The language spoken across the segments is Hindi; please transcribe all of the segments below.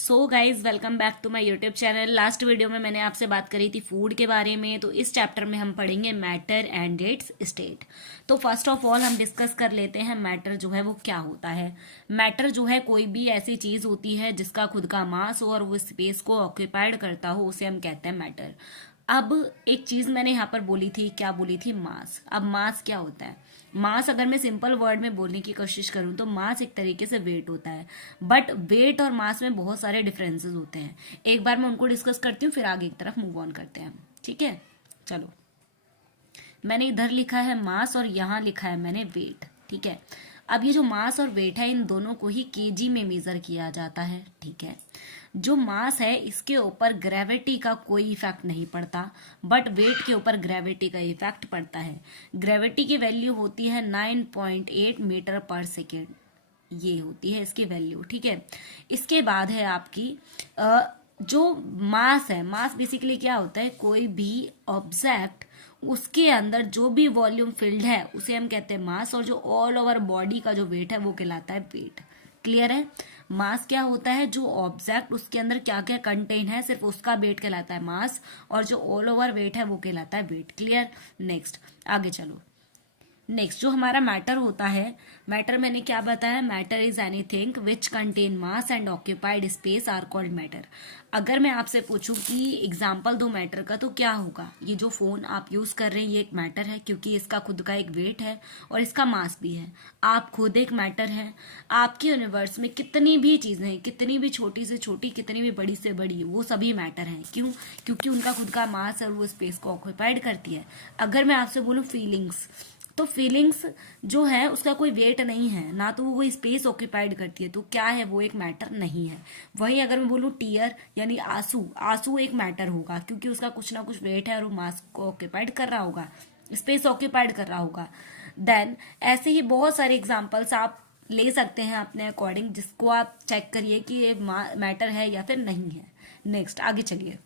So guys welcome back to my YouTube channel. Last video में मैंने आपसे बात करी थी फूड के बारे में, तो इस चैप्टर में हम पढ़ेंगे मैटर एंड इट्स स्टेट। तो फर्स्ट ऑफ ऑल हम डिस्कस कर लेते हैं मैटर जो है वो क्या होता है। मैटर जो है कोई भी ऐसी चीज होती है जिसका खुद का मास हो और वो स्पेस को ऑक्यूपाइड करता हो, उसे हम कहते हैं मैटर। अब एक चीज मैंने यहाँ पर बोली थी, क्या बोली थी? मास। अब मास क्या होता है? मास अगर मैं सिंपल वर्ड में बोलने की कोशिश करूं तो मास एक तरीके से वेट होता है, बट वेट और मास में बहुत सारे डिफरेंसेस होते हैं। एक बार मैं उनको डिस्कस करती हूँ, फिर आगे की तरफ मूव ऑन करते हैं। ठीक है, चलो। मैंने इधर लिखा है मास और यहाँ लिखा है मैंने वेट। ठीक है, अब ये जो मास और वेट है इन दोनों को ही केजी में मेजर किया जाता है। ठीक है, जो मास है इसके ऊपर ग्रेविटी का कोई इफेक्ट नहीं पड़ता, बट वेट के ऊपर ग्रेविटी का इफेक्ट पड़ता है। ग्रेविटी की वैल्यू होती है 9.8 मीटर पर सेकेंड, ये होती है इसकी वैल्यू। ठीक है, इसके बाद है आपकी जो मास है। मास बेसिकली क्या होता है? कोई भी ऑब्जेक्ट, उसके अंदर जो भी वॉल्यूम फिल्ड है उसे हम कहते हैं मास, और जो ऑल ओवर बॉडी का जो वेट है वो कहलाता है वेट। क्लियर है? मास क्या होता है? जो ऑब्जेक्ट उसके अंदर क्या क्या कंटेन है सिर्फ उसका वेट कहलाता है मास, और जो ऑल ओवर वेट है वो कहलाता है वेट। क्लियर? नेक्स्ट आगे चलो। नेक्स्ट जो हमारा मैटर होता है, मैटर मैंने क्या बताया? Matter is anything which contain mass and occupied space are called matter. अगर मैं आपसे पूछूं कि एग्जाम्पल दो मैटर का, तो क्या होगा? ये जो फोन आप यूज कर रहे हैं ये एक मैटर है, क्योंकि इसका खुद का एक वेट है और इसका मास भी है। आप खुद एक मैटर है। आपके यूनिवर्स में कितनी भी चीजें, कितनी भी छोटी से छोटी, कितनी भी बड़ी से बड़ी, वो सभी मैटर हैं। क्यों? क्योंकि उनका खुद का मास और वो स्पेस को ऑक्यूपाइड करती है। अगर मैं आपसे बोलूं फीलिंग्स, तो फीलिंग्स जो है उसका कोई वेट नहीं है, ना तो वो कोई स्पेस ऑक्यूपाइड करती है, तो क्या है? वो एक मैटर नहीं है। वहीं अगर मैं बोलूँ टीयर यानी आंसू, आंसू एक मैटर होगा, क्योंकि उसका कुछ ना कुछ वेट है और वो मास को ऑक्यूपाइड कर रहा होगा, स्पेस ऑक्यूपाइड कर रहा होगा। देन ऐसे ही बहुत सारे एग्जाम्पल्स आप ले सकते हैं अपने अकॉर्डिंग, जिसको आप चेक करिए कि ये मैटर है या फिर नहीं है। नेक्स्ट आगे चलिए।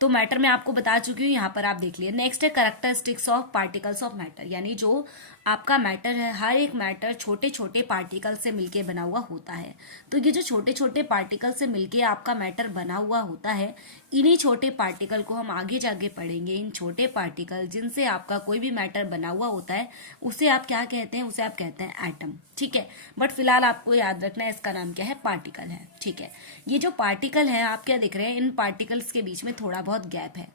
तो मैटर मैं आपको बता चुकी हूँ, यहाँ पर आप देख लिए। नेक्स्ट है characteristics of particles of matter, यानी जो आपका मैटर है, हर एक मैटर छोटे छोटे पार्टिकल से मिलके बना हुआ होता है। तो ये जो छोटे छोटे पार्टिकल से मिलके आपका मैटर बना हुआ होता है, इन्हीं छोटे पार्टिकल को हम आगे जाके पढ़ेंगे। इन छोटे पार्टिकल जिनसे आपका कोई भी मैटर बना हुआ होता है उसे आप क्या कहते हैं? उसे आप कहते हैं एटम। ठीक है, बट फिलहाल आपको याद रखना है इसका नाम क्या है? पार्टिकल है। ठीक है, ये जो पार्टिकल है आप क्या देख रहे हैं? इन पार्टिकल्स के बीच में थोड़ा बहुत गैप है,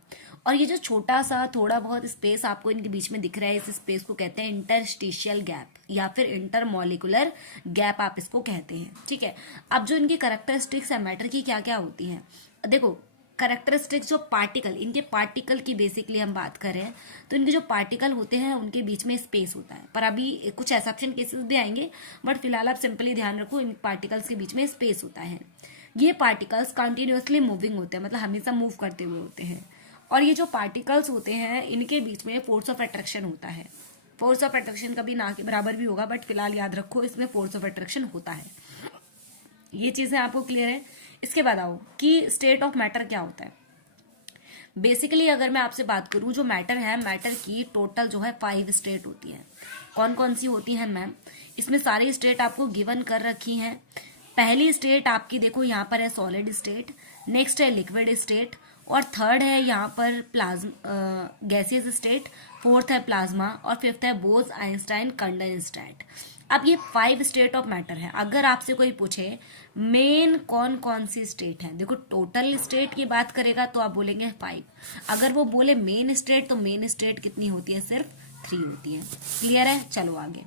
और ये जो छोटा सा थोड़ा बहुत स्पेस आपको इनके बीच में दिख रहा है, इस स्पेस को कहते हैं इंटरस्टिशियल गैप या फिर इंटरमॉलिकुलर गैप आप इसको कहते हैं। ठीक है, अब जो इनकी कैरेक्टरिस्टिक्स है मैटर की, क्या क्या होती हैं? देखो, कैरेक्टरिस्टिक्स जो पार्टिकल, इनके पार्टिकल की बेसिकली हम बात करें तो इनके जो पार्टिकल होते हैं उनके बीच में स्पेस होता है, पर अभी कुछ एक्सेप्शन केसेस भी आएंगे, बट फिलहाल आप सिंपली ध्यान रखो इन पार्टिकल्स के बीच में स्पेस होता है। ये पार्टिकल्स कंटिन्यूअसली मूविंग होते हैं, मतलब हमेशा मूव करते हुए होते हैं। और ये जो पार्टिकल्स होते हैं इनके बीच में फोर्स ऑफ अट्रैक्शन होता है। फोर्स ऑफ अट्रैक्शन कभी ना के बराबर भी होगा, बट फिलहाल याद रखो इसमें फोर्स ऑफ अट्रैक्शन होता है। ये चीजें आपको क्लियर है? इसके बाद आओ कि स्टेट ऑफ मैटर क्या होता है। बेसिकली अगर मैं आपसे बात करूं, जो मैटर है, मैटर की टोटल जो है 5 स्टेट होती है। कौन कौन सी होती है मैम? इसमें सारी स्टेट आपको गिवन कर रखी हैं। पहली स्टेट आपकी देखो यहाँ पर है सॉलिड स्टेट, नेक्स्ट है लिक्विड स्टेट, और थर्ड है यहाँ पर गैसियस स्टेट, फोर्थ है प्लाज्मा, और फिफ्थ है बोज आइंस्टाइन कंडेंसट। अब ये 5 स्टेट ऑफ मैटर है। अगर आपसे कोई पूछे मेन कौन कौन सी स्टेट है, देखो टोटल स्टेट की बात करेगा तो आप बोलेंगे 5। अगर वो बोले मेन स्टेट, तो मेन स्टेट कितनी होती है? सिर्फ 3 होती है। क्लियर है? चलो आगे।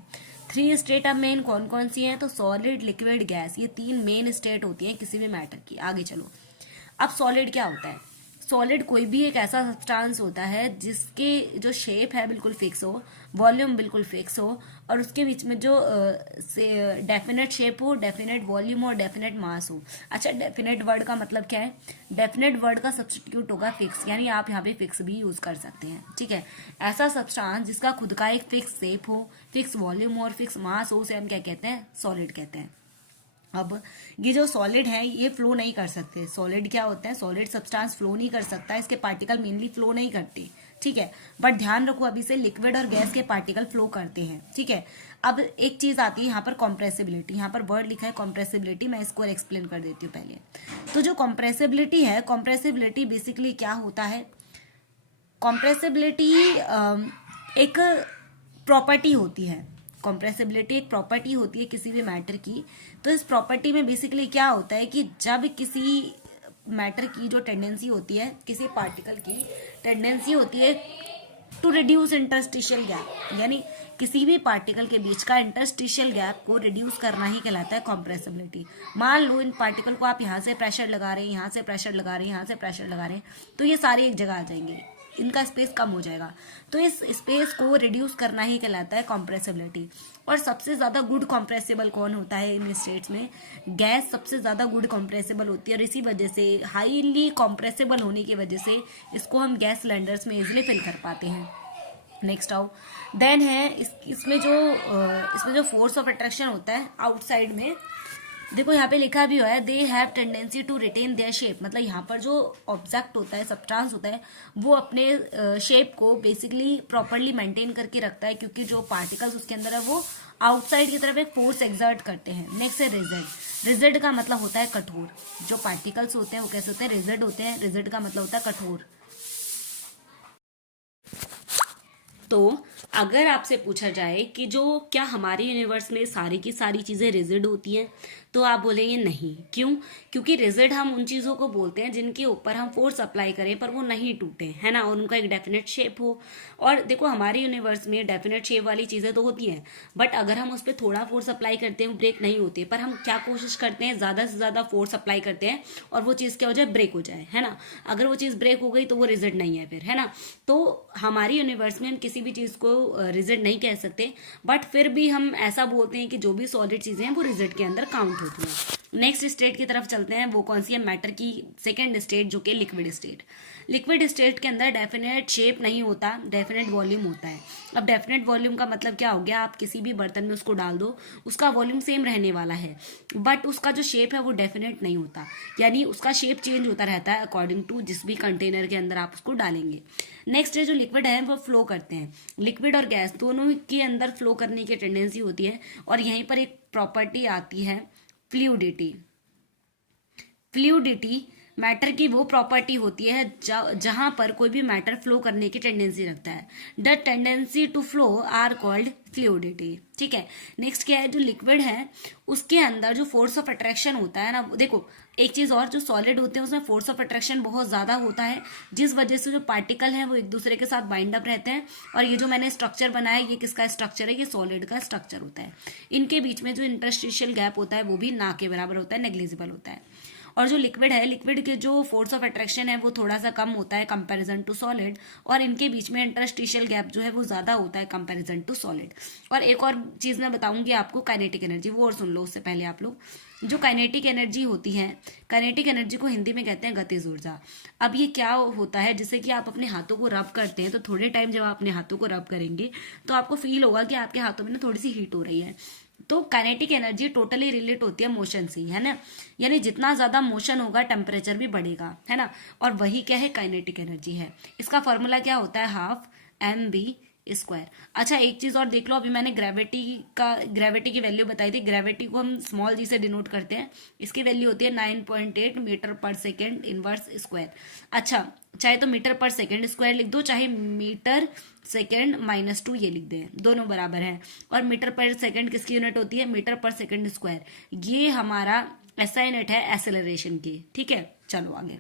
3 स्टेट अब मेन कौन कौन सी हैं? तो सॉलिड, लिक्विड, गैस, ये 3 मेन स्टेट होती हैं किसी भी मैटर की। आगे चलो। अब सॉलिड क्या होता है? सॉलिड कोई भी एक ऐसा सब्सटेंस होता है जिसके जो शेप है बिल्कुल फिक्स हो, वॉल्यूम बिल्कुल फिक्स हो, और उसके बीच में जो डेफिनेट शेप हो, डेफिनेट वॉल्यूम और डेफिनेट मास हो। अच्छा, डेफिनेट वर्ड का मतलब क्या है? डेफिनेट वर्ड का सब्स्टिट्यूट होगा फिक्स, यानी आप यहाँ पे फिक्स भी यूज कर सकते हैं। ठीक है, ऐसा सब्सटेंस जिसका खुद का एक फिक्स शेप हो, फिक्स वॉल्यूम हो और फिक्स मास हो, उसे हम क्या कहते हैं? सॉलिड कहते हैं। अब ये जो सॉलिड है ये फ्लो नहीं कर सकते। सॉलिड क्या होता है? सॉलिड सब्सटेंस फ्लो नहीं कर सकता, इसके पार्टिकल मेनली फ्लो नहीं करते। ठीक है, बट ध्यान रखो अभी से लिक्विड और गैस के पार्टिकल फ्लो करते हैं। ठीक है, अब एक चीज आती है यहाँ पर कॉम्प्रेसिबिलिटी, यहाँ पर वर्ड लिखा है कॉम्प्रेसिबिलिटी, मैं इसको एक्सप्लेन कर देती हूँ पहले। तो जो कॉम्प्रेसिबिलिटी है, कॉम्प्रेसिबिलिटी बेसिकली क्या होता है, कॉम्प्रेसिबिलिटी एक प्रॉपर्टी होती है, कॉम्प्रेसिबिलिटी एक प्रॉपर्टी होती है किसी भी मैटर की। तो इस प्रॉपर्टी में बेसिकली क्या होता है कि जब किसी मैटर की जो टेंडेंसी होती है, किसी पार्टिकल की टेंडेंसी होती है टू रिड्यूस इंटरस्टिशियल गैप, यानी किसी भी पार्टिकल के बीच का इंटरस्टिशियल गैप को रिड्यूस करना ही कहलाता है कॉम्प्रेसिबिलिटी। मान लो इन पार्टिकल को आप यहाँ से प्रेशर लगा रहे हैं, यहाँ से प्रेशर लगा रहे हैं, यहाँ से प्रेशर लगा रहे हैं, तो ये सारे एक जगह आ जाएंगे, इनका स्पेस कम हो जाएगा। तो इस स्पेस को रिड्यूस करना ही कहलाता है कॉम्प्रेसिबिलिटी। और सबसे ज्यादा गुड कॉम्प्रेसिबल कौन होता है इन स्टेट्स में, गैस सबसे ज्यादा गुड कॉम्प्रेसिबल होती है, और इसी वजह से हाईली कॉम्प्रेसिबल होने की वजह से इसको हम गैस सिलेंडर्स में इजिली फिल कर पाते हैं। नेक्स्ट आओ देन है इसमें जो फोर्स ऑफ अट्रैक्शन होता है आउटसाइड में, देखो यहाँ पे लिखा भी हुआ है they have tendency to retain their shape, मतलब यहाँ पर जो ऑब्जेक्ट होता है, सब्सटेंस होता है, वो अपने शेप को बेसिकली प्रॉपरली मेंटेन करके रखता है, क्योंकि जो पार्टिकल्स उसके अंदर है वो आउटसाइड की तरफ एक फोर्स एक्सर्ट करते हैं। नेक्स्ट है रिजिड, रिजिड का मतलब होता है कठोर, जो पार्टिकल्स होते हैं वो कैसे होते हैं, रिजिड होते हैं, रिजिड का मतलब होता है कठोर। तो अगर आपसे पूछा जाए कि जो क्या हमारे यूनिवर्स में सारी की सारी चीजें रिजिड होती हैं, तो आप बोलेंगे नहीं। क्यों? क्योंकि रिजिड हम उन चीजों को बोलते हैं जिनके ऊपर हम फोर्स अप्लाई करें पर वो नहीं टूटे, है ना, और उनका एक डेफिनेट शेप हो। और देखो हमारे यूनिवर्स में डेफिनेट शेप वाली चीजें तो होती हैं, बट अगर हम उस पर थोड़ा फोर्स अप्लाई करते हैं वो ब्रेक नहीं होती, पर हम क्या कोशिश करते हैं, ज्यादा से ज्यादा फोर्स अप्लाई करते हैं और वो चीज क्या हो जाए, ब्रेक हो जाए, है ना। अगर वो चीज ब्रेक हो गई तो वो रिजिड नहीं है फिर, है ना। तो हमारे यूनिवर्स में हम किसी भी चीज को रिजिड नहीं कह सकते, बट फिर भी हम ऐसा बोलते हैं कि जो भी सॉलिड चीजें हैं वो रिजिड के अंदर काउंट होती हैं। नेक्स्ट स्टेट की तरफ चलते हैं, वो कौन सी है, मैटर की सेकेंड स्टेट जो कि लिक्विड स्टेट। लिक्विड स्टेट के अंदर डेफिनेट शेप नहीं होता, डेफिनेट वॉल्यूम होता है। अब डेफिनेट वॉल्यूम का मतलब क्या हो गया, आप किसी भी बर्तन में उसको डाल दो, उसका वॉल्यूम सेम रहने वाला है, बट उसका जो शेप है वो डेफिनेट नहीं होता, यानी उसका शेप चेंज होता रहता है अकॉर्डिंग टू जिस भी कंटेनर के अंदर आप उसको डालेंगे। नेक्स्ट है जो लिक्विड है वो फ्लो करते हैं, लिक्विड और गैस दोनों के अंदर फ्लो करने की टेंडेंसी होती है, और यहीं पर एक प्रॉपर्टी आती है फ्लूइडिटी। फ्लूइडिटी मैटर की वो प्रॉपर्टी होती है जहां पर कोई भी मैटर फ्लो करने की टेंडेंसी रखता है। The tendency to flow are called fluidity. ठीक है। नेक्स्ट क्या है, जो लिक्विड है उसके अंदर जो फोर्स ऑफ अट्रैक्शन होता है ना, देखो एक चीज और, जो सॉलिड होते हैं उसमें फोर्स ऑफ अट्रैक्शन बहुत ज्यादा होता है, जिस वजह से जो पार्टिकल है वो एक दूसरे के साथ बाइंड अप रहते हैं। और ये जो मैंने स्ट्रक्चर बनाया, ये किसका स्ट्रक्चर है, ये सॉलिड का स्ट्रक्चर होता है। इनके बीच में जो इंटरस्टिशियल गैप होता है वो भी ना के बराबर होता है, नेग्लिजिबल होता है। और जो लिक्विड है, लिक्विड के जो फोर्स ऑफ अट्रैक्शन है वो थोड़ा सा कम होता है कंपैरिजन टू सॉलिड, और इनके बीच में इंटरस्टिशियल गैप जो है वो ज्यादा होता है कंपैरिजन टू सॉलिड। और एक और चीज मैं बताऊंगी आपको, काइनेटिक एनर्जी, वो और सुन लो उससे पहले आप लोग। जो काइनेटिक एनर्जी होती है, काइनेटिक एनर्जी को हिंदी में कहते हैं गतिज ऊर्जा। अब ये क्या होता है, जैसे कि आप अपने हाथों को रब करते हैं, तो थोड़े टाइम जब आप अपने हाथों को रब करेंगे तो आपको फील होगा कि आपके हाथों में ना थोड़ी सी हीट हो रही है। तो काइनेटिक एनर्जी टोटली रिलेट होती है मोशन से, है ना, यानी जितना ज्यादा मोशन होगा टेम्परेचर भी बढ़ेगा, है ना। और वही क्या है, काइनेटिक एनर्जी है। इसका फॉर्मूला क्या होता है, हाफ mv स्क्वायर। अच्छा एक चीज और देख लो, अभी मैंने ग्रेविटी की वैल्यू बताई थी, ग्रेविटी को हम स्मॉल जी से डिनोट करते हैं, इसकी वैल्यू होती है 9.8 मीटर पर सेकेंड इनवर्स स्क्वायर। अच्छा चाहे तो मीटर पर सेकेंड स्क्वायर लिख दो, चाहे मीटर सेकेंड -2 ये लिख दें, दोनों बराबर है। और मीटर पर सेकेंड किसकी यूनिट होती है, मीटर पर सेकेंड स्क्वायर। ये हमारा SI यूनिट है एक्सेलरेशन की। ठीक है, चलो आगे।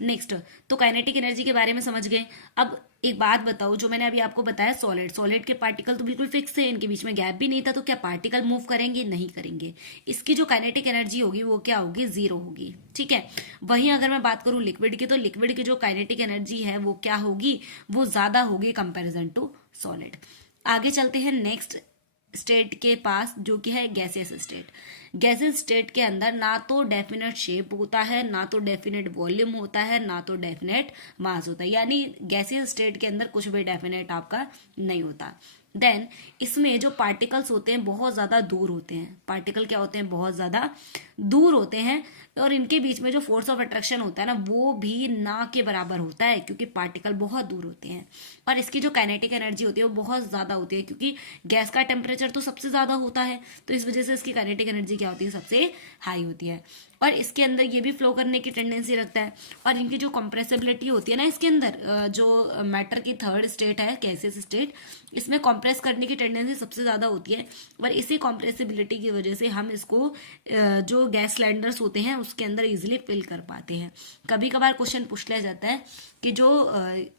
नेक्स्ट, तो काइनेटिक एनर्जी के बारे में समझ गए। अब एक बात बताओ, जो मैंने अभी आपको बताया सॉलिड के पार्टिकल तो बिल्कुल फिक्स है, इनके बीच में गैप भी नहीं था, तो क्या पार्टिकल मूव करेंगे, नहीं करेंगे। इसकी जो काइनेटिक एनर्जी होगी वो क्या होगी, 0 होगी। ठीक है। वहीं अगर मैं बात करूं लिक्विड की, तो लिक्विड की जो काइनेटिक एनर्जी है वो क्या होगी, वो ज्यादा होगी कंपेरिजन टू सॉलिड। आगे चलते हैं नेक्स्ट स्टेट के पास, जो कि है गैसियस स्टेट। गैसेस स्टेट के अंदर ना तो डेफिनेट शेप होता है, ना तो डेफिनेट वॉल्यूम होता है, ना तो डेफिनेट मास होता है, यानी गैसेस स्टेट के अंदर कुछ भी डेफिनेट आपका नहीं होता। देन इसमें जो पार्टिकल्स होते हैं बहुत ज्यादा दूर होते हैं, पार्टिकल क्या होते हैं, बहुत ज्यादा दूर होते हैं, और इनके बीच में जो फोर्स ऑफ अट्रैक्शन होता है ना वो भी ना के बराबर होता है, क्योंकि पार्टिकल बहुत दूर होते हैं। और इसकी जो काइनेटिक एनर्जी होती है वो बहुत ज्यादा होती है, क्योंकि गैस का टेम्परेचर तो सबसे ज्यादा होता है, तो इस वजह से इसकी काइनेटिक एनर्जी क्या होती है, सबसे हाई होती है। और इसके अंदर ये भी फ्लो करने की टेंडेंसी रखता है। और इनकी जो कंप्रेसिबिलिटी होती है ना इसके अंदर, जो मैटर की थर्ड स्टेट है गैसेस स्टेट, इसमें कंप्रेस करने की टेंडेंसी सबसे ज्यादा होती है। और इसी कंप्रेसिबिलिटी की वजह से हम इसको जो गैस सिलेंडर्स होते हैं उसके अंदर इजिली फिल कर पाते हैं। कभी कभार क्वेश्चन पूछ लिया जाता है कि जो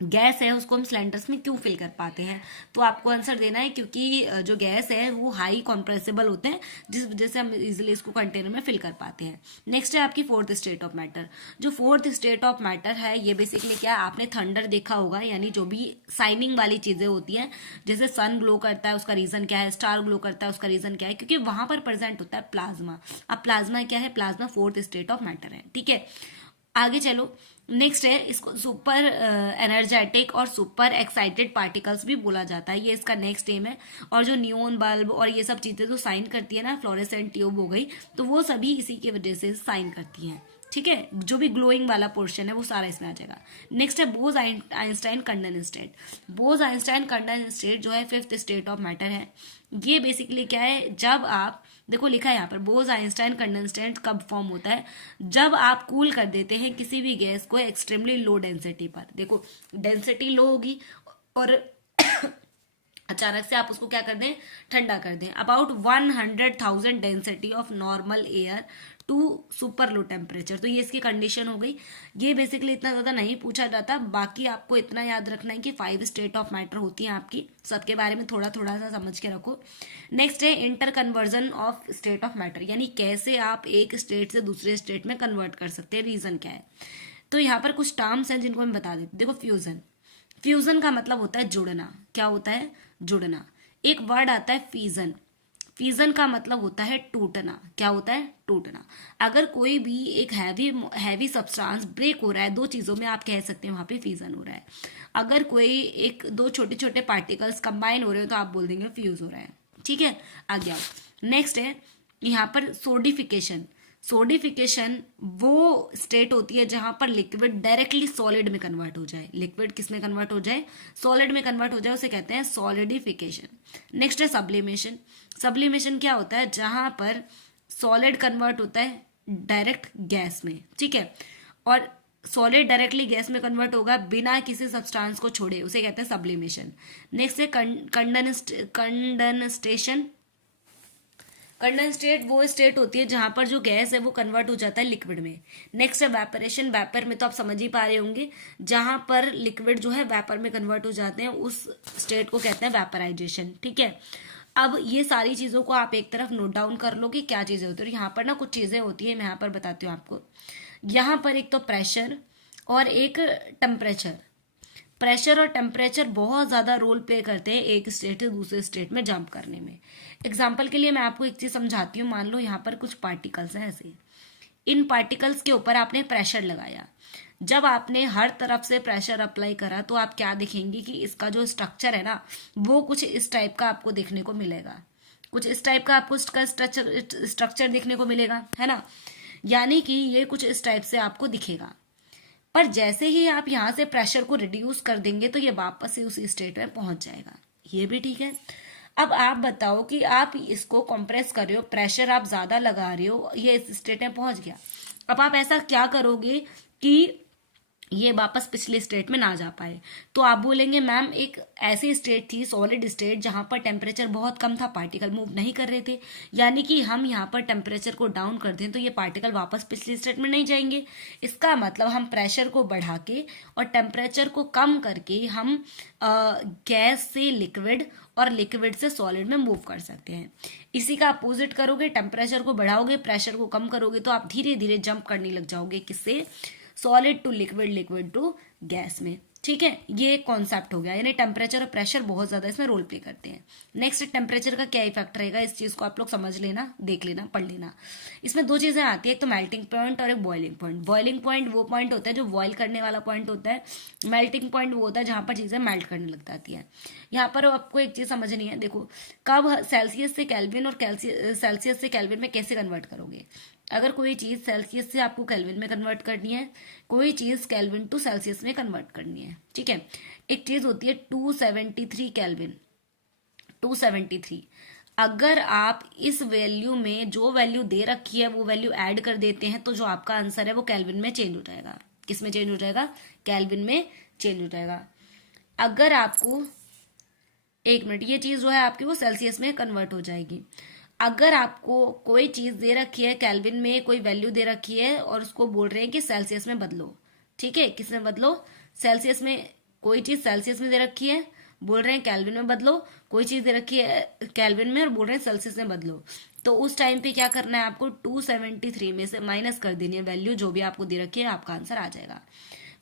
गैस है उसको हम सिलेंडर्स में क्यों फिल कर पाते हैं, तो आपको आंसर देना है क्योंकि जो गैस है वो हाई कंप्रेसिबल होते हैं, जिस वजह से हम इजीली इसको कंटेनर में फिल कर पाते हैं। नेक्स्ट है आपकी फोर्थ स्टेट ऑफ मैटर। जो फोर्थ स्टेट ऑफ मैटर है ये बेसिकली क्या है, आपने थंडर देखा होगा, यानी जो भी शाइनिंग वाली चीजें होती हैं, जैसे सन ग्लो करता है उसका रीजन क्या है, स्टार ग्लो करता है उसका रीजन क्या है, क्योंकि वहां पर प्रेजेंट होता है प्लाज्मा। अब प्लाज्मा क्या है, plasma fourth state of matter है। ठीक है, आगे चलो। नेक्स्ट है, इसको सुपर एनर्जेटिक और सुपर एक्साइटेड पार्टिकल्स भी बोला जाता है, ये इसका नेक्स्ट नेम है। और जो नियोन बल्ब और ये सब चीजें जो साइन करती है ना, फ्लोरेसेंट ट्यूब हो गई, तो वो सभी इसी की वजह से साइन करती हैं। ठीक है, जो भी ग्लोइंग वाला पोर्शन है वो सारा इसमें आ जाएगा। नेक्स्ट है बोज आइंस्टाइन कंडन स्टेट। बोज आइंस्टाइन कंडन स्टेट जो है फिफ्थ स्टेट ऑफ मैटर है। ये बेसिकली क्या है, जब आप देखो लिखा है यहाँ पर, बोज आइंस्टाइन कंडेंसेट कब फॉर्म होता है, जब आप कूल कर देते हैं किसी भी गैस को एक्सट्रीमली लो डेंसिटी पर। देखो डेंसिटी लो होगी और अचानक से आप उसको क्या कर दें, ठंडा कर दें, about 100,000 density of normal air to super low temperature. तो ये इसकी कंडीशन हो गई। ये बेसिकली इतना ज्यादा नहीं पूछा जाता, बाकी आपको इतना याद रखना है कि 5 स्टेट ऑफ मैटर होती हैं आपकी, सबके बारे में थोड़ा थोड़ा सा समझ के रखो। नेक्स्ट है inter conversion of state of matter, यानी कैसे आप एक स्टेट से दूसरे स्टेट में कन्वर्ट कर सकते हैं, रीजन क्या है। तो यहाँ पर कुछ टर्म्स हैं जिनको हम बता देते। देखो फ्यूजन, फ्यूजन का मतलब होता है जुड़ना। क्या होता है, जुड़ना। एक वर्ड आता है फीजन, फीजन का मतलब होता है टूटना। क्या होता है, टूटना। अगर कोई भी एक हैवी सब्सटेंस ब्रेक हो रहा है, दो चीजों में आप कह सकते हैं वहां पे फ्यूजन हो रहा है। अगर कोई एक दो छोटे छोटे पार्टिकल्स कंबाइन हो रहे हो तो आप बोल देंगे फ्यूज हो रहा है। ठीक है, आगे आओ। नेक्स्ट है यहाँ पर सोडिफिकेशन। सोडिफिकेशन वो स्टेट होती है जहां पर लिक्विड डायरेक्टली सॉलिड में कन्वर्ट हो जाए। लिक्विड किस में कन्वर्ट हो जाए, सॉलिड में कन्वर्ट हो जाए, उसे कहते हैं सॉलिडिफिकेशन। नेक्स्ट है सब्लिमेशन। सब्लिमेशन क्या होता है, जहां पर सॉलिड कन्वर्ट होता है डायरेक्ट गैस में। ठीक है, और सॉलिड डायरेक्टली गैस में कन्वर्ट होगा बिना किसी सब्सटेंस को छोड़े, उसे कहते हैं सब्लिमेशन। नेक्स्ट है कंडेंसेशन। कंडेंसेट वो स्टेट होती है जहां पर जो गैस है वो कन्वर्ट हो जाता है लिक्विड में। नेक्स्ट है वेपरेशन। वेपर में तो आप समझ ही पा रहे होंगे, जहां पर लिक्विड जो है वेपर में कन्वर्ट हो जाते हैं, उस स्टेट को कहते हैं वेपराइजेशन। ठीक है, अब ये सारी चीजों को आप एक तरफ नोट डाउन कर लो कि क्या चीजें होती है। यहाँ पर ना कुछ चीजें होती है, मैं यहाँ पर बताती हूँ आपको। यहाँ पर एक तो प्रेशर और एक टेम्परेचर। प्रेशर और टेम्परेचर बहुत ज्यादा रोल प्ले करते हैं एक स्टेट से दूसरे स्टेट में जंप करने में। एग्जाम्पल के लिए मैं आपको एक चीज समझाती हूँ। मान लो यहाँ पर कुछ पार्टिकल्स हैं ऐसे, इन पार्टिकल्स के ऊपर आपने प्रेशर लगाया। जब आपने हर तरफ से प्रेशर अप्लाई करा तो आप क्या देखेंगे कि इसका जो स्ट्रक्चर है ना वो कुछ इस टाइप का आपको देखने को मिलेगा। कुछ इस टाइप का आपको इसका स्ट्रक्चर देखने को मिलेगा, है ना, यानी कि ये कुछ इस टाइप से आपको दिखेगा। पर जैसे ही आप यहाँ से प्रेशर को रिड्यूस कर देंगे तो ये वापस से उसी स्टेट में पहुंच जाएगा। ये भी ठीक है। अब आप बताओ कि आप इसको कंप्रेस कर रहे हो, प्रेशर आप ज्यादा लगा रहे हो, ये इस स्टेट में पहुंच गया। अब आप ऐसा क्या करोगे कि ये वापस पिछले स्टेट में ना जा पाए, तो आप बोलेंगे मैम एक ऐसी स्टेट थी सॉलिड स्टेट जहां पर टेम्परेचर बहुत कम था, पार्टिकल मूव नहीं कर रहे थे, यानी कि हम यहाँ पर टेम्परेचर को डाउन कर दें तो ये पार्टिकल वापस पिछले स्टेट में नहीं जाएंगे। इसका मतलब हम प्रेशर को बढ़ा के और टेम्परेचर को कम करके हम गैस से लिक्विड और लिक्विड से सॉलिड में मूव कर सकते हैं। इसी का अपोजिट करोगे, टेम्परेचर को बढ़ाओगे, प्रेशर को कम करोगे, तो आप धीरे धीरे जंप करने लग जाओगे किससे, solid to liquid, liquid to gas में। ठीक है, ये कॉन्सेप्ट हो गया, यानी टेम्परेचर और प्रेशर बहुत ज्यादा इसमें रोल प्ले करते हैं। नेक्स्ट, टेम्परेचर का क्या इफेक्ट रहेगा, इस चीज को आप लोग समझ लेना, देख लेना, पढ़ लेना। इसमें दो चीजें आती है, एक तो मेल्टिंग पॉइंट और एक बॉइलिंग पॉइंट। बॉइलिंग पॉइंट वो पॉइंट होता है जो बॉइल करने वाला पॉइंट होता है। मेल्टिंग पॉइंट वो होता है जहां पर चीजें मेल्ट करने लग जाती है। यहाँ पर आपको एक चीज समझनी है, देखो कब सेल्सियस से केल्विन और सेल्सियस से केल्विन में कैसे कन्वर्ट करोगे। अगर कोई चीज सेल्सियस से आपको केल्विन में कन्वर्ट करनी है, कोई चीज केल्विन टू सेल्सियस में कन्वर्ट करनी है, ठीक है। एक चीज होती है 273 केल्विन, 273। अगर आप इस वैल्यू में जो वैल्यू दे रखी है वो वैल्यू ऐड कर देते हैं तो जो आपका आंसर है वो केल्विन में चेंज हो जाएगा। किस में चेंज हो जाएगा, केल्विन में चेंज हो जाएगा। अगर आपको, एक मिनट, ये चीज जो है आपकी वो सेल्सियस में कन्वर्ट हो जाएगी। अगर आपको कोई चीज दे रखी है केल्विन में, कोई वैल्यू दे रखी है और उसको बोल रहे हैं कि सेल्सियस में बदलो, ठीक है, किस में बदलो, सेल्सियस में। कोई चीज सेल्सियस में दे रखी है, बोल रहे हैं केल्विन में बदलो। कोई चीज दे रखी है केल्विन में और बोल रहे हैं सेल्सियस में बदलो। तो उस टाइम पे क्या करना है आपको, 273 में से माइनस कर देनी है वैल्यू जो भी आपको दे रखी है, आपका आंसर आ जाएगा।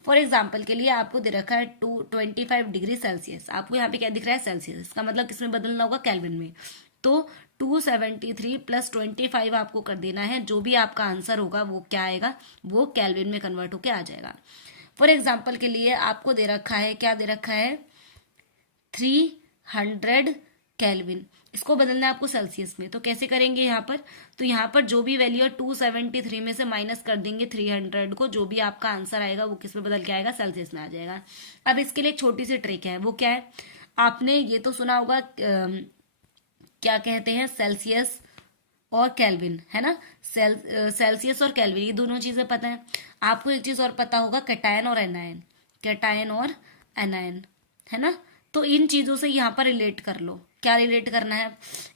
फॉर एग्जाम्पल के लिए आपको दे रखा है 25 डिग्री सेल्सियस, आपको यहाँ पे क्या दिख रहा है, सेल्सियस। इसका मतलब किसमें बदलना होगा, केल्विन में। तो 273 प्लस 25 आपको कर देना है, जो भी आपका आंसर होगा वो क्या आएगा, वो केल्विन में कन्वर्ट होके आ जाएगा। फॉर एग्जाम्पल के लिए आपको दे रखा है, क्या दे रखा है, 300 केल्विन। इसको बदलना है आपको सेल्सियस में, तो कैसे करेंगे यहाँ पर, तो यहाँ पर जो भी वैल्यू है 273 में से माइनस कर देंगे 300 को, जो भी आपका आंसर आएगा वो किस में बदल के आएगा, सेल्सियस में आ जाएगा। अब इसके लिए एक छोटी सी ट्रिक है, वो क्या है, आपने ये तो सुना होगा क्या कहते हैं, सेल्सियस और केल्विन, है ना। सेल्सियस और केल्विन ये दोनों चीजें पता है। आपको एक चीज और पता होगा, कैटायन और एनायन, कैटायन और एनायन, है ना। तो इन चीजों से यहाँ पर रिलेट कर लो। क्या रिलेट करना है,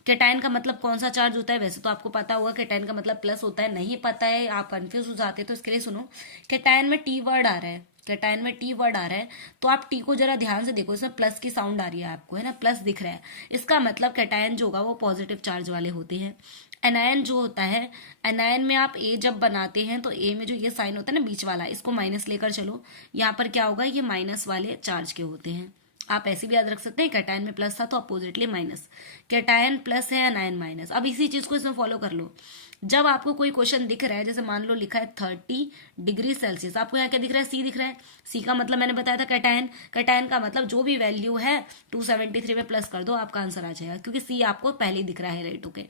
कैटायन का मतलब कौन सा चार्ज होता है, वैसे तो आपको पता होगा कैटायन का मतलब प्लस होता है, नहीं पता है आप कंफ्यूज हो जाते हैं तो इसके लिए सुनो, कैटायन में टी वर्ड आ रहा है, कैटायन में टी वर्ड आ रहा है, तो आप टी को जरा ध्यान से देखो, इसमें प्लस की साउंड आ रही है आपको, है ना, प्लस दिख रहा है। इसका मतलब कैटायन जो होगा वो पॉजिटिव चार्ज वाले होते हैं। एनायन जो होता है, एनायन में आप ए जब बनाते हैं तो ए में जो ये साइन होता है ना बीच वाला, इसको माइनस लेकर चलो, यहाँ पर क्या होगा, ये माइनस वाले चार्ज के होते हैं। आप ऐसे भी याद रख सकते हैं, कैटायन में प्लस था तो अपोजिटली माइनस, कैटायन प्लस है, एनायन माइनस। अब इसी चीज को इसमें फॉलो कर लो। जब आपको कोई क्वेश्चन दिख रहा है, जैसे मान लो लिखा है 30 डिग्री सेल्सियस, आपको यहाँ क्या दिख रहा है, सी दिख रहा है। सी का मतलब मैंने बताया था कैटायन, कैटायन का मतलब जो भी वैल्यू है 273 में प्लस कर दो, आपका आंसर आ जाएगा, क्योंकि सी आपको पहले ही दिख रहा है, राइट, ओके।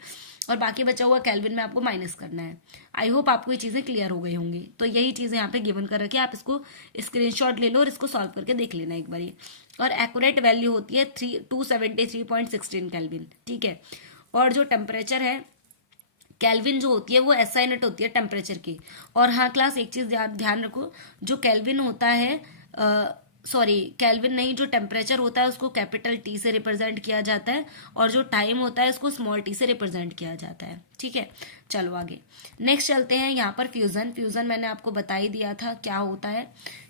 और बाकी बचा हुआ केल्विन में आपको माइनस करना है। आई होप आपको ये चीजें क्लियर हो गई होंगी। तो यही चीजें यहाँ पे गिवन कर रखी है, आप इसको स्क्रीनशॉट ले लो और इसको सॉल्व करके देख लेना एक बार। और एक्यूरेट वैल्यू होती है 273.16 केल्विन, ठीक है। और जो टेम्परेचर है, केल्विन जो होती है वो एसआई यूनिट होती है टेम्परेचर की। और हाँ क्लास, एक चीज ध्यान रखो, जो केल्विन होता है, सॉरी केल्विन नहीं, जो टेम्परेचर होता है उसको कैपिटल टी से रिप्रेजेंट किया जाता है, और जो टाइम होता है उसको स्मॉल टी से रिप्रेजेंट किया जाता है, ठीक है। चलो आगे नेक्स्ट चलते हैं। यहाँ पर फ्यूजन, फ्यूजन मैंने आपको बता ही दिया था क्या होता है,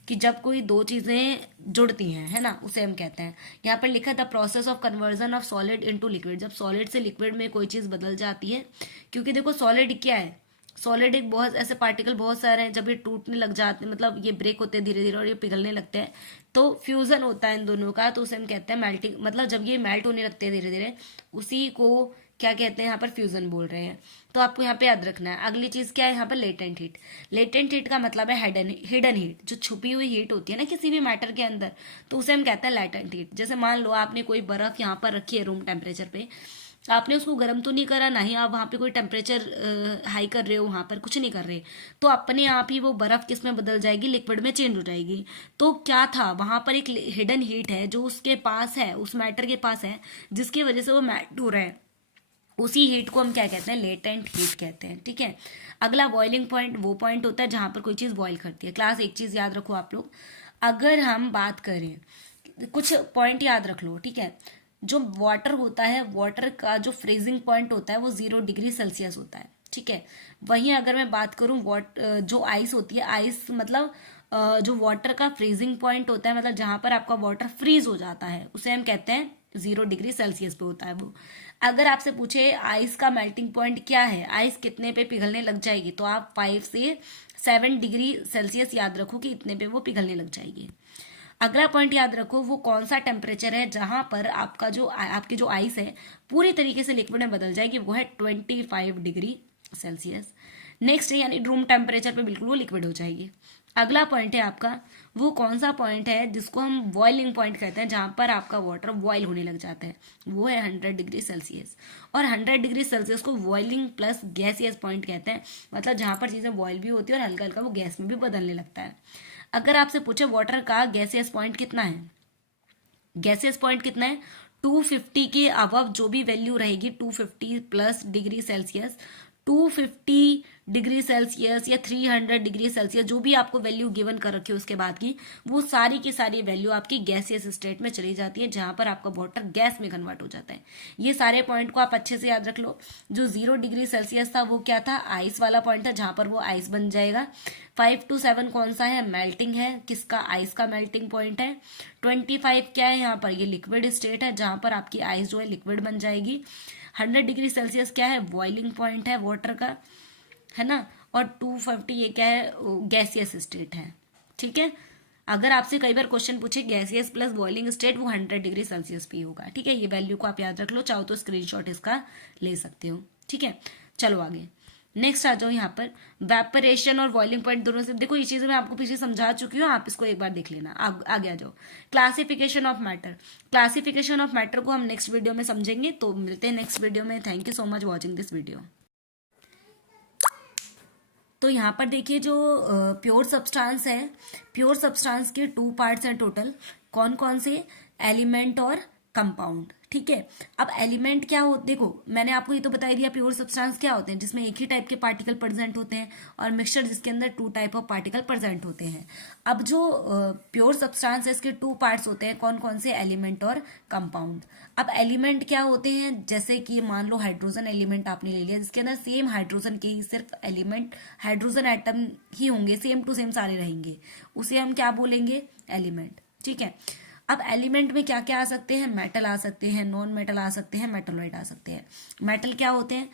कि जब कोई दो चीजें जुड़ती हैं, है ना, उसे हम कहते हैं। यहाँ पर लिखा था process of conversion of solid into liquid, जब सॉलिड से लिक्विड में कोई चीज बदल जाती है। क्योंकि देखो सॉलिड क्या है, सॉलिड एक बहुत ऐसे पार्टिकल बहुत सारे हैं, जब ये टूटने लग जाते हैं, मतलब ये ब्रेक होते हैं धीरे धीरे और ये पिघलने लगते हैं, तो फ्यूजन होता है इन दोनों का, तो उसे हम कहते हैं मेल्टिंग, मतलब जब ये मेल्ट होने लगते हैं धीरे धीरे, उसी को क्या कहते हैं, यहाँ पर फ्यूजन बोल रहे हैं। तो आपको यहाँ पे याद रखना है। अगली चीज क्या है यहाँ पर, लेटेंट हीट। लेटेंट हीट का मतलब है हिडन हीट, जो छुपी हुई हीट होती है ना किसी भी मैटर के अंदर, तो उसे हम कहते हैं लेटेंट हीट। जैसे मान लो आपने कोई बर्फ यहाँ पर रखी है रूम टेम्परेचर पे, आपने उसको गर्म तो नहीं करा, ना ही आप वहां पे कोई टेम्परेचर हाई कर रहे हो, वहां पर कुछ नहीं कर रहे, तो अपने आप ही वो बर्फ किस में बदल जाएगी, लिक्विड में चेंज हो जाएगी। तो क्या था, वहां पर एक हिडन हीट है जो उसके पास है, उस मैटर के पास है, जिसकी वजह से वो मेल्ट हो रहा है। उसी हीट को हम क्या कहते हैं, लेटेंट हीट कहते हैं, ठीक है। अगला बॉइलिंग पॉइंट, वो पॉइंट होता है जहां पर कोई चीज बॉइल करती है। क्लास एक चीज याद रखो आप लोग, अगर हम बात करें, कुछ पॉइंट याद रख लो, ठीक है। जो वाटर होता है, वाटर का जो फ्रीजिंग पॉइंट होता है वो 0 डिग्री सेल्सियस होता है, ठीक है। वहीं अगर मैं बात करूं जो आइस होती है, आइस मतलब जो वाटर का फ्रीजिंग पॉइंट होता है, मतलब जहां पर आपका वाटर फ्रीज हो जाता है, उसे हम कहते हैं 0 डिग्री सेल्सियस पे होता है वो। अगर आपसे पूछे आइस का मेल्टिंग पॉइंट क्या है, आइस कितने पे पिघलने लग जाएगी, तो आप 5 से 7 डिग्री सेल्सियस याद रखो कि इतने पे वो पिघलने लग जाएगी। अगला पॉइंट याद रखो, वो कौन सा टेम्परेचर है जहां पर आपकी जो आइस है पूरी तरीके से लिक्विड में बदल जाएगी, वो है 25 डिग्री सेल्सियस। नेक्स्ट यानी रूम टेम्परेचर पे बिल्कुल वो लिक्विड हो जाएगी। अगला पॉइंट है आपका, वो कौन सा पॉइंट है जिसको हम बॉइलिंग पॉइंट कहते हैं, जहां पर आपका वाटर बॉयल होने लग जाता है, वो है 100 डिग्री सेल्सियस। और 100 डिग्री सेल्सियस को बॉइलिंग प्लस गैसियस पॉइंट कहते हैं, मतलब जहां पर चीजें बॉयल भी होती है और हल्का हल्का वो गैस में भी बदलने लगता है। अगर आपसे पूछे वाटर का गैसियस पॉइंट कितना है, गैसियस पॉइंट कितना है, 250 के अबव जो भी वैल्यू रहेगी, 250 plus degree Celsius, 250 degree Celsius या 300 डिग्री सेल्सियस, जो भी आपको वैल्यू गिवन कर रखी है उसके बाद की, वो सारी की सारी वैल्यू आपकी गैसियस स्टेट में चली जाती है, जहां पर आपका वाटर गैस में कन्वर्ट हो जाता है। ये सारे पॉइंट को आप अच्छे से याद रख लो। जो 0 डिग्री सेल्सियस था वो क्या था, आइस वाला पॉइंट था, जहां पर वो आइस बन जाएगा। 5 to 7 कौन सा है, मेल्टिंग है, किसका, आइस का मेल्टिंग पॉइंट है। 25 क्या है यहाँ पर, ये लिक्विड स्टेट है, जहां पर आपकी आइस जो है लिक्विड बन जाएगी। 100 डिग्री सेल्सियस क्या है, बॉइलिंग पॉइंट है वाटर का, है ना। और 250 ये क्या है, गैसियस स्टेट है। ठीक है, अगर आपसे कई बार क्वेश्चन पूछे गैसियस प्लस बॉइलिंग स्टेट, वो 100 डिग्री सेल्सियस भी होगा। ठीक है, ये वैल्यू को आप याद रख लो, चाहो तो स्क्रीनशॉट इसका ले सकते हो। ठीक है, चलो आगे नेक्स्ट आ जाओ। यहाँ पर वेपरेशन और बॉइलिंग पॉइंट दोनों से, देखो ये चीजें मैं आपको पीछे समझा चुकी हूँ, आप इसको एक बार देख लेना। आगे आ जाओ। Classification of matter, classification of matter को हम नेक्स्ट वीडियो में समझेंगे, तो मिलते हैं नेक्स्ट वीडियो में। Thank you so much watching this video. तो यहाँ पर देखिए, जो प्योर सब्सटेंस है, प्योर सब्सटेंस के 2 पार्ट्स हैं टोटल। कौन कौन से, एलिमेंट और कंपाउंड। ठीक है, अब एलिमेंट क्या हो, देखो मैंने आपको ये तो बता दिया प्योर सब्सटेंस क्या होते हैं, जिसमें एक ही टाइप के पार्टिकल प्रेजेंट होते हैं, और मिक्सचर जिसके अंदर 2 टाइप ऑफ पार्टिकल प्रेजेंट होते हैं। अब जो प्योर सब्सटेंस है, इसके 2 पार्ट्स होते हैं, कौन कौन से, एलिमेंट और कंपाउंड। अब एलिमेंट क्या होते हैं, जैसे कि मान लो हाइड्रोजन एलिमेंट आपने ले लिया, जिसके अंदर सेम हाइड्रोजन के ही सिर्फ एलिमेंट, हाइड्रोजन एटम ही होंगे, सेम टू सेम सारे रहेंगे, उसे हम क्या बोलेंगे, एलिमेंट। ठीक है, अब एलिमेंट में क्या क्या आ सकते हैं, मेटल आ सकते हैं, नॉन मेटल आ सकते हैं, मेटलॉइड आ सकते हैं। मेटल क्या होते हैं,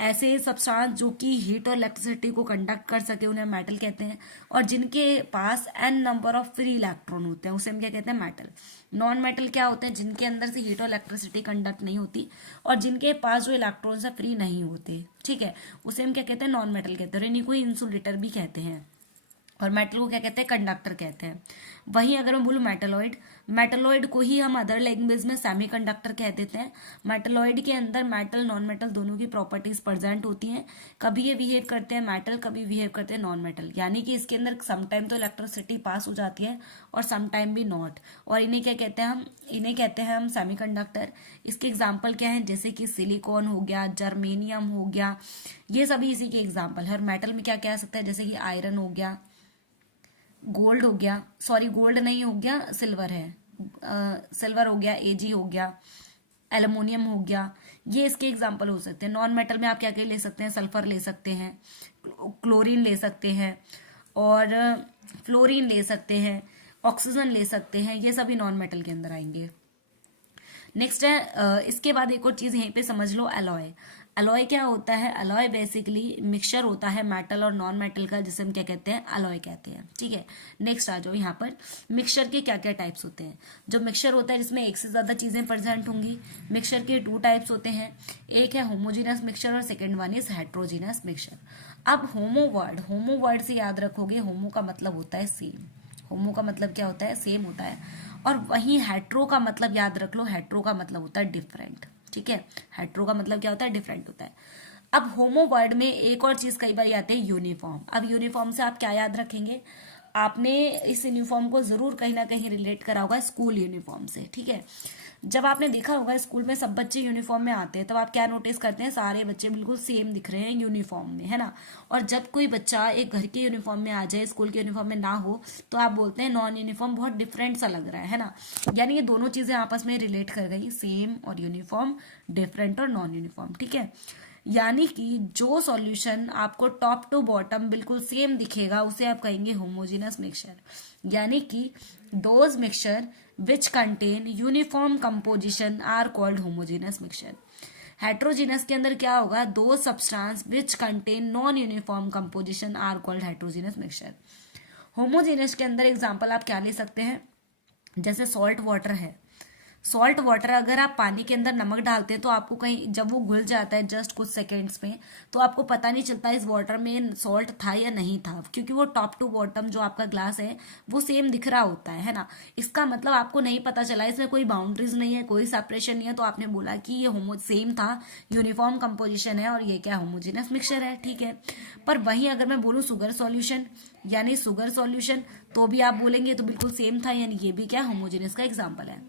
ऐसे सब्सटेंस जो कि हीट और इलेक्ट्रिसिटी को कंडक्ट कर सके, उन्हें मेटल कहते हैं। और जिनके पास n number of free electron होते हैं, उसे हम क्या कहते हैं, मेटल। नॉन मेटल क्या होते हैं, जिनके अंदर से हीट और इलेक्ट्रिसिटी कंडक्ट नहीं होती, और जिनके पास जो इलेक्ट्रॉन्स है फ्री नहीं होते। ठीक है, उसे हम क्या कहते हैं, नॉन मेटल कहते हैं। और इन्हीं को इंसुलेटर भी कहते हैं, और मेटल को क्या कहते हैं, कंडक्टर कहते हैं। वहीं अगर मैं बोलूँ मेटलॉइड, मेटलॉइड को ही हम अदर लैंग्वेज में सेमीकंडक्टर कह देते हैं। मेटलॉइड के अंदर मेटल नॉन मेटल दोनों की प्रॉपर्टीज प्रेजेंट होती हैं। कभी ये बिहेव करते हैं मेटल, कभी बिहेव करते हैं नॉन मेटल, यानी कि इसके अंदर समटाइम तो इलेक्ट्रिसिटी पास हो जाती है और समटाइम भी नॉट। और इन्हें क्या कहते हैं हम, इन्हें कहते हैं हम सेमीकंडक्टर। इसके एग्जाम्पल क्या है, जैसे कि सिलिकॉन हो गया, जर्मेनियम हो गया, ये सभी इसी के एग्जाम्पल है। और मेटल में क्या क्या आ सकता है, जैसे कि आयरन हो गया, गोल्ड हो गया, सॉरी गोल्ड नहीं हो गया, सिल्वर है, सिल्वर हो गया, एजी हो गया, एल्युमिनियम हो गया, ये इसके एग्जाम्पल हो सकते हैं। नॉन मेटल में आप क्या क्या ले सकते हैं, सल्फर ले सकते हैं, क्लोरीन ले सकते हैं, और फ्लोरीन ले सकते हैं, ऑक्सीजन ले सकते हैं, ये सभी नॉन मेटल के अंदर आएंगे। नेक्स्ट है, इसके बाद एक और चीज यहीं पे समझ लो, अलॉय। अलॉय क्या होता है, अलॉय बेसिकली मिक्सचर होता है मेटल और नॉन मेटल का, जिसे हम क्या कहते हैं, अलॉय कहते हैं। ठीक है, नेक्स्ट आ जाओ। यहाँ पर मिक्सचर के क्या क्या टाइप्स होते हैं। जो मिक्सचर होता है जिसमें एक से ज्यादा चीजें प्रेजेंट होंगी, मिक्सचर के 2 टाइप्स होते हैं, एक है होमोजीनस मिक्सचर और second one is heterogeneous mixture. अब होमो वर्ड से याद रखोगे, होमो का मतलब होता है सेम, होमो का मतलब क्या होता है, सेम होता है। और वहीं हेट्रो का मतलब याद रख लो, हेट्रो का मतलब होता है डिफरेंट। ठीक है, हेट्रो का मतलब क्या होता है, डिफरेंट होता है। अब होमो वर्ड में एक और चीज कई बार आते हैं, यूनिफॉर्म। अब यूनिफॉर्म से आप क्या याद रखेंगे, आपने इस यूनिफॉर्म को जरूर कहीं ना कहीं रिलेट करा होगा स्कूल यूनिफॉर्म से। ठीक है, जब आपने देखा होगा स्कूल में सब बच्चे यूनिफॉर्म में आते हैं, तब आप क्या नोटिस करते हैं, सारे बच्चे बिल्कुल सेम दिख रहे हैं यूनिफॉर्म में, है ना। और जब कोई बच्चा एक घर के यूनिफॉर्म में आ जाए, स्कूल के यूनिफॉर्म में ना हो, तो आप बोलते हैं नॉन यूनिफॉर्म बहुत डिफरेंट सा लग रहा है ना। यानी ये दोनों चीजें आपस में रिलेट कर गई, सेम और यूनिफॉर्म, डिफरेंट और नॉन यूनिफॉर्म। ठीक है, यानी कि जो सॉल्यूशन आपको टॉप टू बॉटम बिल्कुल सेम दिखेगा, उसे आप कहेंगे होमोजेनस मिक्सचर। यानी कि those mixture which contain uniform composition are called homogeneous mixture. Heterogeneous के अंदर क्या होगा, दो substance which contain non uniform composition are called heterogeneous mixture. Homogeneous के अंदर एग्जांपल आप क्या ले सकते हैं, जैसे सॉल्ट वाटर है, सॉल्ट वाटर अगर आप पानी के अंदर नमक डालते हैं तो आपको कहीं जब वो घुल जाता है जस्ट कुछ सेकेंड्स में, तो आपको पता नहीं चलता इस वाटर में सॉल्ट था या नहीं था, क्योंकि वो टॉप टू बॉटम जो आपका ग्लास है वो सेम दिख रहा होता है ना। इसका मतलब आपको नहीं पता चला, इसमें कोई बाउंड्रीज नहीं है, कोई सेपरेशन नहीं है, तो आपने बोला कि ये होमो सेम था, यूनिफॉर्म कंपोजिशन है और ये क्या होमोजेनस मिक्सचर है, ठीक है। पर वहीं अगर मैं बोलूँ शुगर सॉल्यूशन यानी शुगर सॉल्यूशन, तो भी आप बोलेंगे तो बिल्कुल सेम था, यानी ये भी क्या होमोजेनस का एग्जाम्पल है।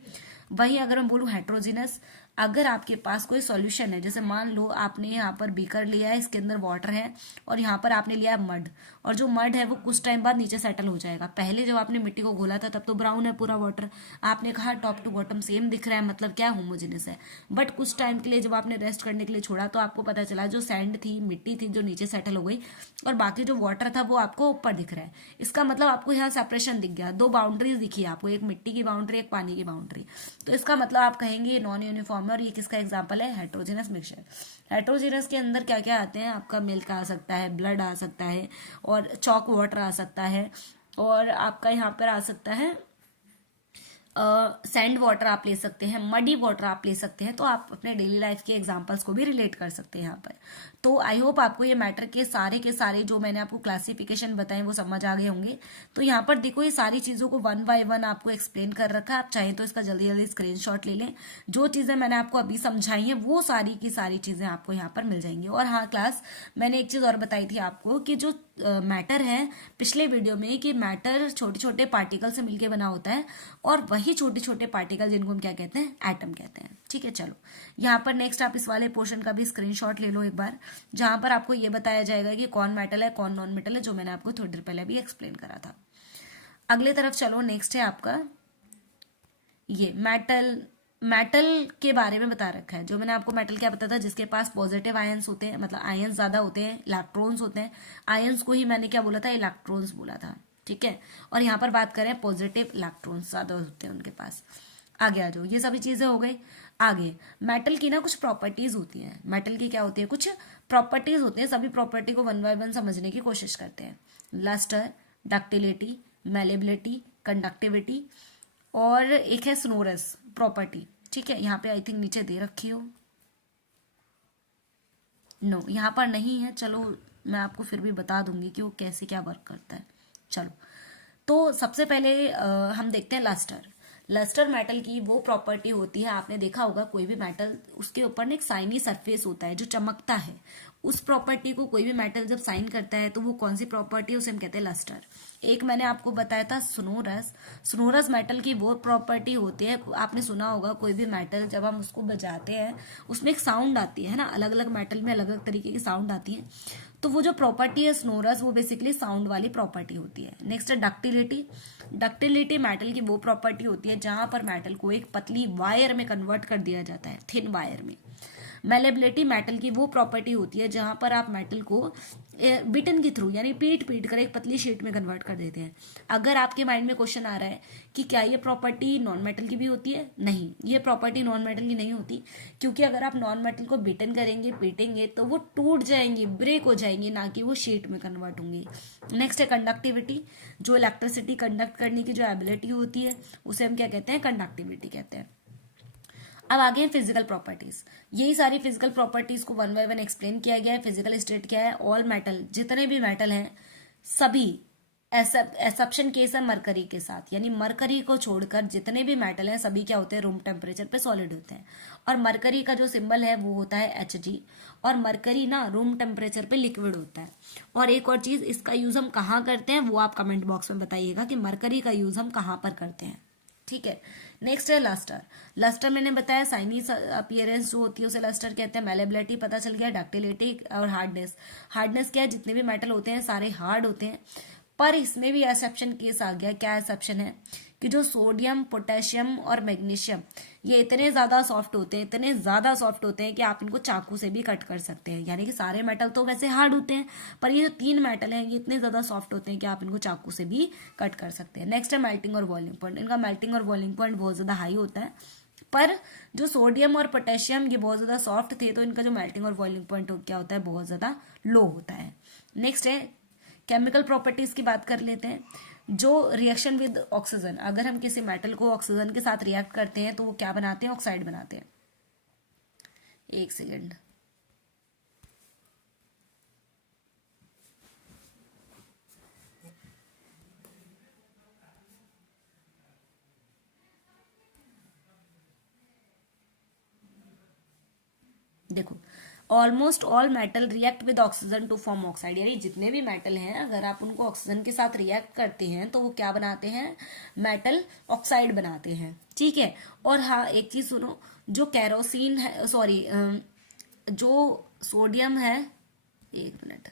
वहीं अगर मैं बोलूँ हेट्रोजीनस, अगर आपके पास कोई सॉल्यूशन है, जैसे मान लो आपने यहाँ पर बीकर लिया है, इसके अंदर वाटर है और यहाँ पर आपने लिया है मड, और जो मड है वो कुछ टाइम बाद नीचे सेटल हो जाएगा। पहले जब आपने मिट्टी को घोला था तब तो ब्राउन है पूरा वाटर, आपने कहा टॉप टू बॉटम सेम दिख रहा है, मतलब क्या होमोजेनस है। बट कुछ टाइम के लिए जब आपने रेस्ट करने के लिए छोड़ा तो आपको पता चला जो सैंड थी, मिट्टी थी, जो नीचे सेटल हो गई, और बाकी जो वाटर था वो आपको ऊपर दिख रहा है। इसका मतलब आपको यहाँ सेपरेशन दिख गया, दो बाउंड्रीज दिखी आपको, एक मिट्टी की बाउंड्री, एक पानी की बाउंड्री। तो इसका मतलब आप कहेंगे नॉन यूनिफॉर्म है, और ये किसका एग्जाम्पल है, हेट्रोजेनस मिक्सचर। हेट्रोजेनस के अंदर क्या क्या आते हैं, आपका मिल्क आ सकता है, ब्लड आ सकता है, और चॉक वाटर आ सकता है, और आपका यहाँ पर आ सकता है सैंड वाटर आप ले सकते हैं, मडी वाटर आप ले सकते हैं। तो आप अपने डेली लाइफ के एग्जांपल्स को भी रिलेट कर सकते हैं यहाँ पर। तो आई होप आपको ये मैटर के सारे जो मैंने आपको क्लासिफिकेशन बताए वो समझ आ गए होंगे। तो यहाँ पर देखो ये सारी चीज़ों को वन बाय वन आपको एक्सप्लेन कर रखा है, आप चाहें तो इसका जल्दी जल्दी स्क्रीनशॉट ले लें। जो चीज़ें मैंने आपको अभी समझाई हैं वो सारी की सारी चीज़ें आपको यहाँ पर मिल जाएंगी। और हाँ क्लास, मैंने एक चीज़ और बताई थी आपको कि जो मैटर है पिछले वीडियो में, कि मैटर छोटे छोटे पार्टिकल से मिलकर बना होता है, और वही छोटे छोटे पार्टिकल जिनको हम क्या कहते हैं, एटम कहते हैं, ठीक है। चलो यहाँ पर नेक्स्ट आप इस वाले पोर्शन का भी स्क्रीनशॉट ले लो एक बार, जहां पर आपको ये बताया जाएगा कि कौन मेटल है कौन नॉन मेटल है, जो मैंने आपको थोड़ी देर पहले भी एक्सप्लेन करा था। अगले तरफ चलो, नेक्स्ट है आपका ये मेटल के बारे में बता रखा है। जो मैंने आपको मेटल क्या बताया था, जिसके पास पॉजिटिव आयंस होते हैं, मतलब आयंस ज्यादा होते हैं, इलेक्ट्रॉन्स होते हैं। आयंस को ही मैंने क्या बोला था, इलेक्ट्रॉन्स बोला था, ठीक है। और यहाँ पर बात करें पॉजिटिव इलेक्ट्रॉन्स ज्यादा होते हैं उनके पास। आगे आ जाओ, ये सभी चीजें हो गई। आगे मेटल की ना कुछ प्रॉपर्टीज होती हैं, मेटल की क्या होती है, कुछ प्रॉपर्टीज होती हैं। सभी प्रॉपर्टी को वन बाय वन समझने की कोशिश करते हैं। लस्टर, डक्टिलिटी, मेलेबिलिटी, कंडक्टिविटी, और एक है स्नोरस प्रॉपर्टी, ठीक है। यहाँ पे आई थिंक नीचे दे रखी हो, नो यहाँ पर नहीं है, चलो मैं आपको फिर भी बता दूंगी कि वो कैसे क्या वर्क करता है। चलो, तो सबसे पहले हम देखते हैं लस्टर। लस्टर मेटल की वो प्रॉपर्टी होती है, आपने देखा होगा कोई भी मेटल, उसके ऊपर ना एक साइनी सरफेस होता है जो चमकता है। उस प्रॉपर्टी को कोई भी मेटल जब साइन करता है तो वो कौन सी प्रॉपर्टी है, उसे हम कहते हैं लस्टर। एक मैंने आपको बताया था स्नोरस। स्नोरस मेटल की वो प्रॉपर्टी होती है, आपने सुना होगा कोई भी मेटल जब हम उसको बजाते हैं उसमें एक साउंड आती है ना, अलग अलग मेटल में अलग अलग तरीके की साउंड आती है। तो वो जो प्रॉपर्टी है स्नोरस, वो बेसिकली साउंड वाली प्रॉपर्टी होती है। नेक्स्ट है डक्टिलिटी। डक्टिलिटी मेटल की वो प्रॉपर्टी होती है जहां पर मेटल को एक पतली वायर में कन्वर्ट कर दिया जाता है, थिन वायर में। मेलेबिलिटी मेटल की वो प्रॉपर्टी होती है जहां पर आप मेटल को बिटन के थ्रू यानी पीट पीट कर एक पतली शीट में कन्वर्ट कर देते हैं। अगर आपके माइंड में क्वेश्चन आ रहा है कि क्या ये प्रॉपर्टी नॉन मेटल की भी होती है, नहीं, ये प्रॉपर्टी नॉन मेटल की नहीं होती, क्योंकि अगर आप नॉन मेटल को बिटन करेंगे, पीटेंगे, तो वो टूट जाएंगे, ब्रेक हो जाएंगे, ना कि वो शीट में कन्वर्ट होंगे। नेक्स्ट है कंडक्टिविटी। जो इलेक्ट्रिसिटी कंडक्ट करने की जो एबिलिटी होती है उसे हम क्या कहते हैं, कंडक्टिविटी कहते हैं। अब आगे फिजिकल प्रॉपर्टीज। यही सारी फिजिकल प्रॉपर्टीज को वन बाय वन एक्सप्लेन किया गया है। फिजिकल स्टेट क्या है, ऑल मेटल, जितने भी मेटल हैं सभी, एक्सेप्शन केस है मरकरी के साथ, यानी मरकरी को छोड़कर जितने भी मेटल हैं सभी क्या होते हैं, रूम टेम्परेचर पे सॉलिड होते हैं। और मरकरी का जो सिंबल है वो होता है Hg, और मरकरी ना रूम टेम्परेचर पे लिक्विड होता है। और एक और चीज, इसका यूज हम कहाँ करते हैं वो आप कमेंट बॉक्स में बताइएगा कि मरकरी का यूज हम कहाँ पर करते हैं, ठीक है। नेक्स्ट है लस्टर। लस्टर मैंने बताया साइनी अपीयरेंस जो होती है उसे लस्टर कहते हैं। मेलेबिलिटी पता चल गया, डक्टिलिटी और हार्डनेस। हार्डनेस क्या है, जितने भी मेटल होते हैं सारे हार्ड होते हैं, पर इसमें भी एक्सेप्शन केस आ गया। क्या एक्सेप्शन है कि जो सोडियम, पोटेशियम और मैग्नीशियम, ये इतने ज्यादा सॉफ्ट होते हैं, इतने ज्यादा सॉफ्ट होते हैं कि आप इनको चाकू से भी कट कर सकते हैं। यानी कि सारे मेटल तो वैसे हार्ड होते हैं, पर ये जो 3 मेटल हैं ये इतने ज्यादा सॉफ्ट होते हैं कि आप इनको चाकू से भी कट कर सकते हैं। नेक्स्ट है मेल्टिंग और बॉइलिंग पॉइंट। इनका मेल्टिंग और बॉइलिंग पॉइंट बहुत ज्यादा हाई होता है, पर जो सोडियम और पोटेशियम ये बहुत ज्यादा सॉफ्ट थे, तो इनका जो मेल्टिंग और बॉइलिंग पॉइंट क्या होता है, बहुत ज्यादा लो होता है। नेक्स्ट है केमिकल प्रॉपर्टीज की बात कर लेते हैं। जो रिएक्शन विद ऑक्सीजन, अगर हम किसी मेटल को ऑक्सीजन के साथ रिएक्ट करते हैं तो वो क्या बनाते हैं, ऑक्साइड बनाते हैं। एक सेकेंड, देखो almost all metal react with oxygen to form oxide, यानी जितने भी मेटल हैं अगर आप उनको ऑक्सीजन के साथ रिएक्ट करते हैं तो वो क्या बनाते हैं, मेटल ऑक्साइड बनाते हैं, ठीक है। और हाँ एक चीज सुनो, जो कैरोसिन है, सॉरी जो सोडियम है, एक मिनट,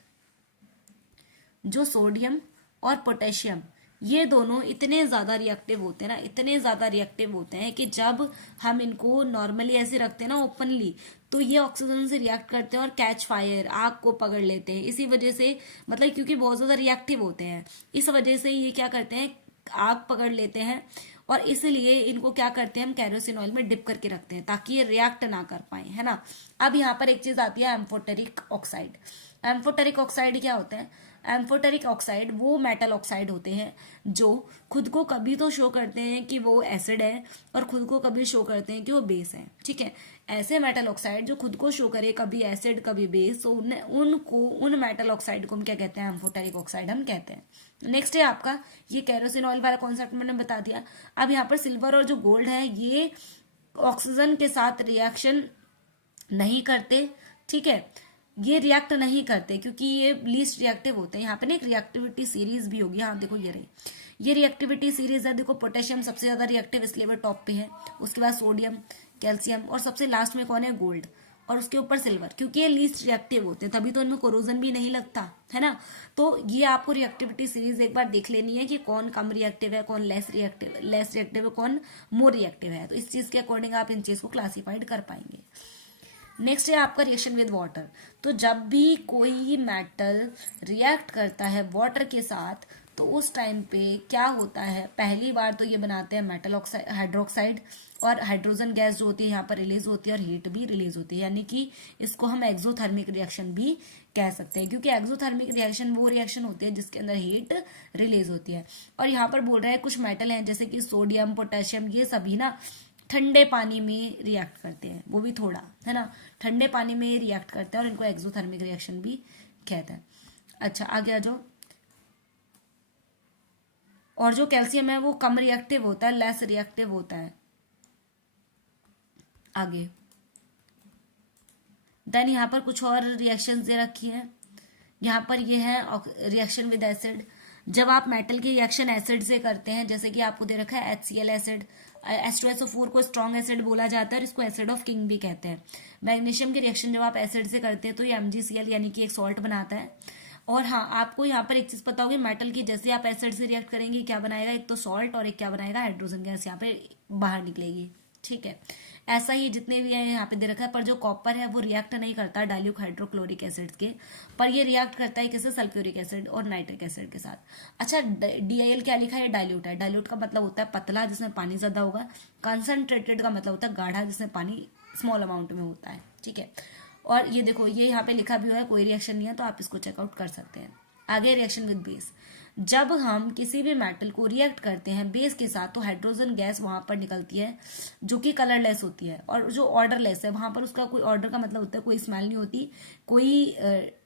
जो सोडियम और पोटेशियम ये दोनों इतने ज्यादा रिएक्टिव होते हैं ना, इतने ज्यादा रिएक्टिव होते हैं कि जब हम इनको नॉर्मली ऐसे रखते हैं ना ओपनली, तो ये ऑक्सीजन से रिएक्ट करते हैं और कैच फायर, आग को पकड़ लेते हैं। इसी वजह से, मतलब क्योंकि बहुत ज्यादा रिएक्टिव होते हैं, इस वजह से ये क्या करते हैं, आग पकड़ लेते हैं। और इसलिए इनको क्या करते हैं, हम कैरोसिन ऑयल में डिप करके रखते हैं ताकि ये रिएक्ट ना कर पाए, है ना। अब यहाँ पर एक चीज आती है एम्फोटेरिक ऑक्साइड। एम्फोटेरिक ऑक्साइड क्या होता है, एम्फोटेरिक ऑक्साइड वो मेटल ऑक्साइड होते हैं जो खुद को कभी तो शो करते हैं कि वो एसिड है और खुद को कभी शो करते हैं कि वो बेस है, ठीक है। ऐसे मेटल ऑक्साइड जो खुद को शो करे कभी एसिड कभी बेस, तो उन मेटल ऑक्साइड को हम क्या कहते हैं, एम्फोटेरिक ऑक्साइड हम कहते हैं। नेक्स्ट है आपका ये कैरोसिन ऑयल वाला कॉन्सेप्ट मैंने बता दिया। अब यहाँ पर सिल्वर और जो गोल्ड है ये ऑक्सीजन के साथ रिएक्शन नहीं करते, ठीक है, ये रिएक्ट नहीं करते क्योंकि ये लीस्ट रिएक्टिव होते हैं। यहाँ पे ना एक रिएक्टिविटी सीरीज भी होगी, हाँ देखो ये रही, ये रिएक्टिविटी सीरीज है। देखो पोटेशियम सबसे ज्यादा रिएक्टिव इसलिए वो टॉप पे है, उसके बाद सोडियम, कैल्शियम और सबसे लास्ट में कौन है, गोल्ड, और उसके ऊपर सिल्वर, क्योंकि ये लीस्ट रिएक्टिव होते हैं तभी तो इनमें कोरोजन भी नहीं लगता, है ना। तो ये आपको रिएक्टिविटी सीरीज एक बार देख लेनी है कि कौन कम रिएक्टिव है, कौन लेस रिएक्टिव है, कौन मोर रिएक्टिव है। तो इस चीज के अकॉर्डिंग आप इन चीज को क्लासीफाइड कर पाएंगे। नेक्स्ट है आपका रिएक्शन विद वाटर। तो जब भी कोई मेटल रिएक्ट करता है वाटर के साथ तो उस टाइम पे क्या होता है, पहली बार तो ये बनाते हैं मेटल ऑक्साइड, हाइड्रोक्साइड, और हाइड्रोजन गैस जो होती है यहाँ पर रिलीज होती है और हीट भी रिलीज होती है, यानी कि इसको हम एक्सोथर्मिक रिएक्शन भी कह सकते हैं, क्योंकि एक्सोथर्मिक रिएक्शन वो रिएक्शन होती है जिसके अंदर हीट रिलीज होती है। और यहाँ पर बोल रहे हैं कुछ मेटल हैं जैसे कि सोडियम, पोटेशियम, ये सभी ना ठंडे पानी में रिएक्ट करते हैं, वो भी थोड़ा, है ना, ठंडे पानी में रिएक्ट करते हैं और इनको एक्सोथर्मिक रिएक्शन भी कहते हैं। अच्छा आगे आ जाओ। और जो कैल्शियम है वो कम रिएक्टिव होता है, लेस रिएक्टिव होता है। आगे देन यहाँ पर कुछ और रिएक्शंस दे रखी हैं। यहाँ पर ये है रिएक्शन विद एसिड। जब आप मेटल की रिएक्शन एसिड से करते हैं, जैसे कि आपको दे रखा है HCl एसिड, H2SO4 को स्ट्रॉन्ग एसिड बोला जाता है और इसको एसिड ऑफ किंग भी कहते हैं। मैग्नीशियम की रिएक्शन जब आप एसिड से करते हैं तो ये MgCl यानी कि एक सॉल्ट बनाता है। और हाँ आपको यहाँ पर एक चीज पता होगी, मेटल की जैसे आप एसिड से रिएक्ट करेंगे क्या बनाएगा, एक तो सॉल्ट और एक क्या बनाएगा, हाइड्रोजन गैस यहाँ पे बाहर निकलेगी, ठीक है। ऐसा ही जितने भी है यहाँ पे दे रखा है। पर जो कॉपर है वो रिएक्ट नहीं करता डाइल्यूट हाइड्रोक्लोरिक एसिड के, पर ये रिएक्ट करता है किससे, सल्फ्यूरिक एसिड और नाइट्रिक एसिड के साथ। अच्छा DIL क्या लिखा है, डाइल्यूट है। डाइल्यूट का मतलब होता है पतला जिसमें पानी ज्यादा होगा, कंसंट्रेटेड का मतलब होता है गाढ़ा जिसमें पानी स्मॉल अमाउंट में होता है, ठीक है। और ये देखो ये यहाँ पे लिखा भी हुआ है, कोई रिएक्शन नहीं है तो आप इसको चेकआउट कर सकते हैं। आगे रिएक्शन विद बेस। जब हम किसी भी मेटल को रिएक्ट करते हैं बेस के साथ तो हाइड्रोजन गैस वहां पर निकलती है जो कि कलरलेस होती है, और जो ऑर्डरलेस है वहां पर उसका कोई ऑर्डर का मतलब होता है कोई स्मेल नहीं होती, कोई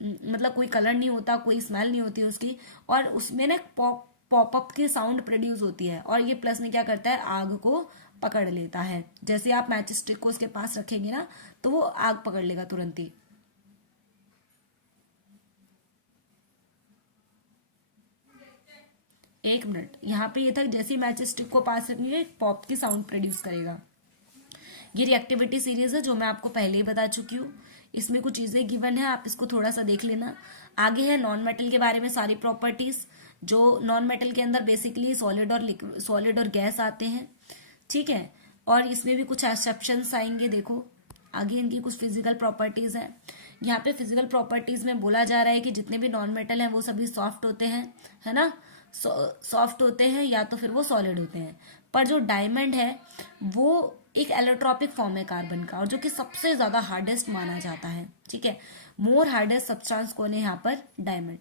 मतलब कोई कलर नहीं होता, कोई स्मेल नहीं होती उसकी, और उसमें ना पॉपअप की साउंड प्रोड्यूस होती है। और ये प्लस में क्या करता है, आग को पकड़ लेता है। जैसे आप मैच स्टिक को उसके पास रखेंगे ना तो वो आग पकड़ लेगा तुरंत ही। एक मिनट, यहाँ पे ये था जैसे मैच स्टिक को पास रखेंगे पॉप की साउंड प्रोड्यूस करेगा। ये रिएक्टिविटी सीरीज है जो मैं आपको पहले ही बता चुकी हूँ। इसमें कुछ चीजें गिवन है, आप इसको थोड़ा सा देख लेना। आगे है नॉन मेटल के बारे में सारी प्रॉपर्टीज। जो नॉन मेटल के अंदर बेसिकली सॉलिड और गैस आते हैं, ठीक है। और इसमें भी कुछ एक्सेप्शंस आएंगे। देखो आगे इनकी कुछ फिजिकल प्रॉपर्टीज है। यहाँ पे फिजिकल प्रॉपर्टीज में बोला जा रहा है कि जितने भी नॉन मेटल हैं वो सभी सॉफ्ट होते हैं, है ना, सॉफ्ट होते हैं या तो फिर वो सॉलिड होते हैं। पर जो डायमंड है वो एक एलोट्रॉपिक फॉर्म है कार्बन का, और जो कि सबसे ज्यादा हार्डेस्ट माना जाता है, ठीक है। मोर हार्डेस्ट सब्सटेंस कौन है यहाँ पर, डायमंड।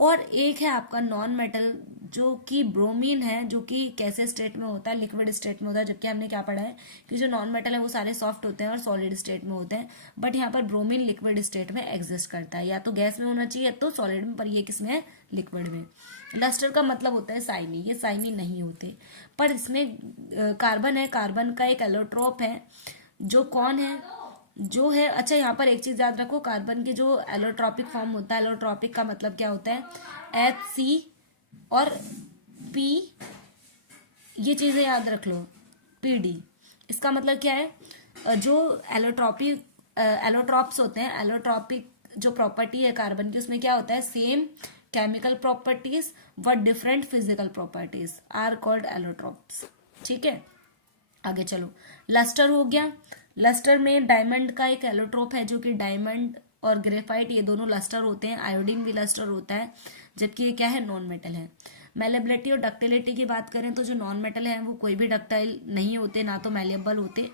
और एक है आपका नॉन मेटल जो कि ब्रोमीन है, जो कि कैसे स्टेट में होता है, लिक्विड स्टेट में होता है, जबकि हमने क्या पढ़ा है कि जो नॉन मेटल है वो सारे सॉफ्ट होते हैं और सॉलिड स्टेट में होते हैं, बट यहाँ पर ब्रोमीन लिक्विड स्टेट में एग्जिस्ट करता है, या तो गैस में होना चाहिए या तो सॉलिड में, पर ये किसमें है, लिक्विड में। लस्टर का मतलब होता है साइनी, ये साइनी नहीं होते, पर इसमें कार्बन है, कार्बन का एक एलोट्रोप है, जो कौन है, जो है, अच्छा यहाँ पर एक चीज याद रखो, कार्बन के जो एलोट्रॉपिक फॉर्म होता है, एलोट्रॉपिक का मतलब क्या होता है, HC और P, ये चीजें याद रख लो, PD, इसका मतलब क्या है, जो एलोट्रॉप्स होते हैं, एलोट्रॉपिक जो प्रॉपर्टी है कार्बन की, उसमें क्या होता है, same chemical properties but different physical properties are called allotropes. ठीक है, आगे चलो, लस्टर हो गया। लस्टर में डायमंड का एक एलोट्रोप है, जो कि डायमंड और ग्रेफाइट ये दोनों लस्टर होते हैं, आयोडीन भी लस्टर होता है, जबकि ये क्या है, नॉन मेटल है। मेलेबिलिटी और डक्टिलिटी की बात करें तो जो नॉन मेटल है वो कोई भी डक्टाइल नहीं होते, ना तो मेलेबल होते,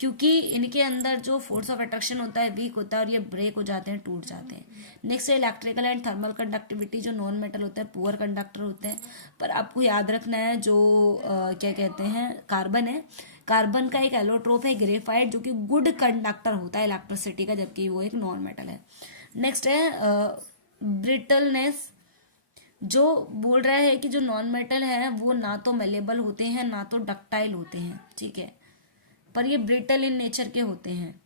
क्योंकि इनके अंदर जो फोर्स ऑफ अट्रैक्शन होता है वीक होता है और ये ब्रेक हो जाते हैं, टूट जाते हैं। नेक्स्ट है इलेक्ट्रिकल एंड थर्मल कंडक्टिविटी, जो नॉन मेटल होता है पुअर कंडक्टर होते हैं, पर आपको याद रखना है जो क्या कहते हैं, कार्बन है, कार्बन का एक एलोट्रोप है ग्रेफाइट, जो कि गुड कंडक्टर होता है इलेक्ट्रिसिटी का, जबकि वो एक नॉन मेटल है। नेक्स्ट है ब्रिटलनेस, जो बोल रहा है कि जो नॉन मेटल है वो ना तो मेलेबल होते हैं ना तो डक्टाइल होते हैं, ठीक है, पर ये ब्रिटल इन नेचर के होते हैं।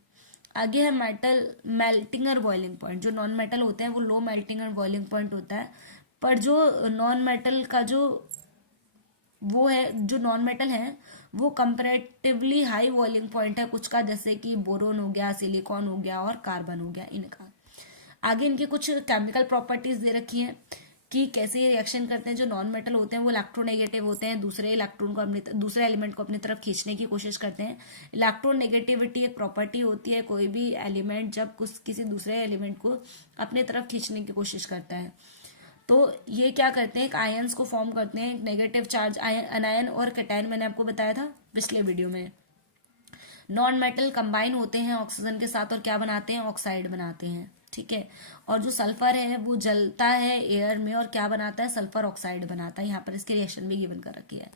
आगे है मेटल मेल्टिंग और बॉइलिंग पॉइंट, जो नॉन मेटल होते हैं वो लो मेल्टिंग और बॉइलिंग पॉइंट होता है, पर जो नॉन मेटल का जो वो है, जो नॉन मेटल है वो कंपैरेटिवली हाई बॉइलिंग पॉइंट है कुछ का, जैसे कि बोरोन हो गया, सिलिकॉन हो गया और कार्बन हो गया इनका। आगे इनकी कुछ केमिकल प्रॉपर्टीज दे रखी हैं कि कैसे ये रिएक्शन करते हैं। जो नॉन मेटल होते हैं वो इलेक्ट्रोनेगेटिव होते हैं, दूसरे इलेक्ट्रॉन को अपनी दूसरे एलिमेंट को अपनी तरफ खींचने की कोशिश करते हैं। इलेक्ट्रोनेगेटिविटी एक प्रॉपर्टी होती है, कोई भी एलिमेंट जब कुछ किसी दूसरे एलिमेंट को अपनी तरफ खींचने की कोशिश करता है तो ये क्या करते हैं, एक आयंस को फॉर्म करते हैं, एक नेगेटिव चार्ज अनायन और कैटायन, मैंने आपको बताया था पिछले वीडियो में। नॉन मेटल कंबाइन होते हैं ऑक्सीजन के साथ और क्या बनाते हैं, ऑक्साइड बनाते हैं, ठीक है। और जो सल्फर है वो जलता है एयर में और क्या बनाता है, सल्फर ऑक्साइड बनाता है। यहाँ पर इसकी रिएक्शन भी गिवन कर रखी है।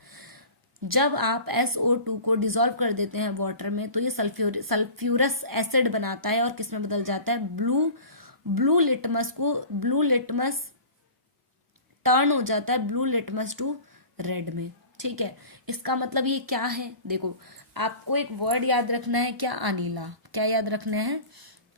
जब आप SO2 को डिसॉल्व कर देते हैं वाटर में तो ये सल्फ्यूरस एसिड बनाता है और किसमें बदल जाता है, ब्लू लिटमस टर्न हो जाता है ब्लू लिटमस टू रेड में, ठीक है। इसका मतलब ये क्या है, देखो आपको एक वर्ड याद रखना है, क्या, अनीला। क्या याद रखना है,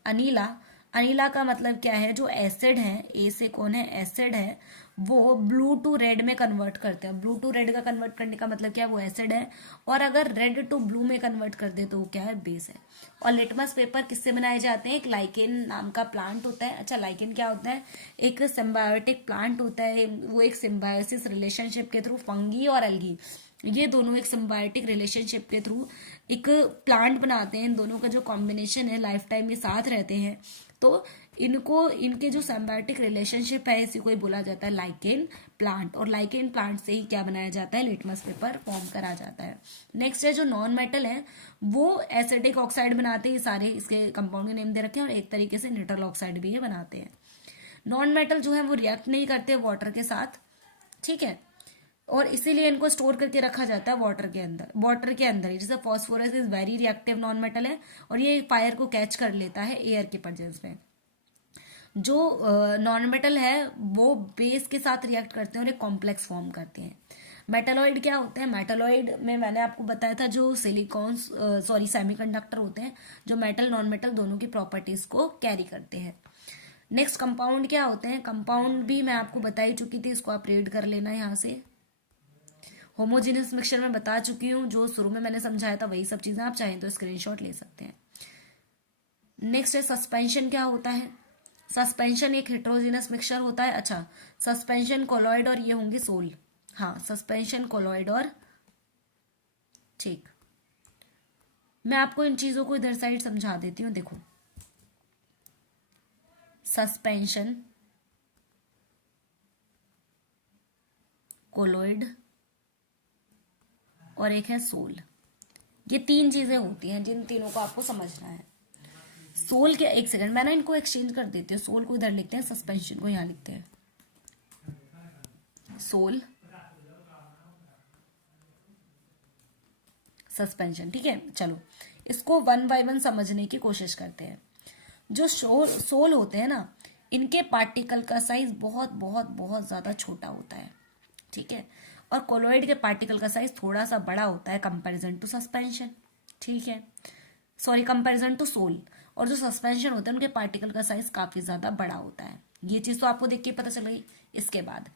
अनीला। अनीला का मतलब क्या है, जो एसिड है, ए से कौन है, एसिड है, वो ब्लू टू रेड में कन्वर्ट करते हैं। ब्लू टू रेड का कन्वर्ट करने का मतलब क्या है, वो एसिड है, और अगर रेड टू ब्लू में कन्वर्ट कर दे तो वो क्या है, बेस है। और लिटमस पेपर किससे बनाए जाते हैं, एक लाइकेन नाम का प्लांट होता है। अच्छा, लाइकेन क्या होता है, एक सिम्बायोटिक प्लांट होता है, वो एक सिम्बायोसिस रिलेशनशिप के थ्रू फंगी और एल्गी, ये दोनों एक सिम्बायोटिक रिलेशनशिप के थ्रू एक प्लांट बनाते हैं। इन दोनों का जो कॉम्बिनेशन है लाइफ टाइम में साथ रहते हैं, तो इनको इनके जो सिम्बायोटिक रिलेशनशिप है इसी को ही बोला जाता है लाइकेन प्लांट। और लाइकेन प्लांट से ही क्या बनाया जाता है, लिटमस पेपर फॉर्म करा जाता है। नेक्स्ट है जो नॉन मेटल है वो एसिडिक ऑक्साइड बनाते हैं, सारे इसके कंपाउंड के नेम दे रखे हैं, और एक तरीके से न्यूट्रल ऑक्साइड भी ये बनाते हैं। नॉन मेटल जो है वो रिएक्ट नहीं करते वाटर के साथ, ठीक है, और इसीलिए इनको स्टोर करके रखा जाता है वाटर के अंदर ही। जैसे phosphorus is very reactive non metal है और ये फायर को कैच कर लेता है एयर के प्रेजेंस में। जो नॉन मेटल है वो बेस के साथ रिएक्ट करते हैं और एक कॉम्प्लेक्स फॉर्म करते हैं। मेटलॉइड क्या होते हैं, मेटलॉइड में मैंने आपको बताया था जो सेमीकंडक्टर होते हैं, जो मेटल नॉन मेटल दोनों की प्रॉपर्टीज को कैरी करते हैं। नेक्स्ट कंपाउंड क्या होते हैं, कंपाउंड भी मैं आपको बता ही चुकी थी, इसको आप रीड कर लेना यहाँ से। होमोजेनियस मिक्सचर में बता चुकी हूँ, जो शुरू में मैंने समझाया था वही सब चीजें, आप चाहें तो स्क्रीनशॉट ले सकते हैं। नेक्स्ट है सस्पेंशन क्या होता है, सस्पेंशन एक हेट्रोजेनस मिक्सचर होता है। अच्छा, सस्पेंशन कोलॉइड और ये होंगे सोल, हाँ सस्पेंशन कोलॉइड और, ठीक, मैं आपको इन चीजों को इधर साइड समझा देती हूँ। देखो सस्पेंशन, कोलॉइड और एक है सोल, ये तीन चीजें होती हैं जिन तीनों को आपको समझना है। सोल के, एक सेकंड मैं ना इनको एक्सचेंज कर देती हूँ, सोल को इधर लिखते हैं, सस्पेंशन को यहाँ लिखते हैं। Sol suspension. ठीक है, चलो इसको वन बाय वन समझने की कोशिश करते हैं। जो सोल होते हैं ना, इनके पार्टिकल का साइज बहुत बहुत बहुत ज्यादा छोटा होता है। ठीक है, और कोलॉइड के पार्टिकल का साइज थोड़ा सा बड़ा होता है कंपैरिजन टू सस्पेंशन। ठीक है, सॉरी कंपैरिजन टू सोल। और जो सस्पेंशन होते हैं उनके पार्टिकल का साइज काफी ज्यादा बड़ा होता है। ये चीज तो आपको देख के पता चल गई। इसके बाद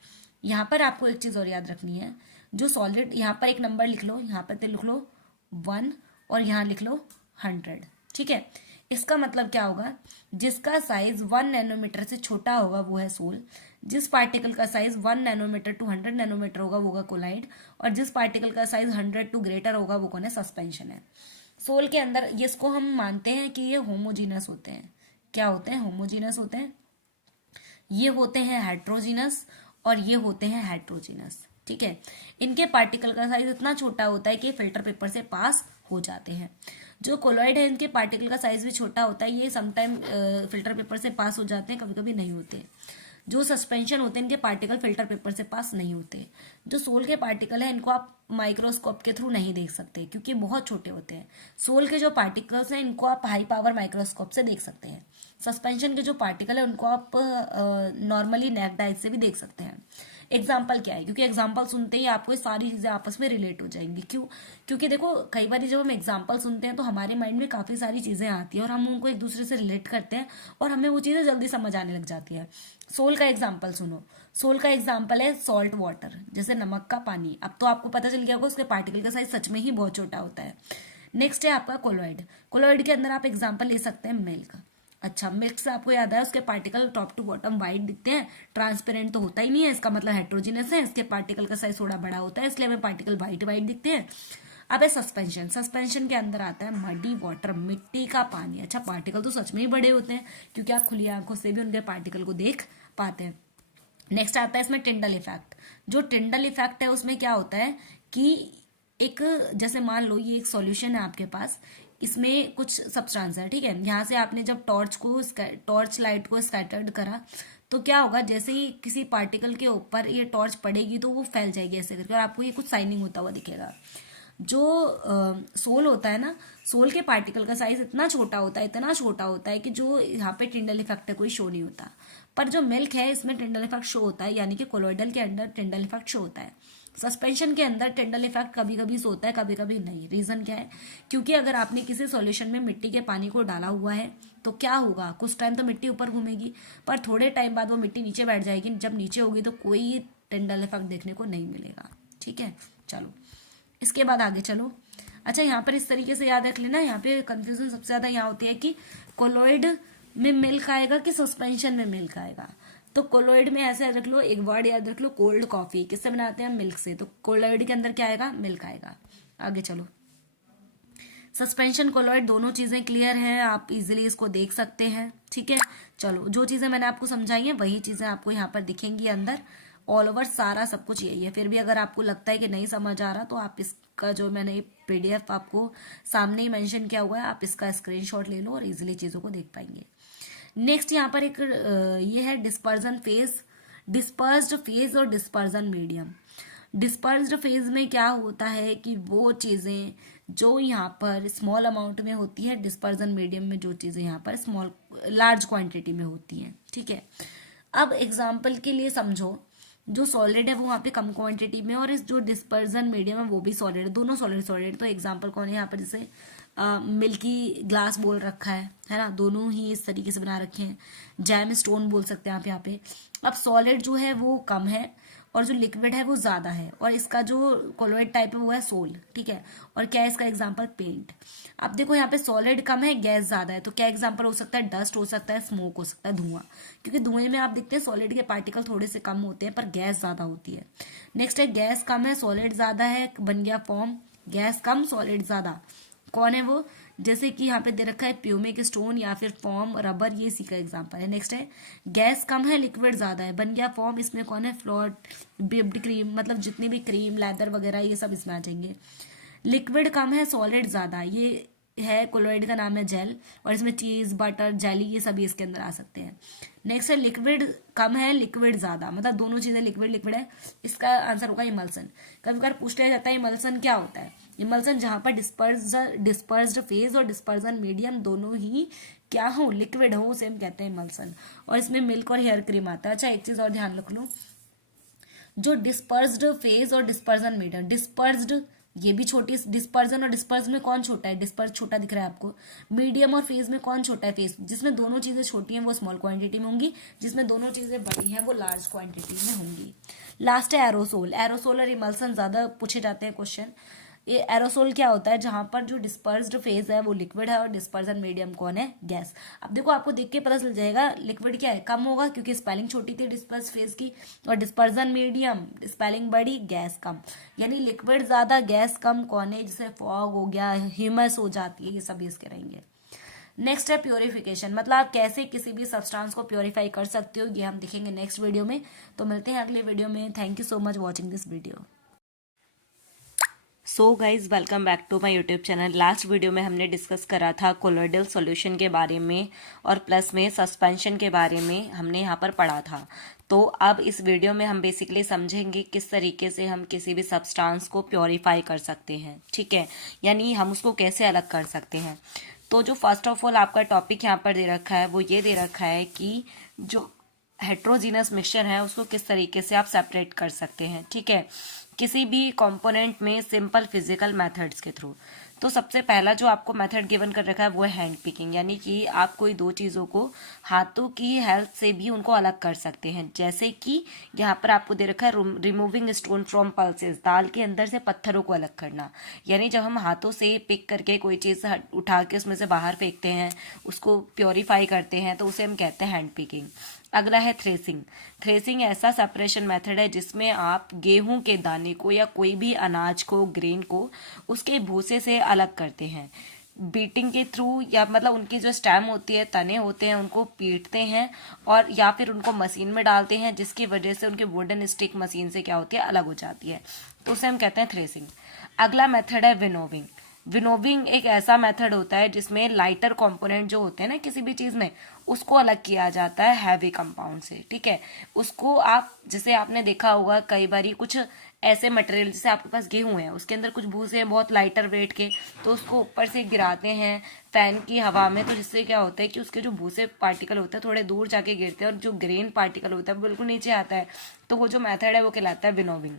यहाँ पर आपको एक चीज और याद रखनी है, जो सॉलिड, यहाँ पर एक नंबर लिख लो, यहाँ पर लिख लो 1 और यहाँ लिख लो 100। ठीक है, इसका मतलब क्या होगा, जिसका साइज 1 नैनोमीटर से छोटा होगा वो है सोल, जिस पार्टिकल का साइज 1 नैनोमीटर टू 100 नैनोमीटर होगा वो होगा कोलाइड, और जिस पार्टिकल का साइज 100 टू ग्रेटर होगा वो कौन है, सस्पेंशन है। सोल के अंदर ये इसको हम मानते हैं कि ये होमोजीनस होते हैं। क्या होते हैं, होमोजीनस होते हैं। ये होते हैं हेट्रोजीनस और ये होते हैं हेट्रोजीनस। ठीक है, इनके पार्टिकल का साइज इतना छोटा होता है कि फिल्टर पेपर से पास हो जाते हैं। जो कोलॉइड है इनके पार्टिकल का साइज भी छोटा होता है, ये समटाइम फिल्टर पेपर से पास हो जाते हैं, कभी कभी नहीं होते। जो सस्पेंशन होते हैं इनके पार्टिकल फिल्टर पेपर से पास नहीं होते। जो सोल के पार्टिकल है इनको आप माइक्रोस्कोप के थ्रू नहीं देख सकते क्योंकि बहुत छोटे होते हैं। सोल के जो पार्टिकल्स हैं इनको आप हाई पावर माइक्रोस्कोप से देख सकते हैं। सस्पेंशन के जो पार्टिकल है उनको आप नॉर्मली नेक्ड आई से भी देख सकते हैं। एग्जाम्पल क्या है, क्योंकि एग्जाम्पल सुनते ही आपको ये सारी चीजें आपस में रिलेट हो जाएंगी। क्यों, क्योंकि देखो कई बार जब हम एग्जाम्पल सुनते हैं तो हमारे माइंड में काफी सारी चीजें आती है और हम उनको एक दूसरे से रिलेट करते हैं और हमें वो चीजें जल्दी समझ आने लग जाती है। सोल का एग्जाम्पल सुनो, सोल का एग्जाम्पल है सॉल्ट वाटर, जैसे नमक का पानी। अब तो आपको पता चल गया होगा उसके पार्टिकल का साइज सच में ही बहुत छोटा होता है। नेक्स्ट है आपका कोलॉइड। कोलॉइड के अंदर आप एग्जाम्पल ले सकते हैं मिल्क। अच्छा, मिल्क से आपको याद है उसके particle top to bottom white दिखते हैं, ट्रांसपेरेंट तो होता ही नहीं है, इसका मतलब हेट्रोजीनस है। इसके पार्टिकल का साइज थोड़ा बड़ा होता है इसलिए हमें पार्टिकल वाइट वाइट दिखते हैं। अब है सस्पेंशन। सस्पेंशन के अंदर आता है मडी वाटर, मिट्टी का पानी। अच्छा, पार्टिकल तो सच में ही बड़े होते हैं क्योंकि आप खुली आंखों से भी उनके पार्टिकल को देख पाते हैं। नेक्स्ट आता है इसमें टिंडल इफेक्ट। जो टिंडल इफेक्ट है उसमें क्या होता है कि एक, जैसे मान लो ये एक सॉल्यूशन है आपके पास, इसमें कुछ सब्सटेंस है। ठीक है, यहाँ से आपने जब टॉर्च लाइट को स्कैटर्ड करा तो क्या होगा, जैसे ही किसी पार्टिकल के ऊपर ये टॉर्च पड़ेगी तो वो फैल जाएगी ऐसे करके और आपको ये कुछ शाइनिंग होता हुआ दिखेगा। जो सोल होता है ना, सोल के पार्टिकल का साइज इतना छोटा होता है, इतना छोटा होता है कि जो यहाँ पे टिंडल इफेक्ट है कोई शो नहीं होता। पर जो मिल्क है इसमें टिंडल इफेक्ट शो होता है, यानी कि कोलॉइडल के अंदर टिंडल इफेक्ट शो होता है। सस्पेंशन के अंदर टिंडल इफेक्ट कभी कभी शो होता है, कभी कभी नहीं। रीजन क्या है, क्योंकि अगर आपने किसी सॉल्यूशन में मिट्टी के पानी को डाला हुआ है तो क्या होगा, कुछ टाइम तो मिट्टी ऊपर घूमेगी पर थोड़े टाइम बाद वो मिट्टी नीचे बैठ जाएगी। जब नीचे होगी तो कोई टिंडल इफेक्ट देखने को नहीं मिलेगा। ठीक है, चलो इसके बाद आगे चलो। अच्छा, यहाँ पर इस तरीके से याद रख लेना, यहाँ पे कंफ्यूजन सबसे ज्यादा यहाँ होती है कि कोलॉइड में मिल्क आएगा कि सस्पेंशन में मिल्क आएगा। तो कोलॉइड में ऐसे रख लो, एक वर्ड याद रख लो, कोल्ड कॉफी किससे बनाते हैं, मिल्क से। तो कोलॉइड के अंदर क्या आएगा, मिल्क आएगा। आगे चलो, सस्पेंशन कोलॉइड दोनों चीजें क्लियर हैं, आप इजीली इसको देख सकते हैं। ठीक है, चलो जो चीजें मैंने आपको समझाई हैं वही चीजें आपको यहाँ पर दिखेंगी अंदर। ऑल ओवर सारा सब कुछ यही है। फिर भी अगर आपको लगता है कि नहीं समझ आ रहा तो आप इसका जो मैंने पीडीएफ आपको सामने ही मेंशन किया हुआ है, आप इसका स्क्रीनशॉट ले लो और इजीली चीजों को देख पाएंगे। नेक्स्ट यहाँ पर एक ये है डिस्पर्जन फेज, डिस्पर्स्ड फेज और डिस्पर्जन मीडियम। डिस्पर्स्ड फेज में क्या होता है कि वो चीजें जो यहाँ पर स्मॉल अमाउंट में होती है, डिस्पर्जन मीडियम में जो चीजें यहाँ पर लार्ज क्वांटिटी में होती हैं। ठीक है, अब एग्जाम्पल के लिए समझो, जो सॉलिड है वो वहाँ पे कम क्वांटिटी में और इस जो डिस्पर्जन मीडियम है वो भी सॉलिड है, दोनों सॉलिड सॉलिड। तो एग्जाम्पल कौन है यहाँ पर, जैसे मिल्की ग्लास बोल रखा है ना, दोनों ही इस तरीके से बना रखे हैं। जैम स्टोन बोल सकते हैं आप यहाँ पे। अब सॉलिड जो है वो कम है और जो लिक्विड है वो ज्यादा है, और इसका जो कोलॉइड टाइप है वो है सोल। ठीक है, और क्या है इसका एग्जांपल, पेंट। अब देखो यहाँ पे सॉलिड कम है, गैस ज्यादा है, तो क्या एग्जांपल हो सकता है, डस्ट हो सकता है, स्मोक हो सकता है, धुआं। क्योंकि धुएं में आप देखते हैं सॉलिड के पार्टिकल थोड़े से कम होते हैं पर गैस ज्यादा होती है। नेक्स्ट है गैस कम है, सॉलिड ज्यादा है, बन गया फॉर्म गैस कम सॉलिड ज्यादा। कौन है वो, जैसे कि यहाँ पे दे रखा है प्यूमिक स्टोन या फिर फॉर्म रबर, ये इसी का एग्जांपल है। नेक्स्ट है गैस कम है लिक्विड ज्यादा है, बन गया फॉर्म। इसमें कौन है, फ्लोट, बिप्ड क्रीम, मतलब जितनी भी क्रीम लेदर वगैरह ये सब इसमें आ जाएंगे। लिक्विड कम है सॉलिड ज्यादा, ये है कोलॉइड का नाम है जेल, और इसमें चीज बटर जेली ये सभी इसके अंदर आ सकते हैं। नेक्स्ट है लिक्विड कम है लिक्विड ज्यादा, मतलब दोनों चीजें लिक्विड लिक्विड है, इसका आंसर होगा इमल्सन। कभी कभी पूछ लिया जाता है इमल्सन क्या होता है, इमल्सन जहां पर डिस्पर्स्ड फेज और डिस्पर्जन मीडियम दोनों ही क्या हो, लिक्विड हो, उसे हम कहते हैं इमल्सन। और इसमें मिल्क और हेयर क्रीम आता है। अच्छा एक चीज और ध्यान रख लो, जो डिस्पर्स्ड फेज और डिस्पर्जन मीडियम, डिस्पर्स्ड ये भी छोटी, डिस्पर्जन और डिस्पर्स में कौन छोटा है, डिस्पर्स छोटा दिख रहा है आपको। मीडियम और फेज में कौन छोटा है, फेज। जिसमें दोनों चीजें छोटी हैं वो स्मॉल क्वांटिटी में होंगी, जिसमें दोनों चीजें बड़ी हैं वो लार्ज क्वांटिटी में होंगी। लास्ट है एरोसोल। एरोसोल और इमल्सन ज्यादा पूछे जाते हैं क्वेश्चन। ये एरोसोल क्या होता है, जहां पर जो डिस्पर्स्ड फेज है वो लिक्विड है और डिस्पर्जन मीडियम कौन है, गैस। अब देखो आपको देख के पता चल जाएगा लिक्विड क्या है, कम होगा क्योंकि स्पेलिंग छोटी थी डिस्पर्स फेज की, और डिस्पर्जन मीडियम स्पेलिंग बड़ी, गैस कम। यानी लिक्विड ज्यादा गैस कम कौन है, जैसे फॉग हो गया, ह्यूमस हो जाती है, ये सब इसके रहेंगे। नेक्स्ट है प्योरिफिकेशन, मतलब आप कैसे किसी भी सब्सटेंस को प्योरीफाई कर सकते हो, ये हम देखेंगे नेक्स्ट वीडियो में। तो मिलते हैं अगले वीडियो में। Thank you so much watching this video. So guys welcome back to my YouTube channel. Last video में हमने डिस्कस करा था कोलोइडल सॉल्यूशन के बारे में और प्लस में सस्पेंशन के बारे में हमने यहाँ पर पढ़ा था। तो अब इस वीडियो में हम बेसिकली समझेंगे किस तरीके से हम किसी भी सब्सटेंस को प्योरीफाई कर सकते हैं, ठीक है, यानी हम उसको कैसे अलग कर सकते हैं। तो जो फर्स्ट ऑफ ऑल आपका टॉपिक यहाँ पर दे रखा है वो ये दे रखा है कि जो हेट्रोजीनस मिक्सचर है उसको किस तरीके से आप सेपरेट कर सकते हैं, ठीक है, किसी भी कंपोनेंट में सिंपल फिजिकल मेथड्स के थ्रू। तो सबसे पहला जो आपको मेथड गिवन कर रखा है वो है हैंड पिकिंग, यानी कि आप कोई दो चीज़ों को हाथों की हेल्प से भी उनको अलग कर सकते हैं। जैसे कि यहाँ पर आपको दे रखा है रिमूविंग स्टोन फ्रॉम पल्सेस, दाल के अंदर से पत्थरों को अलग करना। यानी जब हम हाथों से पिक करके कोई चीज़ उठा के उसमें से बाहर फेंकते हैं, उसको प्योरीफाई करते हैं, तो उसे हम कहते हैं हैंड पिकिंग। अगला है थ्रेसिंग। थ्रेसिंग ऐसा सेपरेशन मेथड है जिसमें आप गेहूं के दाने को या कोई भी अनाज को, ग्रेन को, उसके भूसे से अलग करते हैं बीटिंग के थ्रू, या मतलब उनकी जो स्टेम होती है, तने होते हैं, उनको पीटते हैं और या फिर उनको मशीन में डालते हैं, जिसकी वजह से उनके वुडन स्टिक मशीन से क्या होती है, अलग हो जाती है। तो उसे हम कहते हैं थ्रेसिंग। अगला मेथड है विनोविंग। विनोविंग एक ऐसा मेथड होता है जिसमें लाइटर कंपोनेंट जो होते हैं ना किसी भी चीज में, उसको अलग किया जाता है हैवी कंपाउंड से, ठीक है। उसको आप, जैसे आपने देखा होगा कई बारी कुछ ऐसे मटेरियल, जैसे आपके पास गेहूं है, उसके अंदर कुछ भूसे हैं बहुत लाइटर वेट के, तो उसको ऊपर से गिराते हैं फैन की हवा में, तो जिससे क्या होता है कि उसके जो भूसे पार्टिकल होते हैं थोड़े दूर जाके गिरते हैं और जो ग्रेन पार्टिकल होता है वो बिल्कुल नीचे आता है। तो वो जो मेथड है वो कहलाता है विनोविंग।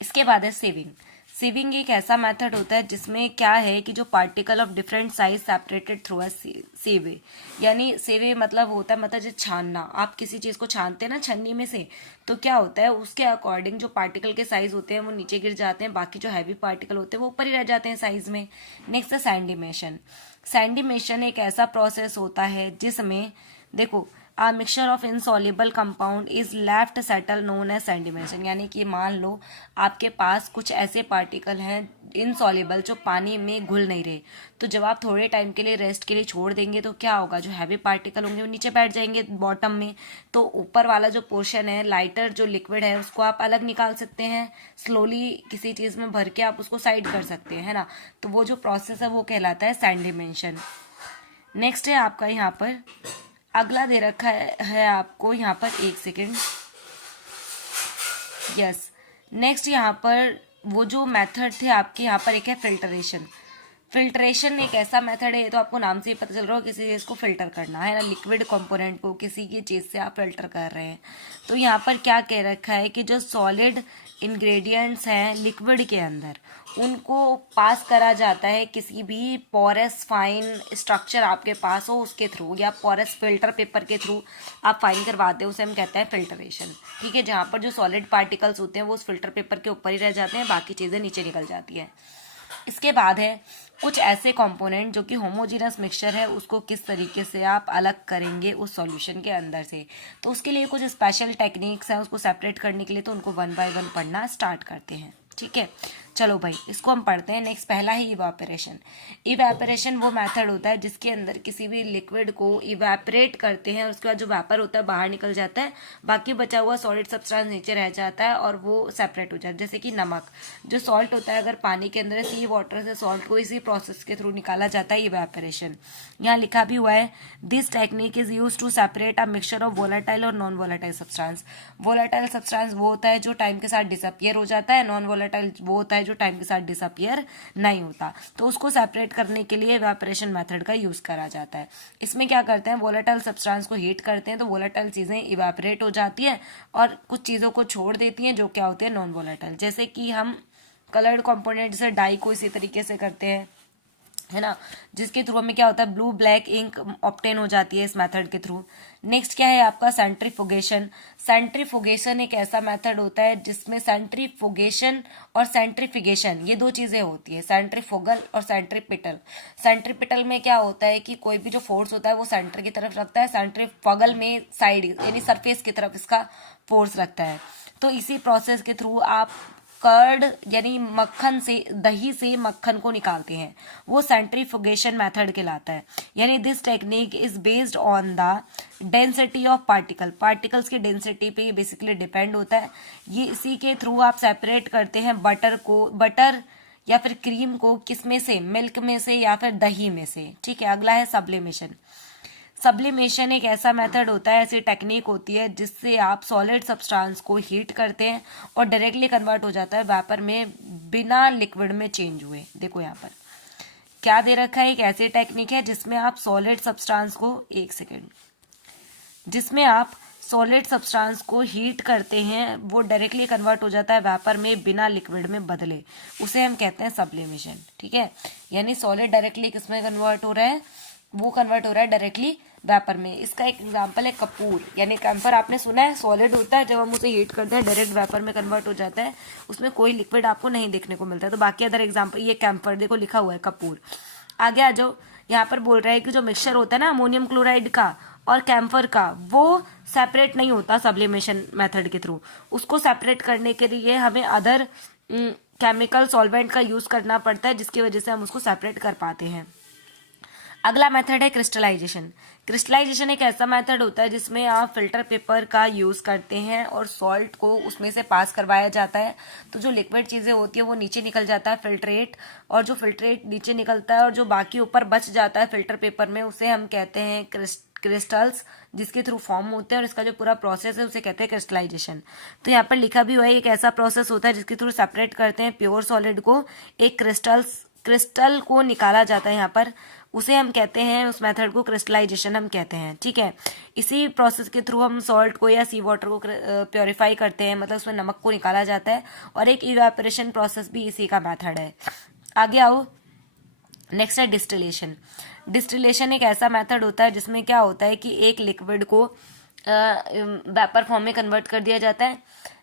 इसके बाद है सेविंग। सीविंग एक ऐसा मेथड होता है जिसमें क्या है कि जो particle of different size separated through a सेवे, यानी सेवे मतलब होता है, मतलब जो छानना, आप किसी चीज को छानते हैं ना छन्नी में से, तो क्या होता है उसके अकॉर्डिंग जो पार्टिकल के साइज होते हैं वो नीचे गिर जाते हैं, बाकी जो हैवी पार्टिकल होते हैं वो ऊपर ही रह जाते हैं साइज में। नेक्स्ट है सैंडिमेशन। सैंडिमेशन एक ऐसा प्रोसेस होता है जिसमें देखो a mixture of insoluble compound is left settle known as sedimentation, यानी कि मान लो आपके पास कुछ ऐसे पार्टिकल हैं इनसॉल्युबल जो पानी में घुल नहीं रहे, तो जब आप थोड़े टाइम के लिए रेस्ट के लिए छोड़ देंगे तो क्या होगा, जो हैवी पार्टिकल होंगे वो नीचे बैठ जाएंगे बॉटम में, तो ऊपर वाला जो पोर्शन है लाइटर जो लिक्विड है उसको आप अलग निकाल सकते हैं, स्लोली किसी चीज में भर के आप उसको साइड कर सकते हैं, है ना। तो वो जो प्रोसेस है वो कहलाता है सैंडिमेशन। नेक्स्ट है आपका यहाँ पर अगला दे रखा है आपको यहाँ पर, एक सेकेंड, यस। नेक्स्ट यहाँ पर वो जो मेथड थे आपके यहाँ पर, एक है फिल्टरेशन। फिल्ट्रेशन एक ऐसा मेथड है, तो आपको नाम से ही पता चल रहा हो किसी चीज को फिल्टर करना है ना, लिक्विड कंपोनेंट को किसी की चीज से आप फिल्टर कर रहे हैं। तो यहाँ पर क्या कह रखा है कि जो सॉलिड इंग्रेडिएंट्स हैं लिक्विड के अंदर, उनको पास करा जाता है किसी भी पोरस फाइन स्ट्रक्चर आपके पास हो उसके थ्रू, या पोरस फिल्टर पेपर के थ्रू आप फाइन करवाते हैं, उसे हम कहते हैं फिल्टरेशन, ठीक है। जहाँ पर जो सॉलिड पार्टिकल्स होते हैं वो उस फिल्टर पेपर के ऊपर ही रह जाते हैं, बाकी चीज़ें नीचे निकल जाती हैं। इसके बाद है कुछ ऐसे कंपोनेंट जो कि होमोजीनस मिक्सचर है, उसको किस तरीके से आप अलग करेंगे उस सॉल्यूशन के अंदर से। तो उसके लिए कुछ स्पेशल टेक्निक्स हैं उसको सेपरेट करने के लिए, तो उनको वन बाय वन पढ़ना स्टार्ट करते हैं, ठीक है। चलो भाई इसको हम पढ़ते हैं। नेक्स्ट पहला है इवेपोरेशन। इवेपोरेशन वो मेथड होता है जिसके अंदर किसी भी लिक्विड को इवेपोरेट करते हैं और उसके बाद जो वेपर होता है बाहर निकल जाता है, बाकी बचा हुआ सॉलिड सब्सटेंस नीचे रह जाता है और वो सेपरेट हो जाता है। जैसे कि नमक, जो सॉल्ट होता है, अगर पानी के अंदर सी वाटर से सॉल्ट को इसी प्रोसेस के थ्रू निकाला जाता है, इवेपोरेशन। यहाँ लिखा भी हुआ है, this technique is use to separate a mixture of volatile और non volatile substance. Volatile substance वो होता है जो टाइम के साथ डिसअपियर हो जाता है, नॉन वोलेटाइल वो होता है जो टाइम के साथ डिसअपियर नहीं होता। तो उसको सेपरेट करने के लिए इवेपोरेशन मेथड का यूज करा जाता है। इसमें क्या करते हैं, वोलेटाइल सब्सटेंस को हीट करते हैं तो वोलेटाइल चीजें इवेपोरेट हो जाती है और कुछ चीजों को छोड़ देती हैं जो क्या होती है, नॉन वोलेटाइल। जैसे कि हम कलर्ड कंपोनेंट से डाई को इसी तरीके से करते हैं, है ना, जिसके थ्रू हमें क्या होता है, ब्लू ब्लैक इंक ऑब्टेन हो जाती है इस मेथड के थ्रू। नेक्स्ट क्या है आपका, सेंट्रीफुगेशन। सेंट्रीफुगेशन एक ऐसा मेथड होता है जिसमें सेंट्रीफुगेशन और सेंट्रीफिगेशन ये दो चीजें होती है, सेंट्रीफुगल और सेंट्रीपिटल। सेंट्रीपिटल में क्या होता है कि कोई भी जो फोर्स होता है वो सेंटर की तरफ रखता है, सेंट्रीफुगल में साइड यानी सरफेस की तरफ इसका फोर्स रखता है। तो इसी प्रोसेस के थ्रू आप कर्ड यानी मक्खन से, दही से मक्खन को निकालते हैं, वो सेंट्रीफुगेशन मेथड कहलाता है। यानी this technique is based on the density of particles की डेंसिटी पे बेसिकली डिपेंड होता है। ये इसी के थ्रू आप सेपरेट करते हैं बटर या फिर क्रीम को, किसमें से, मिल्क में से या फिर दही में से। ठीक है, अगला है सब्लिमेशन। सब्लिमेशन एक ऐसा मेथड होता है, ऐसी टेक्निक होती है जिससे आप सॉलिड सब्सटेंस को हीट करते हैं और डायरेक्टली कन्वर्ट हो जाता है वेपर में बिना लिक्विड में चेंज हुए। देखो यहाँ पर क्या दे रखा है, एक ऐसी टेक्निक है जिसमें आप सॉलिड सब्सटेंस को, एक सेकेंड, जिसमें आप सॉलिड सब्सटेंस को हीट करते हैं, वो डायरेक्टली कन्वर्ट हो जाता है वेपर में बिना लिक्विड में बदले, उसे हम कहते हैं सब्लिमेशन। ठीक है, यानी सॉलिड डायरेक्टली किसमें कन्वर्ट हो रहा है, वो कन्वर्ट हो रहा है डायरेक्टली वेपर में। इसका एक एग्जांपल है कपूर, यानी कैम्फर आपने सुना है, सॉलिड होता है, जब हम उसे हीट करते हैं डायरेक्ट वेपर में कन्वर्ट हो जाता है, उसमें कोई लिक्विड आपको नहीं देखने को मिलता है। तो बाकी अदर एग्जांपल, ये कैम्फर देखो लिखा हुआ है कपूर। आगे आ जाओ, यहाँ पर बोल रहा है कि जो मिक्सचर होता है ना अमोनियम क्लोराइड का और कैम्फर का, वो सेपरेट नहीं होता सब्लिमेशन मेथड के थ्रू। उसको सेपरेट करने के लिए हमें अदर केमिकल सॉल्वेंट का यूज करना पड़ता है, जिसकी वजह से हम उसको सेपरेट कर पाते हैं। अगला मेथड है क्रिस्टलाइजेशन। क्रिस्टलाइजेशन एक ऐसा मेथड होता है जिसमें आप फिल्टर पेपर का यूज करते हैं और सॉल्ट को उसमें से पास करवाया जाता है, तो जो लिक्विड चीजें होती है वो नीचे निकल जाता है फिल्ट्रेट, और जो फिल्ट्रेट नीचे निकलता है और जो बाकी ऊपर बच जाता है फिल्टर पेपर में, उसे हम कहते हैं क्रिस्टल्स, जिसके थ्रू फॉर्म होते हैं, और इसका जो पूरा प्रोसेस है उसे कहते हैं क्रिस्टलाइजेशन। तो यहाँ पर लिखा भी हुआ है, एक ऐसा प्रोसेस होता है जिसके थ्रू सेपरेट करते हैं प्योर सॉलिड को, एक क्रिस्टल को निकाला जाता है यहाँ पर, उसे हम कहते हैं, उस मेथड को क्रिस्टलाइजेशन हम कहते हैं। ठीक है, इसी प्रोसेस के थ्रू हम सॉल्ट को या सी वाटर को प्योरीफाई करते हैं, मतलब उसमें नमक को निकाला जाता है, और एक इवेपोरेशन प्रोसेस भी इसी का मेथड है। आगे आओ, नेक्स्ट है डिस्टिलेशन। डिस्टिलेशन एक ऐसा मेथड होता है जिसमें क्या होता है कि एक लिक्विड को वेपर फॉर्म में कन्वर्ट कर दिया जाता है,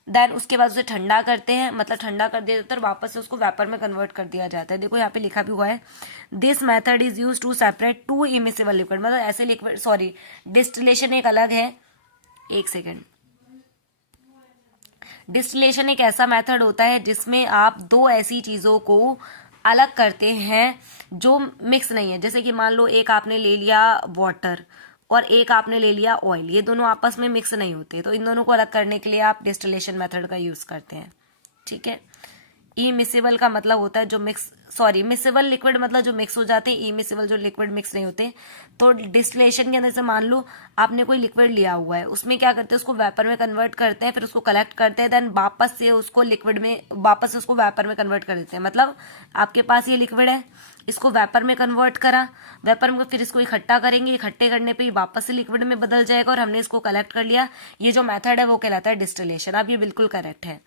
देन उसके बाद उसे ठंडा करते हैं, मतलब ठंडा कर दिया जाता है और वापस से उसको वेपर में कन्वर्ट कर दिया जाता है। देखो यहाँ पे लिखा भी हुआ है, this method is use to separate two immiscible liquid, मतलब ऐसे लिक्विड, सॉरी डिस्टिलेशन एक अलग है, एक सेकेंड। डिस्टिलेशन एक ऐसा मेथड होता है जिसमें आप दो ऐसी चीजों को अलग करते हैं जो मिक्स नहीं है। जैसे कि मान लो एक आपने ले लिया वाटर और एक आपने ले लिया ऑयल, ये दोनों आपस में मिक्स नहीं होते, तो इन दोनों को अलग करने के लिए आप डिस्टिलेशन मेथड का यूज करते हैं। ठीक है, इमिसिबल का मतलब होता है जो मिक्स, सॉरी मिसिबल लिक्विड मतलब जो मिक्स हो जाते हैं, इमिसिबल जो लिक्विड मिक्स नहीं होते। तो डिस्टिलेशन के अंदर से मान लो आपने कोई लिक्विड लिया हुआ है, उसमें क्या करते हैं, उसको वेपर में कन्वर्ट करते हैं, फिर उसको कलेक्ट करते हैं, देन वापस से उसको लिक्विड में, वापस से उसको वेपर में कन्वर्ट कर देते हैं। मतलब आपके पास ये लिक्विड है, इसको वेपर में कन्वर्ट करा, वेपर में फिर इसको इकट्ठा करेंगे, इकट्ठे करने पे वापस से लिक्विड में बदल जाएगा और हमने इसको कलेक्ट कर लिया। ये जो मेथड है वो कहलाता है डिस्टिलेशन। अब ये बिल्कुल करेक्ट है।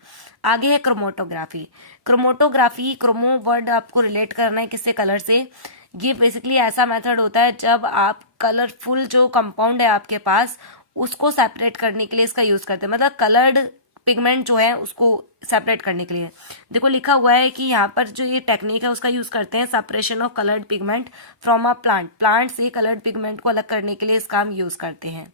आगे है क्रोमोटोग्राफी। क्रोमोटोग्राफी, क्रोमो वर्ड आपको रिलेट करना है किससे, कलर से। ये बेसिकली ऐसा मेथड होता है जब आप कलरफुल जो कंपाउंड है आपके पास उसको सेपरेट करने के लिए इसका यूज करते हैं, मतलब कलर्ड पिगमेंट जो है उसको सेपरेट करने के लिए। देखो लिखा हुआ है कि यहाँ पर जो ये टेक्निक है उसका यूज करते हैं, separation of coloured pigment from a plant से कलर्ड पिगमेंट को अलग करने के लिए इसका हम यूज करते हैं।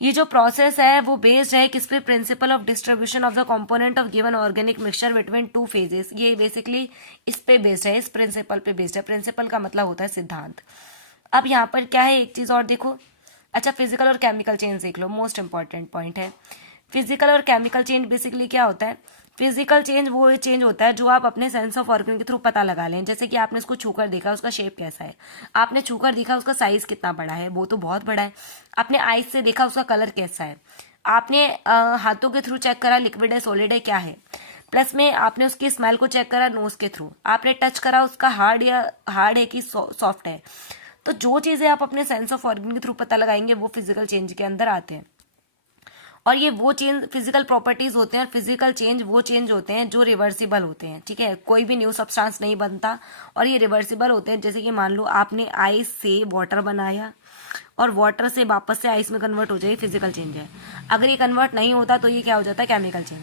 ये जो प्रोसेस है वो बेस्ड है किस पे, principle of distribution of the component of given organic mixture between two phases. ये बेसिकली इस पे बेस्ड है, इस प्रिंसिपल पे बेस्ड है। प्रिंसिपल का मतलब होता है सिद्धांत। अब यहाँ पर क्या है, एक चीज और देखो, अच्छा फिजिकल और केमिकल चेंज देख लो, मोस्ट इंपॉर्टेंट पॉइंट है। फिजिकल और केमिकल चेंज बेसिकली क्या होता है, फिजिकल चेंज वो चेंज होता है जो आप अपने सेंस ऑफ ऑर्गन के थ्रू पता लगा लें। जैसे कि आपने उसको छूकर देखा, उसका शेप कैसा है, आपने छूकर देखा उसका साइज कितना बड़ा है, वो तो बहुत बड़ा है। आपने आइज से देखा उसका कलर कैसा है, आपने हाथों के थ्रू चेक करा लिक्विड है सॉलिड है क्या है। प्लस में आपने उसकी स्मेल को चेक करा नोज के थ्रू, आपने टच करा उसका हार्ड है कि सॉफ्ट है। तो जो चीजें आप अपने सेंस ऑफ ऑर्गन के थ्रू पता लगाएंगे वो फिजिकल चेंज के अंदर आते हैं। और ये वो चेंज फिजिकल प्रॉपर्टीज होते हैं और फिजिकल चेंज वो चेंज होते हैं जो रिवर्सिबल होते हैं। ठीक है, कोई भी न्यू सब्सटेंस नहीं बनता और ये रिवर्सिबल होते हैं। जैसे कि मान लो आपने आइस से वाटर बनाया और वाटर से वापस से आइस में कन्वर्ट हो जाए, फिजिकल चेंज है। अगर ये कन्वर्ट नहीं होता तो ये क्या हो जाता है, केमिकल चेंज।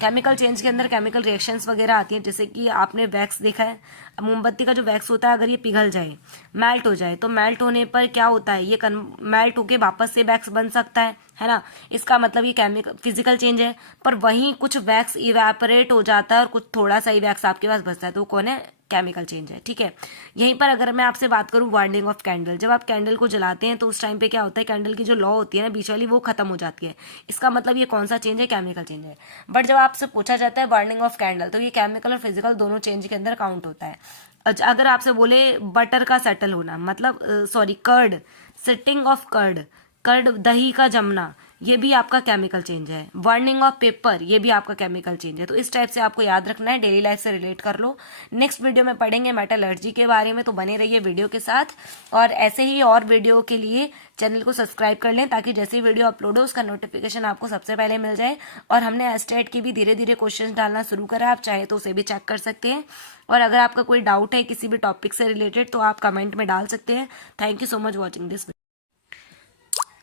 केमिकल चेंज के अंदर केमिकल रिएक्शंस वगैरह आती हैं। जैसे कि आपने वैक्स देखा है, मोमबत्ती का जो वैक्स होता है अगर ये पिघल जाए, मेल्ट हो जाए, तो मेल्ट होने पर क्या होता है, ये मेल्ट होके वापस से वैक्स बन सकता है ना। इसका मतलब ये केमिकल फिजिकल चेंज है। पर वहीं कुछ वैक्स इवेपोरेट हो जाता है और कुछ थोड़ा सा ही वैक्स आपके पास बचता है, तो वो कौन है, केमिकल चेंज है। ठीक है, यहीं पर अगर मैं आपसे बात करूं बर्निंग ऑफ कैंडल, जब आप कैंडल को जलाते हैं तो उस टाइम पे क्या होता है, कैंडल की जो लौ होती है ना बीच वाली, वो खत्म हो जाती है। इसका मतलब ये कौन सा चेंज है, केमिकल चेंज है। बट जब आपसे पूछा जाता है बर्निंग ऑफ कैंडल, तो ये केमिकल और फिजिकल दोनों चेंज के अंदर काउंट होता है। अगर आपसे बोले बटर का सेटल होना, मतलब sorry curd, setting of curd, curd दही का जमना, ये भी आपका केमिकल चेंज है। बर्निंग ऑफ पेपर, ये भी आपका केमिकल चेंज है। तो इस टाइप से आपको याद रखना है, डेली लाइफ से रिलेट कर लो। नेक्स्ट वीडियो में पढ़ेंगे मेटलर्जी के बारे में, तो बने रहिए वीडियो के साथ। और ऐसे ही और वीडियो के लिए चैनल को सब्सक्राइब कर लें, ताकि जैसे ही वीडियो अपलोड हो उसका नोटिफिकेशन आपको सबसे पहले मिल जाए। और हमने एस्टेट की भी धीरे धीरे क्वेश्चन डालना शुरू करा है, आप चाहे तो उसे भी चेक कर सकते हैं। और अगर आपका कोई डाउट है किसी भी टॉपिक से रिलेटेड, तो आप कमेंट में डाल सकते हैं। Thank you so much watching this.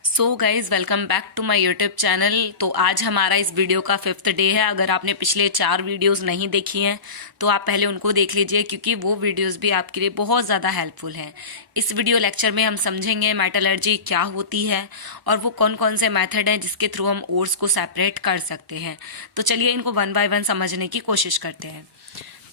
So guys, welcome back to my YouTube channel. तो आज हमारा इस वीडियो का 5th डे है। अगर आपने पिछले 4 वीडियोस नहीं देखी हैं तो आप पहले उनको देख लीजिए, क्योंकि वो वीडियोस भी आपके लिए बहुत ज़्यादा हेल्पफुल हैं। इस वीडियो लेक्चर में हम समझेंगे मेटलर्जी क्या होती है और वो कौन कौन से मेथड हैं जिसके थ्रू हम ओर्स को सेपरेट कर सकते हैं। तो चलिए इनको 1 बाय 1 समझने की कोशिश करते हैं।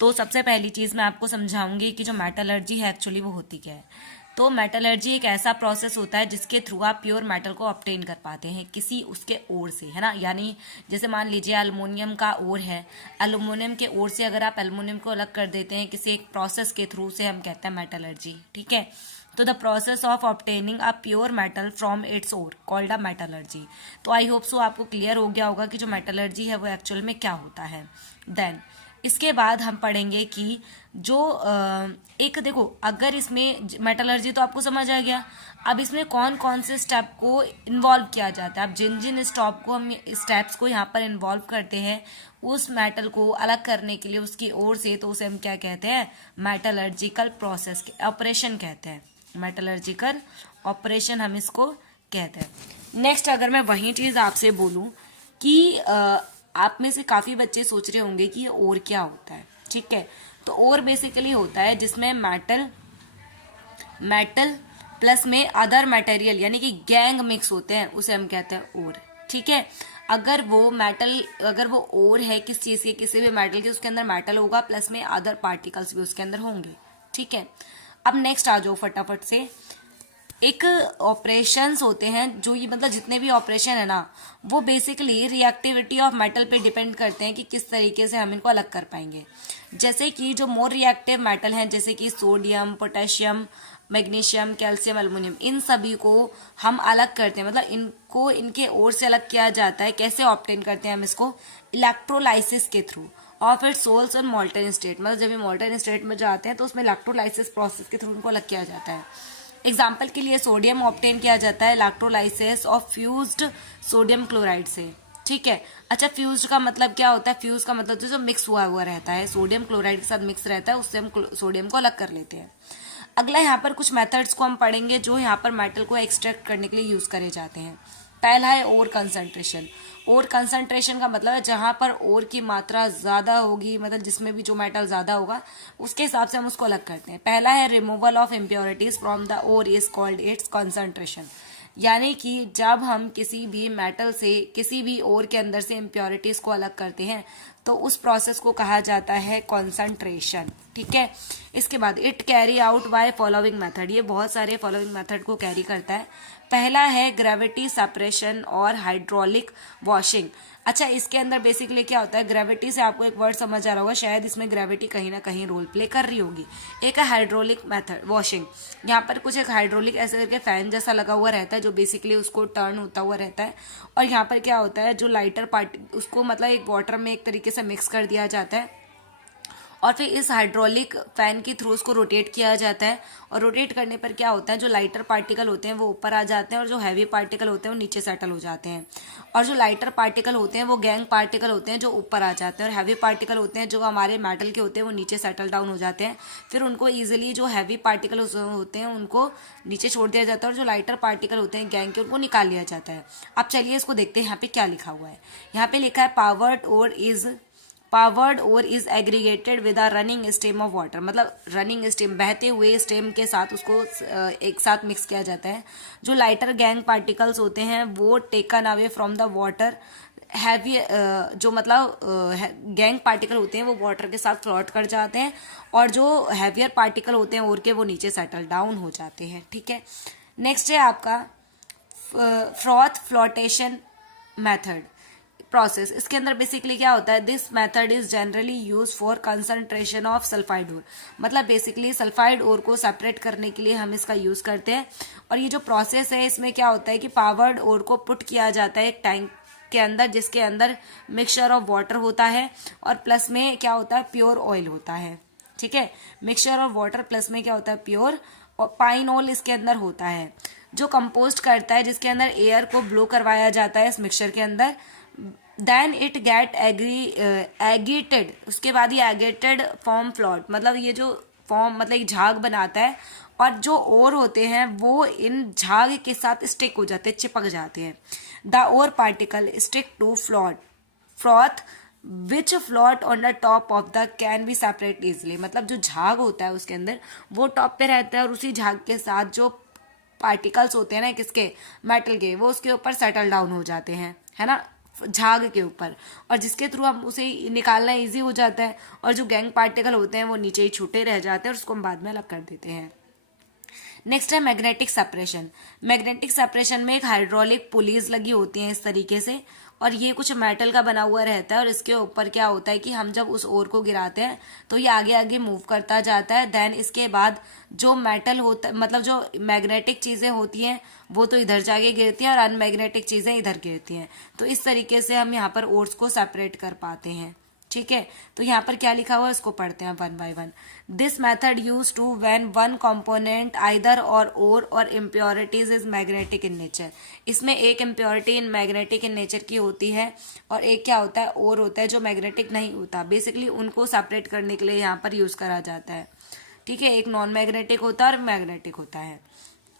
तो सबसे पहली चीज़ मैं आपको समझाऊंगी कि जो मेटलर्जी है एक्चुअली वो होती क्या है। तो मेटलर्जी एक ऐसा प्रोसेस होता है जिसके थ्रू आप प्योर मेटल को ऑब्टेन कर पाते हैं किसी उसके ओर से, है ना। यानी जैसे मान लीजिए एल्युमिनियम का ओर है, एल्युमिनियम के ओर से अगर आप एल्युमिनियम को अलग कर देते हैं किसी एक प्रोसेस के थ्रू, से हम कहते हैं मेटलर्जी। ठीक है, तो the process of obtaining a pure metal from its ore called a metallurgy. तो आई होप सो आपको क्लियर हो गया होगा कि जो मेटलर्जी है वो एक्चुअल में क्या होता है। देन इसके बाद हम पढ़ेंगे कि जो एक देखो, अगर इसमें मेटलर्जी तो आपको समझ आ गया। अब इसमें कौन कौन से स्टेप को इन्वॉल्व किया जाता है, अब जिन जिन स्टेप्स को यहाँ पर इन्वॉल्व करते हैं उस मेटल को अलग करने के लिए उसकी ओर से, तो उसे हम क्या कहते हैं, मेटलर्जिकल प्रोसेस ऑपरेशन कहते हैं। मेटलर्जिकल ऑपरेशन हम इसको कहते हैं। नेक्स्ट अगर मैं वही चीज आपसे बोलूं कि आप में से काफी बच्चे सोच रहे होंगे कि ये ओर क्या होता है। ठीक है, तो ओर बेसिकली होता है जिसमें मेटल प्लस में अदर मटेरियल यानी कि गैंग मिक्स होते हैं, उसे हम कहते हैं ओर। ठीक है, अगर वो ओर है किस चीज के, किसी भी मेटल के, उसके अंदर मेटल होगा प्लस में अदर पार्टिकल्स भी उसके अंदर होंगे। ठीक है, अब नेक्स्ट आ जाओ फटाफट से। एक ऑपरेशंस होते हैं जो ये मतलब जितने भी ऑपरेशन है ना, वो बेसिकली रिएक्टिविटी ऑफ मेटल पे डिपेंड करते हैं कि किस तरीके से हम इनको अलग कर पाएंगे। जैसे कि जो मोर रिएक्टिव मेटल हैं जैसे कि sodium, potassium, magnesium, calcium, aluminium, इन सभी को हम अलग करते हैं, मतलब इनको इनके ओर से अलग किया जाता है। कैसे ऑब्टेन करते हैं हम इसको, इलेक्ट्रोलाइसिस के थ्रू और फिर सोल्स और मोल्टन स्टेट, मतलब जब ये मोल्टन स्टेट में जाते हैं तो उसमें इलेक्ट्रोलाइसिस प्रोसेस के थ्रू उनको अलग किया जाता है। एग्जाम्पल के लिए सोडियम ऑब्टेन किया जाता है electrolysis of fused sodium chloride से। ठीक है, अच्छा फ्यूज्ड का मतलब क्या होता है, फ्यूज का मतलब जो मिक्स हुआ हुआ रहता है, सोडियम क्लोराइड के साथ मिक्स रहता है, उससे हम सोडियम को अलग कर लेते हैं। अगला यहाँ पर कुछ मेथड्स को हम पढ़ेंगे जो यहाँ पर मेटल को एक्सट्रैक्ट करने के लिए यूज करे जाते हैं। पहला है ओर कंसंट्रेशन। ओर कंसंट्रेशन का मतलब है जहां पर ओर की मात्रा ज्यादा होगी, मतलब जिसमें भी जो मेटल ज्यादा होगा उसके हिसाब से हम उसको अलग करते हैं। पहला है removal of impurities from the ore is called its concentration. यानी कि जब हम किसी भी मेटल से किसी भी ओर के अंदर से इम्प्योरिटीज को अलग करते हैं तो उस प्रोसेस को कहा जाता है कंसंट्रेशन। ठीक है, इसके बाद it carry out by following method. ये बहुत सारे फॉलोइंग मेथड को कैरी करता है। पहला है ग्रेविटी सेपरेशन और हाइड्रोलिक वॉशिंग। अच्छा, इसके अंदर बेसिकली क्या होता है, ग्रेविटी से आपको एक वर्ड समझ आ रहा होगा, शायद इसमें ग्रेविटी कहीं ना कहीं रोल प्ले कर रही होगी। एक है हाइड्रोलिक मेथड वॉशिंग, यहाँ पर कुछ एक हाइड्रोलिक ऐसे करके फैन जैसा लगा हुआ रहता है जो बेसिकली उसको टर्न होता हुआ रहता है, और यहाँ पर क्या होता है, जो लाइटर पार्ट उसको मतलब एक वाटर में एक तरीके से मिक्स कर दिया जाता है, और फिर इस हाइड्रोलिक फैन के थ्रू उसको रोटेट किया जाता है, और रोटेट करने पर क्या होता है, जो लाइटर पार्टिकल होते हैं वो ऊपर आ जाते हैं, और जो हैवी पार्टिकल होते हैं वो नीचे सेटल हो जाते हैं, और जो लाइटर पार्टिकल होते हैं वो गैंग पार्टिकल होते हैं जो ऊपर आ जाते हैं, और हैवी पार्टिकल होते हैं जो हमारे मेटल के होते हैं वो नीचे सेटल डाउन हो जाते हैं। फिर उनको ईजिली जो हैवी पार्टिकल होते हैं उनको नीचे छोड़ दिया जाता है, और जो लाइटर पार्टिकल होते हैं गैंग के उनको निकाल लिया जाता है। अब चलिए इसको देखते हैं यहाँ पे क्या लिखा हुआ है। यहाँ पे लिखा है पावर्ड और is aggregated with a running stem of water, मतलब रनिंग स्टेम बहते हुए स्टेम के साथ उसको एक साथ मिक्स किया जाता है। जो लाइटर गैंग पार्टिकल्स होते हैं वो taken away from the water, heavy जो मतलब गैंग पार्टिकल होते हैं वो वाटर के साथ फ्लोट कर जाते हैं, और जो हैवियर पार्टिकल होते हैं और के वो नीचे सेटल डाउन हो जाते हैं। ठीक है, नेक्स्ट है आपका फ्रॉथ फ्लोटेशन मेथड प्रोसेस। इसके अंदर बेसिकली क्या होता है, this method is generally use for concentration of sulphide ore, मतलब बेसिकली सल्फाइड ओर को सेपरेट करने के लिए हम इसका यूज करते हैं। और ये जो प्रोसेस है इसमें क्या होता है कि पावर्ड ओर को पुट किया जाता है एक टैंक के अंदर, जिसके अंदर मिक्सचर ऑफ वाटर होता है, और प्लस में क्या होता है, प्योर ऑयल होता है। ठीक है, मिक्सचर ऑफ वाटर प्लस में क्या होता है, प्योर, और पाइन ऑयल इसके अंदर होता है जो कंपोस्ट करता है, जिसके अंदर एयर को ब्लो करवाया जाता है इस मिक्सचर के अंदर। देन इट गेट एगेटेड, उसके बाद ये एगेटेड फॉर्म फ्लॉट, मतलब ये जो फॉर्म मतलब एक झाग बनाता है, और जो ओर होते हैं वो इन झाग के साथ स्टिक हो जाते हैं, चिपक जाते हैं। The ore particle stick to froth which float on the top of the can be separate easily, मतलब जो झाग होता है उसके अंदर वो टॉप पे रहता है, और उसी झाग के साथ जो पार्टिकल्स होते हैं ना किसके, मेटल के, वो उसके ऊपर सेटल डाउन हो जाते हैं, है ना, झाग के ऊपर, और जिसके थ्रू हम उसे निकालना इजी हो जाता है, और जो गैंग पार्टिकल होते हैं वो नीचे ही छूटे रह जाते हैं, और उसको हम बाद में अलग कर देते हैं। नेक्स्ट है मैग्नेटिक सेपरेशन। मैग्नेटिक सेपरेशन में एक हाइड्रोलिक पुलीज लगी होती है इस तरीके से, और ये कुछ मेटल का बना हुआ रहता है, और इसके ऊपर क्या होता है कि हम जब उस ओर को गिराते हैं तो ये आगे आगे मूव करता जाता है। देन इसके बाद जो मेटल होता मतलब जो मैग्नेटिक चीजें होती हैं वो तो इधर जाके गिरती हैं, और अनमैग्नेटिक चीजें इधर गिरती हैं। तो इस तरीके से हम यहाँ पर ओर्स को सेपरेट कर पाते हैं। ठीक है, तो यहाँ पर क्या लिखा हुआ है इसको पढ़ते हैं one by one. This method use to when one component either or impurities is magnetic in nature. इसमें एक impurity in magnetic in nature की होती है, और एक क्या होता है, और होता है जो मैग्नेटिक नहीं होता। बेसिकली उनको सेपरेट करने के लिए यहाँ पर यूज करा जाता है। ठीक है, एक नॉन मैग्नेटिक होता है और मैग्नेटिक होता है।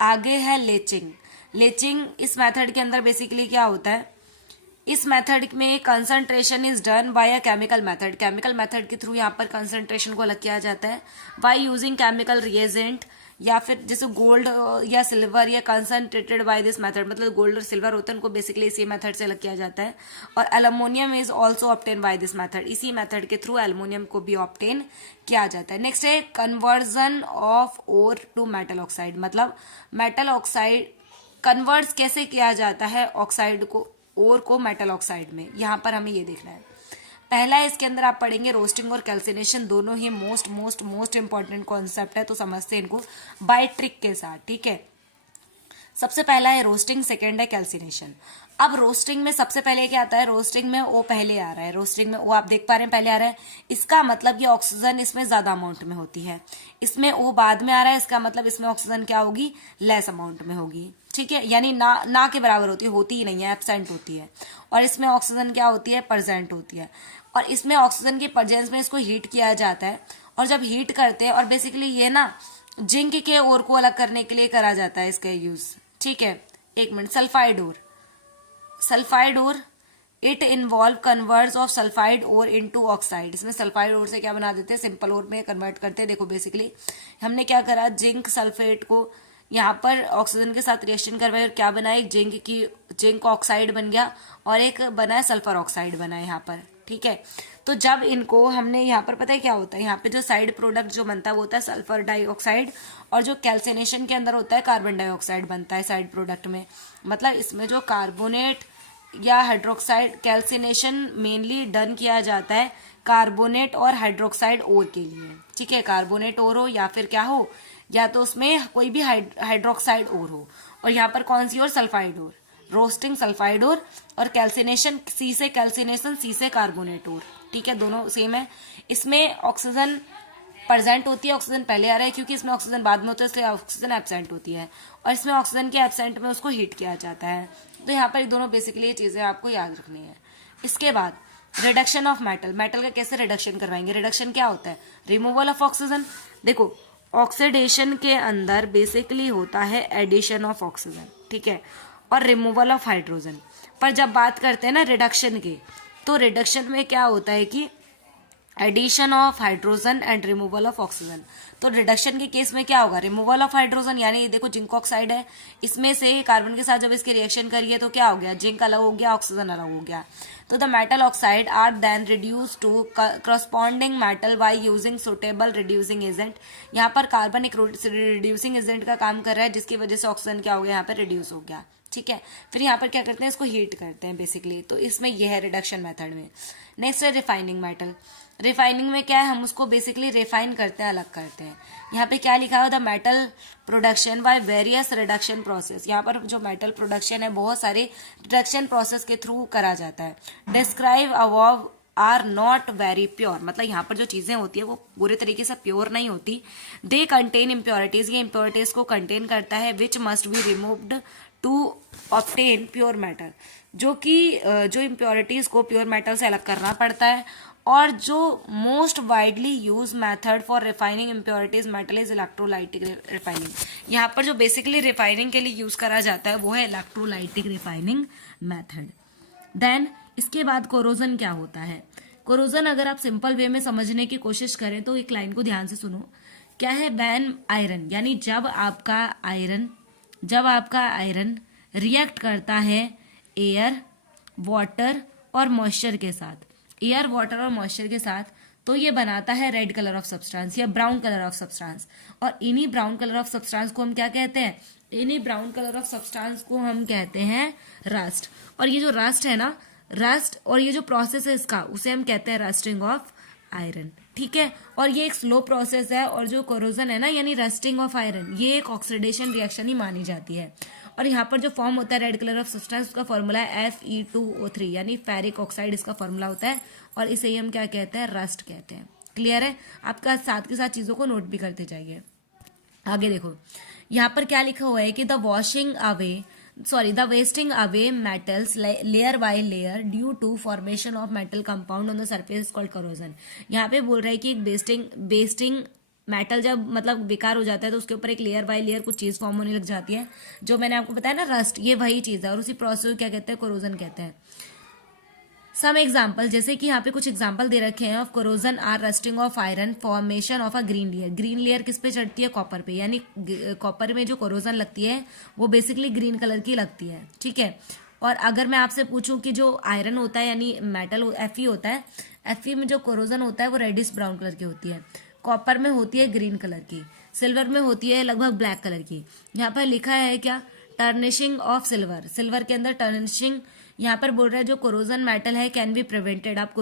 आगे है लेचिंग। लेचिंग इस मेथड के अंदर बेसिकली क्या होता है, इस मेथड में concentration is done by a chemical method. Chemical method के थ्रू यहाँ पर कंसंट्रेशन को अलग किया जाता है बाय यूजिंग केमिकल रिएजेंट, या फिर जैसे गोल्ड या सिल्वर या कंसंट्रेटेड बाय दिस मेथड, मतलब गोल्ड और सिल्वर होते हैं उनको बेसिकली इसी मेथड से अलग किया जाता है। और aluminium is also obtain by this method, इसी मेथड के थ्रू एल्युमिनियम को भी ऑब्टेन किया जाता है। नेक्स्ट है conversion of ore to metal oxide, मतलब मेटल ऑक्साइड कन्वर्ट कैसे किया जाता है ऑक्साइड को, ओर को मेटल ऑक्साइड में। यहाँ पर हमें ये देखना है। पहला है इसके अंदर आप पढ़ेंगे रोस्टिंग और कैल्सिनेशन, दोनों ही most most most important concept है, तो समझते हैं इनको बाय ट्रिक के साथ। ठीक है, सबसे पहला है रोस्टिंग, सेकेंड है कैल्सिनेशन। अब रोस्टिंग में सबसे पहले क्या आता है, रोस्टिंग में ओ पहले आ रहा है, रोस्टिंग में ओ आप देख पा रहे हैं पहले आ रहा है, इसका मतलब ये ऑक्सीजन इसमें ज्यादा अमाउंट में होती है। इसमें ओ बाद में आ रहा है, इसका मतलब इसमें ऑक्सीजन क्या होगी, लेस अमाउंट में होगी। ठीक है, यानी ना के बराबर होती ही नहीं है, एब्सेंट होती है। और इसमें ऑक्सीजन क्या होती है, प्रेजेंट होती है। और इसमें ऑक्सीजन की प्रेजेंस में इसको हीट किया जाता है, और जब हीट करते हैं, और बेसिकली ये ना जिंक के ओर को अलग करने के लिए करा जाता है इसका यूज। ठीक है, एक minute, sulphide ore it involve converse of sulphide ore into oxide. इसमें सल्फाइड ओर से क्या बना देते हैं, सिंपल ओर में कन्वर्ट करते हैं। देखो बेसिकली हमने क्या करा, जिंक सल्फेट को यहाँ पर ऑक्सीजन के साथ रिएक्शन करवाए, और क्या बना, एक जिंक ऑक्साइड बन गया, और एक बना है सल्फर ऑक्साइड बना है यहाँ पर। ठीक है, तो जब इनको हमने यहाँ पर, पता है क्या होता है, यहाँ पे जो साइड प्रोडक्ट जो बनता है वो होता है सल्फर डाइऑक्साइड, और जो कैल्सिनेशन के अंदर होता है कार्बन डाइऑक्साइड बनता है साइड प्रोडक्ट में। मतलब इसमें जो कार्बोनेट या हाइड्रोक्साइड कैल्सिनेशन मेनली डन किया जाता है कार्बोनेट और हाइड्रोक्साइड ओर के लिए, ठीक है। कार्बोनेट ओर हो या फिर क्या हो, या तो उसमें कोई भी हाइड्रोक्साइड ओर हो, और यहाँ पर कौन सी ore, sulphide ore, roasting sulphide ore, और कैल्सिनेशन सी से कैल्सिनेशन, सी से कार्बोनेट ओर, ठीक है, दोनों सेम है। इसमें ऑक्सीजन प्रेजेंट होती है, ऑक्सीजन पहले आ रहा है क्योंकि इसमें ऑक्सीजन बाद में होता है, इसलिए ऑक्सीजन एब्सेंट होती है, और इसमें ऑक्सीजन के एब्सेंट में उसको हीट किया जाता है। तो यहाँ पर दोनों बेसिकली ये चीजें आपको याद रखनी है। इसके बाद रिडक्शन ऑफ मेटल, मेटल का कैसे रिडक्शन करवाएंगे, रिडक्शन क्या होता है, रिमूवल ऑफ ऑक्सीजन। देखो ऑक्सीडेशन के अंदर बेसिकली होता है एडिशन ऑफ ऑक्सीजन, ठीक है, और रिमूवल ऑफ हाइड्रोजन। पर जब बात करते हैं ना रिडक्शन की, तो रिडक्शन में क्या होता है कि addition of hydrogen and removal of oxygen. तो रिडक्शन के केस में क्या होगा, रिमूवल ऑफ हाइड्रोजन, यानी देखो जिंक ऑक्साइड है, इसमें से कार्बन के साथ जब इसकी रिएक्शन करिए तो क्या हो गया, जिंक अलग हो गया, ऑक्सीजन अलग हो गया। तो the metal oxide are then reduce to corresponding metal by using suitable reducing agent. यहाँ पर कार्बन एक रिड्यूसिंग एजेंट का काम कर रहा है, जिसकी वजह से ऑक्सीजन क्या हो गया, यहाँ पर रिड्यूस हो गया, ठीक है। फिर यहाँ पर क्या करते हैं, इसको हीट करते हैं बेसिकली, तो इसमें यह है रिडक्शन मेथड में। नेक्स्ट है रिफाइनिंग मेटल। रिफाइनिंग में क्या है, हम उसको बेसिकली रिफाइन करते हैं, अलग करते हैं। यहाँ पे क्या लिखा है, the metal production by various reduction process. यहाँ पर जो मेटल प्रोडक्शन है बहुत सारे रिडक्शन प्रोसेस के थ्रू करा जाता है। Describe above are not very pure, मतलब यहाँ पर जो चीजें होती है वो पूरे तरीके से प्योर नहीं होती। दे कंटेन इम्प्योरिटीज, ये इम्प्योरिटीज को कंटेन करता है, which must be removed to obtain pure metal, जो कि जो इम्प्योरिटीज को प्योर मेटल से अलग करना पड़ता है। और जो most widely use method for refining impurities metal is electrolytic refining. यहाँ पर जो बेसिकली रिफाइनिंग के लिए यूज करा जाता है वो है इलेक्ट्रोलाइटिक रिफाइनिंग मेथड। देन इसके बाद कोरोजन क्या होता है, कोरोजन अगर आप सिंपल वे में समझने की कोशिश करें तो एक लाइन को ध्यान से सुनो, क्या है, बैन आयरन, यानी जब आपका आयरन रिएक्ट करता है एयर, वाटर और मॉइस्चर के साथ, एयर, वाटर और मॉइस्चर के साथ, तो ये बनाता है रेड कलर ऑफ सब्सटेंस या ब्राउन कलर ऑफ सब्सटेंस। और इन्हीं ब्राउन कलर ऑफ सब्सटेंस को हम क्या कहते हैं, इन्हीं ब्राउन कलर ऑफ सब्सटेंस को हम कहते हैं रस्ट। और ये जो रस्ट है ना, रस्ट और ये जो प्रोसेस है इसका, उसे हम कहते हैं रस्टिंग ऑफ आयरन, ठीक है। और ये एक स्लो प्रोसेस है, और जो कोरोजन है ना, यानी रस्टिंग ऑफ आयरन, ये एक ऑक्सीडेशन रिएक्शन ही मानी जाती है। और यहाँ पर जो फॉर्म होता है रेड कलर ऑफ सब्सटेंस, उसका फॉर्मूला है Fe2O3, यानी फेरिक ऑक्साइड इसका फॉर्मूला होता है, और इसे ही हम क्या कहते हैं, रस्ट कहते हैं। क्लियर है, आपका साथ के साथ चीजों को नोट भी करते जाइए। आगे देखो, यहाँ पर क्या लिखा हुआ है कि the wasting away metals layer by layer due to formation of metal compound on the surface called corrosion. यहाँ पे बोल रहा है कि बेस्टिंग मेटल जब मतलब बेकार हो जाता है तो उसके ऊपर एक लेयर बाय लेयर कुछ चीज फॉर्म होने लग जाती है, जो मैंने आपको बताया ना रस्ट, ये वही चीज है, और उसी प्रोसेस को क्या कहते हैं, कोरोजन कहते हैं। सम एग्जाम्पल, जैसे कि यहाँ पे कुछ एग्जाम्पल दे रखे हैं of corrosion are rusting of iron, formation of a green layer. Green layer किस पे चढ़ती है, कॉपर पे, यानी कॉपर में जो कोरोजन लगती है वो बेसिकली ग्रीन कलर की लगती है, ठीक है। और अगर मैं आपसे पूछूं कि जो आयरन होता है यानी मेटल Fe होता है, Fe में जो कोरोजन होता है वो रेडिश ब्राउन कलर की होती है, कॉपर में होती है ग्रीन कलर की, सिल्वर में होती है लगभग ब्लैक कलर की। यहाँ पर लिखा है क्या, टर्निशिंग ऑफ सिल्वर, सिल्वर के अंदर टर्निशिंग। यहाँ पर बोल रहा है जो कोरोजन मेटल है कैन बी प्रिवेंटेड, आप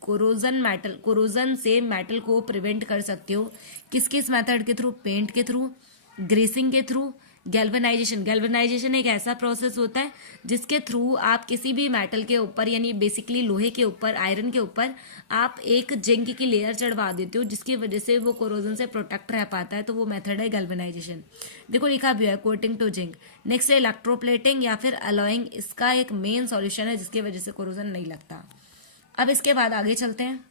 कोरोजन से मेटल को प्रिवेंट कर सकते हो किस किस मेथड के थ्रू, पेंट के थ्रू, ग्रीसिंग के थ्रू, गैल्वेनाइजेशन एक ऐसा प्रोसेस होता है जिसके थ्रू आप किसी भी मेटल के ऊपर, यानी बेसिकली लोहे के ऊपर, आयरन के ऊपर आप एक जिंक की लेयर चढ़वा देते हो, जिसकी वजह से वो कोरोजन से प्रोटेक्ट रह पाता है, तो वो मेथड है गैल्वेनाइजेशन। देखो लिखा भी है कोटिंग टू जिंक। नेक्स्ट है इलेक्ट्रोप्लेटिंग या फिर अलॉइंग, इसका एक मेन सॉल्यूशन है जिसकी वजह से कोरोजन नहीं लगता। अब इसके बाद आगे चलते हैं।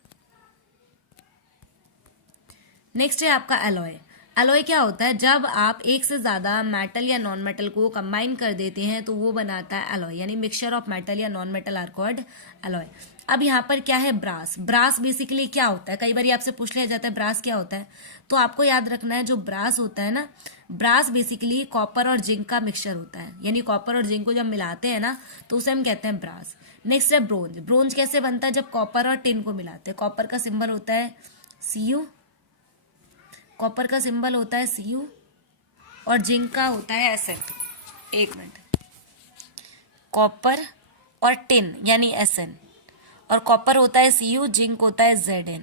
नेक्स्ट है आपका अलॉय। अलॉय क्या होता है, जब आप एक से ज्यादा मेटल या नॉन मेटल को कंबाइन कर देते हैं तो वो बनाता है अलॉय, यानी मिक्सचर ऑफ मेटल या non metal are called alloy. अब यहाँ पर क्या है, ब्रास। ब्रास बेसिकली क्या होता है, कई बार आपसे पूछ लिया जाता है ब्रास क्या होता है, तो आपको याद रखना है जो ब्रास होता है ना, ब्रास बेसिकली कॉपर और जिंक का मिक्सचर होता है, यानी कॉपर और जिंक को जब मिलाते हैं ना तो उसे हम कहते हैं ब्रास। नेक्स्ट है ब्रोंज। ब्रोंज कैसे बनता है, जब कॉपर और टिन को मिलाते हैं, कॉपर का सिंबल होता है Cu, कॉपर का सिंबल होता है Cu और जिंक का होता है Sf। एक मिनट, कॉपर और टिन यानी Sn, और कॉपर होता है Cu, जिंक होता है Zn।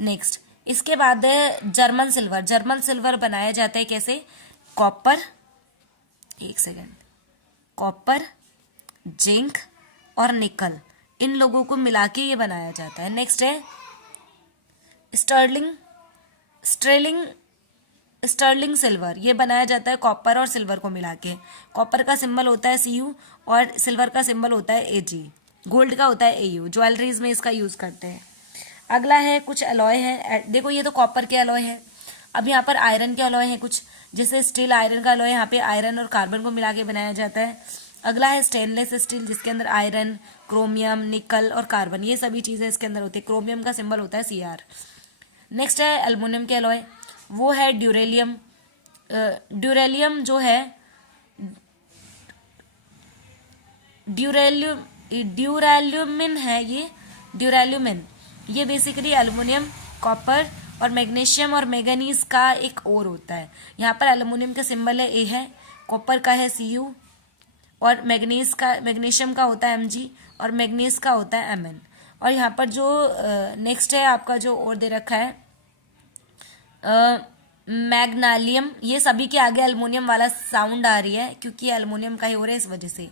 नेक्स्ट इसके बाद है जर्मन सिल्वर। जर्मन सिल्वर बनाया जाता है कैसे? कॉपर, एक सेकेंड, कॉपर, जिंक और निकल, इन लोगों को मिला के ये बनाया जाता है। नेक्स्ट है स्टर्लिंग स्ट्रेलिंग स्टर्लिंग सिल्वर। ये बनाया जाता है कॉपर और सिल्वर को मिला के। कॉपर का सिंबल होता है Cu और सिल्वर का सिंबल होता है Ag। गोल्ड का होता है Au। ज्वेलरीज में इसका यूज करते हैं। अगला है कुछ अलॉय है। देखो ये तो कॉपर के अलॉय है। अब यहाँ पर आयरन के अलॉय है कुछ, जैसे स्टील आयरन का अलॉय, यहाँ पे आयरन और कार्बन को मिला के बनाया जाता है। अगला है स्टेनलेस स्टील, जिसके अंदर आयरन, क्रोमियम, निकल और कार्बन, ये सभी चीजें इसके अंदर होती है। क्रोमियम का सिंबल होता है Cr। नेक्स्ट है एल्युमिनियम के अलॉय, वो है ड्यूरेलियम। ड्यूरेलियम जो है ड्यूरेल्यूमिन है, ये ड्यूरेल्यूमिन, ये बेसिकली एल्युमिनियम, कॉपर और मैग्नीशियम और मैंगनीज का एक और होता है। यहाँ पर एल्युमिनियम का सिंबल है A है, कॉपर का है Cu और मैग्नीशियम का होता है Mg और मैग्नीज का होता है Mn। और यहाँ पर जो नेक्स्ट है आपका जो और दे रखा है मैग्नालियम, ये सभी के आगे एल्युमिनियम वाला साउंड आ रही है क्योंकि एल्युमिनियम का ही हो रहा है इस वजह से।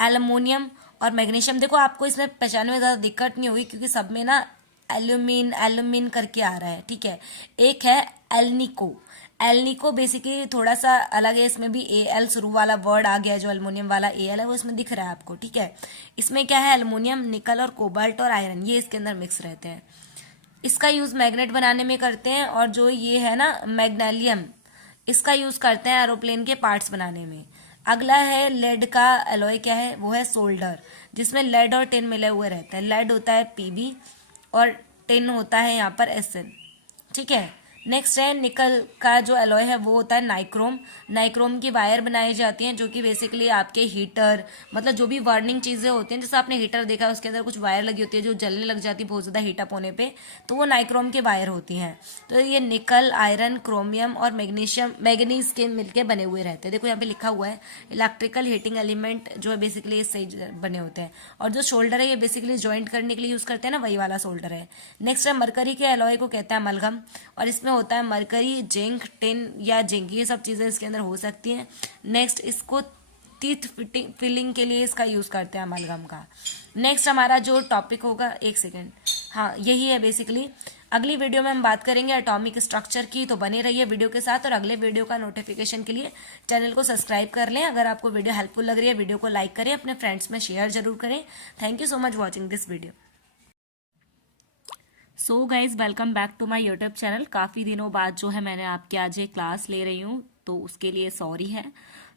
एल्युमिनियम और मैग्नीशियम, देखो आपको इसमें पहचानने में ज़्यादा दिक्कत नहीं होगी क्योंकि सब में ना एल्यूमिन करके आ रहा है, ठीक है। एक है एल्निको। एल्निको बेसिकली थोड़ा सा अलग है, इसमें भी Al शुरू वाला वर्ड आ गया, जो एल्युमिनियम वाला Al है वो इसमें दिख रहा है आपको, ठीक है। इसमें क्या है, एल्युमिनियम, निकल और कोबाल्ट और आयरन, ये इसके अंदर मिक्स रहते हैं। इसका यूज मैग्नेट बनाने में करते हैं। और जो ये है ना मैग्नेलियम, इसका यूज करते हैं एरोप्लेन के पार्ट्स बनाने में। अगला है लेड का एलॉय, क्या है वो है सोल्डर, जिसमें लेड और टिन मिले हुए रहते हैं। लेड होता है Pb और टिन होता है यहाँ पर Sn, ठीक है। नेक्स्ट है निकल का जो एलॉय है वो होता है नाइक्रोम। नाइक्रोम की वायर बनाई जाती हैं जो कि बेसिकली आपके हीटर, मतलब जो भी बर्निंग चीजें होती हैं, जैसे आपने हीटर देखा उसके अंदर कुछ वायर लगी होती है जो जलने लग जाती है बहुत ज्यादा हीटअप होने पे, तो वो नाइक्रोम की वायर होती हैं। तो ये निकल, आयरन, क्रोमियम और मैग्नीज के मिलके बने हुए रहते हैं। देखो यहाँ पे लिखा हुआ है इलेक्ट्रिकल हीटिंग एलिमेंट, जो है बेसिकली इससे बने होते हैं। और जो शोल्डर है ये बेसिकली ज्वाइंट करने के लिए यूज करते हैं ना, वही वाला शोल्डर है। नेक्स्ट है मरकरी के एलॉय को कहते हैं अमलगम, और इसमें होता है मरकरी, जिंक, टिन या जिंक, ये सब चीजें इसके अंदर हो सकती हैं। नेक्स्ट इसको टीथ फिलिंग के लिए इसका यूज करते हैं अमलगम का। नेक्स्ट हमारा जो टॉपिक होगा, एक सेकेंड, हाँ यही है बेसिकली। अगली वीडियो में हम बात करेंगे एटॉमिक स्ट्रक्चर की, तो बने रहिए वीडियो के साथ। और अगले वीडियो का नोटिफिकेशन के लिए चैनल को सब्सक्राइब कर लें। अगर आपको वीडियो हेल्पफुल लग रही है, वीडियो को लाइक करें, अपने फ्रेंड्स में शेयर जरूर करें। Thank you so much watching this video. So guys welcome back to my YouTube channel. काफ़ी दिनों बाद जो है मैंने आपकी आज एक क्लास ले रही हूँ, तो उसके लिए सॉरी है।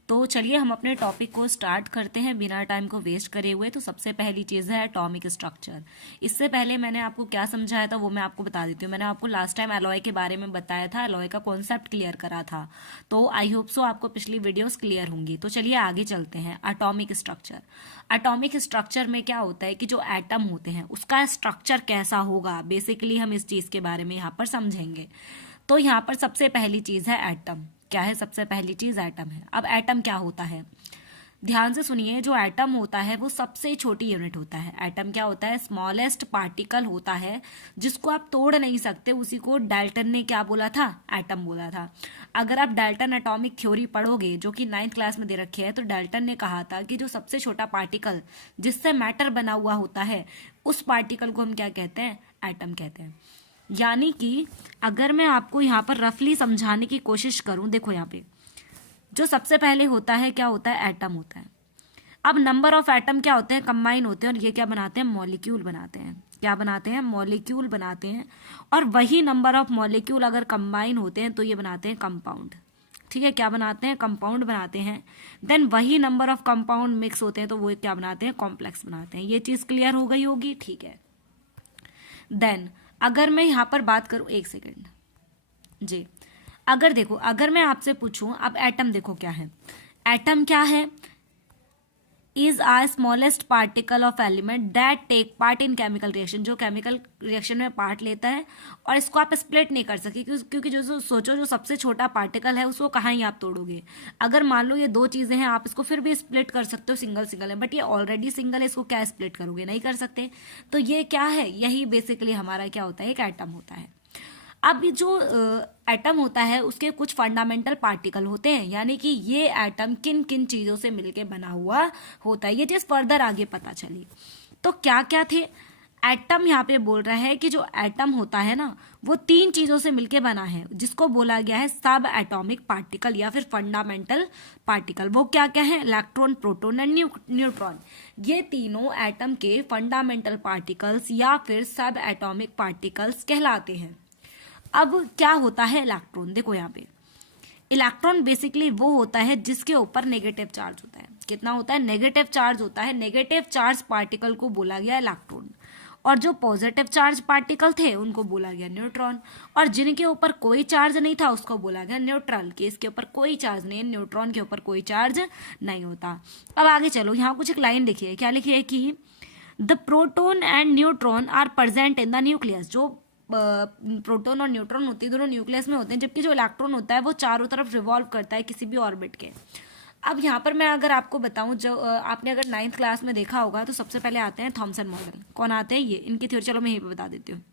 तो चलिए हम अपने टॉपिक को स्टार्ट करते हैं बिना टाइम को वेस्ट करे हुए। तो सबसे पहली चीज़ है एटॉमिक स्ट्रक्चर। इससे पहले मैंने आपको क्या समझाया था वो मैं आपको बता देती हूँ। मैंने आपको लास्ट टाइम एलॉय के बारे में बताया था, एलॉय का कॉन्सेप्ट क्लियर करा था। तो आई होप सो आपको पिछली वीडियोस क्लियर होंगी। तो चलिए आगे चलते हैं। Atomic structure. एटॉमिक स्ट्रक्चर में क्या होता है कि जो एटम होते हैं उसका स्ट्रक्चर कैसा होगा, बेसिकली हम इस चीज़ के बारे में यहाँ पर समझेंगे। तो यहाँ पर सबसे पहली चीज़ है एटम। क्या है सबसे पहली चीज? एटम है। अब एटम क्या होता है, ध्यान से सुनिए। जो एटम होता है वो सबसे छोटी यूनिट होता है। एटम क्या होता है? स्मॉलेस्ट पार्टिकल होता है जिसको आप तोड़ नहीं सकते। उसी को डाल्टन ने क्या बोला था? एटम बोला था। अगर आप डाल्टन एटॉमिक थ्योरी पढ़ोगे, जो कि 9th क्लास में दे रखी है, तो डाल्टन ने कहा था कि जो सबसे छोटा पार्टिकल जिससे मैटर बना हुआ होता है उस पार्टिकल को हम क्या कहते हैं? एटम कहते हैं। यानी कि अगर मैं आपको यहाँ पर रफली समझाने की कोशिश करूं, देखो यहाँ पे जो सबसे पहले होता है क्या होता है? एटम होता है। अब नंबर ऑफ एटम क्या होते हैं? कंबाइन होते हैं और ये क्या बनाते हैं? मॉलिक्यूल बनाते हैं। क्या बनाते हैं? मॉलिक्यूल बनाते हैं। और वही नंबर ऑफ मॉलिक्यूल अगर कंबाइन होते हैं तो ये बनाते हैं कंपाउंड। ठीक है, क्या बनाते हैं? कंपाउंड बनाते हैं। देन वही नंबर ऑफ कंपाउंड मिक्स होते हैं तो वो क्या बनाते हैं? कॉम्प्लेक्स बनाते हैं। ये चीज क्लियर हो गई होगी, ठीक है। देन अगर मैं यहाँ पर बात करूं, एक सेकेंड जी, अगर देखो, अगर मैं आपसे पूछूं, अब एटम देखो क्या है। एटम क्या है? Is a smallest particle of element that take part in chemical reaction, जो केमिकल रिएक्शन में पार्ट लेता है और इसको आप स्प्लिट नहीं कर सके, क्योंकि जो सोचो जो सबसे छोटा पार्टिकल है उसको कहाँ ही आप तोड़ोगे। अगर मान लो ये दो चीजें हैं, आप इसको फिर भी स्प्लिट कर सकते हो, सिंगल सिंगल है, बट ये ऑलरेडी सिंगल है, इसको क्या स्प्लिट करोगे, नहीं कर सकते। तो ये क्या है, यही बेसिकली हमारा क्या होता है, एक एटम होता है। अब जो एटम होता है उसके कुछ फंडामेंटल पार्टिकल होते हैं, यानी कि ये एटम किन किन चीजों से मिलके बना हुआ होता है, ये चीज फर्दर आगे पता चली। तो क्या क्या थे एटम, यहाँ पे बोल रहा है कि जो एटम होता है ना वो तीन चीजों से मिलके बना है, जिसको बोला गया है सब एटॉमिक पार्टिकल या फिर फंडामेंटल पार्टिकल। वो क्या क्या है, इलेक्ट्रॉन, प्रोटॉन एंड न्यूट्रॉन। ये तीनों एटम के फंडामेंटल पार्टिकल्स या फिर सब एटॉमिक पार्टिकल्स कहलाते हैं। अब क्या होता है इलेक्ट्रॉन, देखो यहाँ पे इलेक्ट्रॉन बेसिकली वो होता है जिसके ऊपर नेगेटिव चार्ज होता है। कितना होता है, नेगेटिव चार्ज होता है। नेगेटिव चार्ज पार्टिकल को बोला गया इलेक्ट्रॉन, और जो पॉजिटिव चार्ज पार्टिकल थे उनको बोला गया न्यूट्रॉन, और जिनके ऊपर कोई चार्ज नहीं था उसको बोला गया न्यूट्रल, कि इसके ऊपर कोई चार्ज नहीं है, न्यूट्रॉन के ऊपर कोई चार्ज नहीं होता। अब आगे चलो, यहाँ कुछ एक लाइन लिखी है, क्या लिखी है कि the proton and neutron are present in the nucleus. जो प्रोटॉन और न्यूट्रॉन होती है दोनों न्यूक्लियस में होते हैं, जबकि जो इलेक्ट्रॉन होता है वो चारों तरफ रिवॉल्व करता है किसी भी ऑर्बिट के। अब यहाँ पर मैं अगर आपको बताऊं, जो आपने अगर 9th क्लास में देखा होगा तो सबसे पहले आते हैं थॉमसन मॉडल। कौन आते हैं ये, इनकी थ्योरी चलो मैं यहीं पे बता देती हूँ।